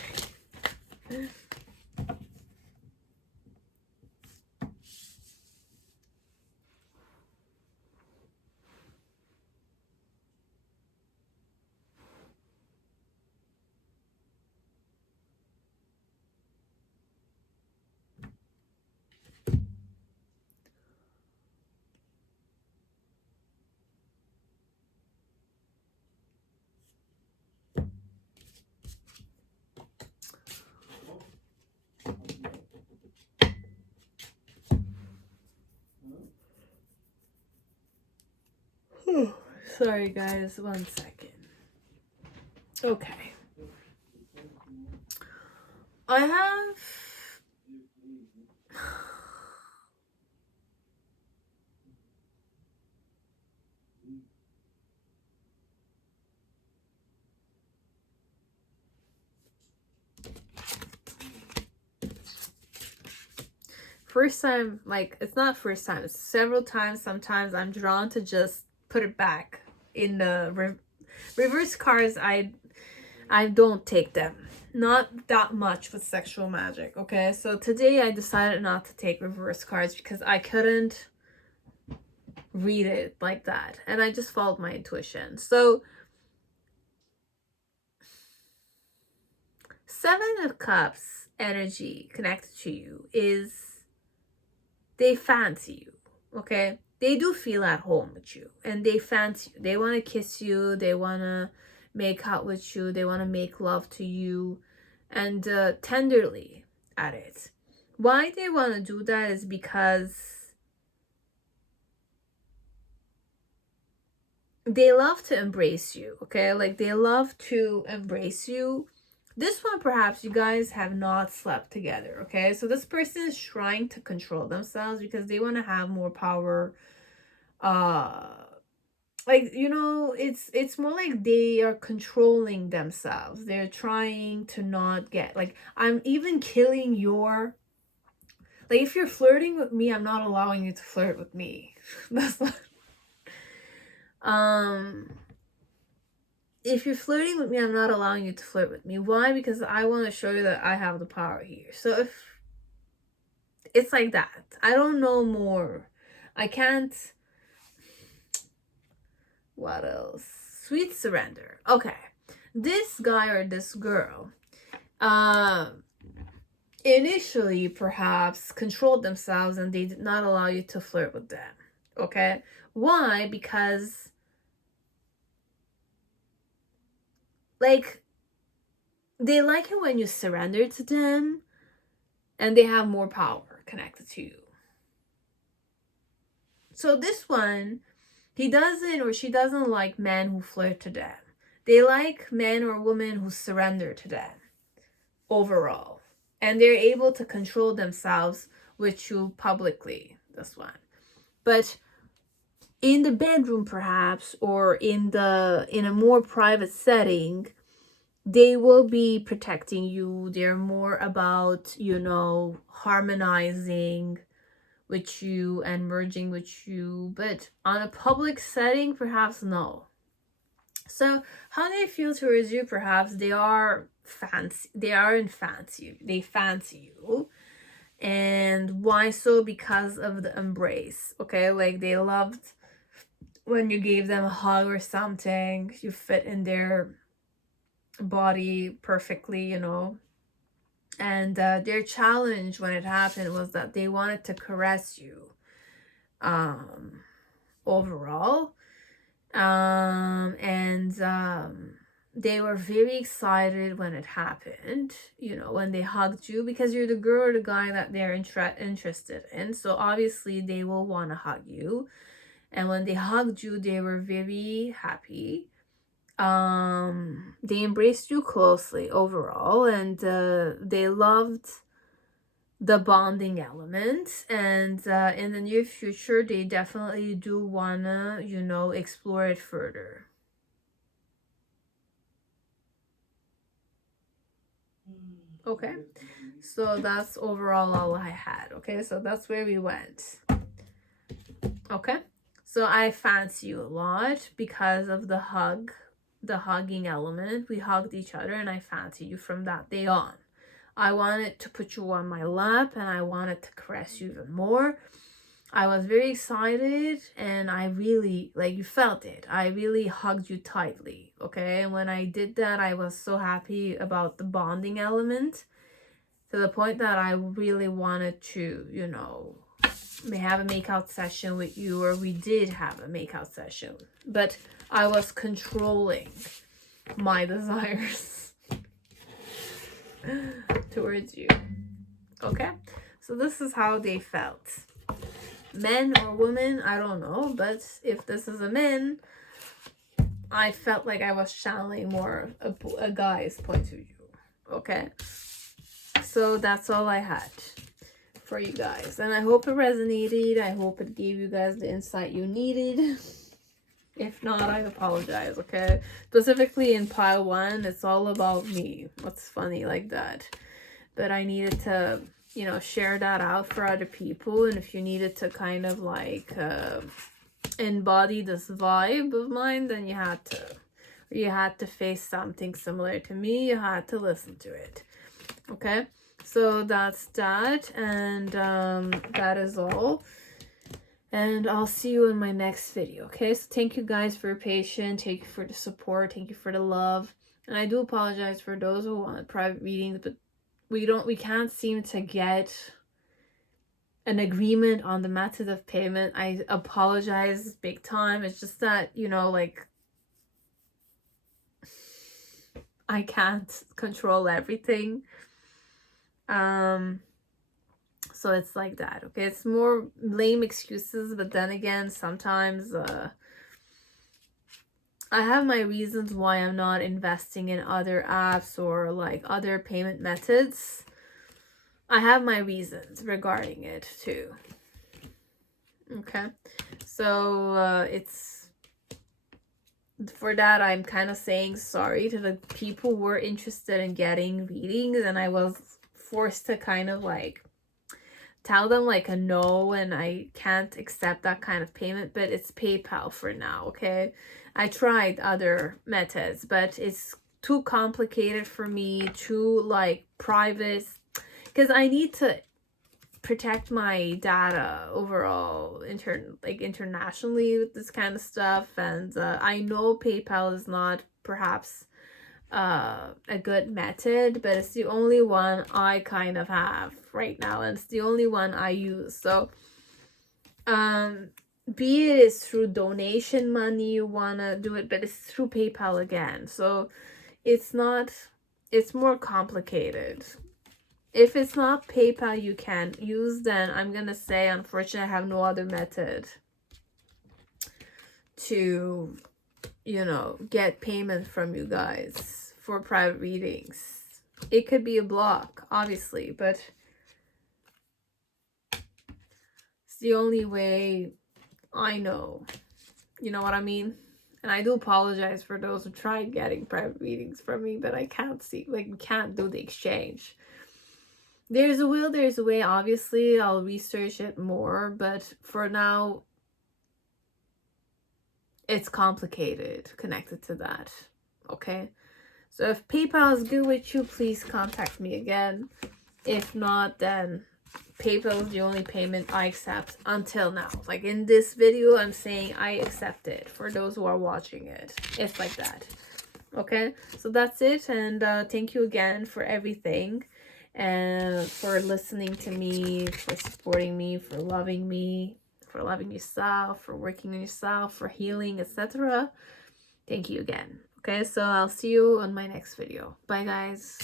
Sorry guys, 1 second. Okay. I have first time, like, it's not first time, it's several times. Sometimes I'm drawn to just put it back in the reverse cards. I don't take them, not that much with sexual magic. Okay, so today I decided not to take reverse cards because I couldn't read it like that, and I just followed my intuition. So Seven of Cups energy connected to you is they fancy you. Okay, they do feel at home with you, and they fancy you. They want to kiss you, they want to make out with you, they want to make love to you, and tenderly at it. Why they want to do that is because they love to embrace you. Okay, like they love to embrace you. This one, perhaps you guys have not slept together. Okay, so this person is trying to control themselves because they want to have more power. Like, you know, it's more like they are controlling themselves. They're trying to not get, like, I'm even killing your, like, if you're flirting with me, I'm not allowing you to flirt with me. That's what, if you're flirting with me, I'm not allowing you to flirt with me. Why? Because I want to show you that I have the power here. So if it's like that, I don't know more. I can't. What else? Sweet surrender. Okay. This guy or this girl initially perhaps controlled themselves and they did not allow you to flirt with them. Okay? Why? Because, like, they like it when you surrender to them and they have more power connected to you. So this one, he doesn't or she doesn't like men who flirt to them. They like men or women who surrender to them overall. And they're able to control themselves with you publicly, this one. But in the bedroom perhaps, or in a more private setting, they will be protecting you. They're more about, you know, harmonizing with you and merging with you. But on a public setting, perhaps no. So how they feel towards you, perhaps they are fancy, they fancy you. And why so? Because of the embrace. Okay, like they loved when you gave them a hug or something. You fit in their body perfectly, you know. And their challenge when it happened was that they wanted to caress you overall. They were very excited when it happened, you know, when they hugged you, because you're the girl or the guy that they're interested in. So obviously they will want to hug you. And when they hugged you, they were very happy. They embraced you closely overall, and they loved the bonding element. And in the near future, they definitely do wanna, you know, explore it further. Okay, so that's overall all I had. Okay, so that's where we went. Okay, so I fancy you a lot because of the hugging element. We hugged each other and I fancied you from that day on. I wanted to put you on my lap and I wanted to caress you even more. I was very excited and I really, like, you felt it. I really hugged you tightly, okay? And when I did that, I was so happy about the bonding element, to the point that I really wanted to, you know, have a makeout session with you, or we did have a makeout session. But I was controlling my desires towards you, okay? So this is how they felt. Men or women, I don't know, but if this is a man, I felt like I was channeling more a guy's point of view, okay? So that's all I had for you guys, and I hope it resonated. I hope it gave you guys the insight you needed. If not, I apologize, okay? Specifically in pile 1, it's all about me. What's funny like that? But I needed to, you know, share that out for other people. And if you needed to kind of like embody this vibe of mine, then you had to face something similar to me. You had to listen to it, okay? So that's that, and that is all. And I'll see you in my next video, okay? So thank you guys for your patience. Thank you for the support. Thank you for the love. And I do apologize for those who want private readings, but we can't seem to get an agreement on the method of payment. I apologize big time. It's just that, you know, like, I can't control everything. So it's like that, okay? It's more lame excuses, but then again, sometimes I have my reasons why I'm not investing in other apps or like other payment methods. I have my reasons regarding it too, okay? So it's for that I'm kind of saying sorry to the people who were interested in getting readings, and I was forced to kind of like tell them like a no, and I can't accept that kind of payment, but it's PayPal for now, okay? I tried other methods, but it's too complicated for me, too like private, because I need to protect my data overall internationally with this kind of stuff. And I know PayPal is not perhaps a good method, but it's the only one I kind of have right now, and it's the only one I use. So be it is through donation money you want to do it, but it's through PayPal again, so it's more complicated. If it's not PayPal you can use, then I'm gonna say unfortunately I have no other method to, you know, get payment from you guys for private readings. It could be a block, obviously, but it's the only way I know. You know what I mean? And I do apologize for those who tried getting private readings from me, but I can't see, like, we can't do the exchange. There's a will, there's a way. Obviously, I'll research it more, but for now, it's complicated connected to that, okay? So if PayPal is good with you, please contact me again. If not, then PayPal is the only payment I accept until now. Like in this video, I'm saying I accept it. For those who are watching it, it's like that, okay? So that's it, and thank you again for everything. and for listening to me, for supporting me, for loving yourself, for working on yourself, for healing, etc. Thank you again. Okay, so I'll see you on my next video. Bye, guys.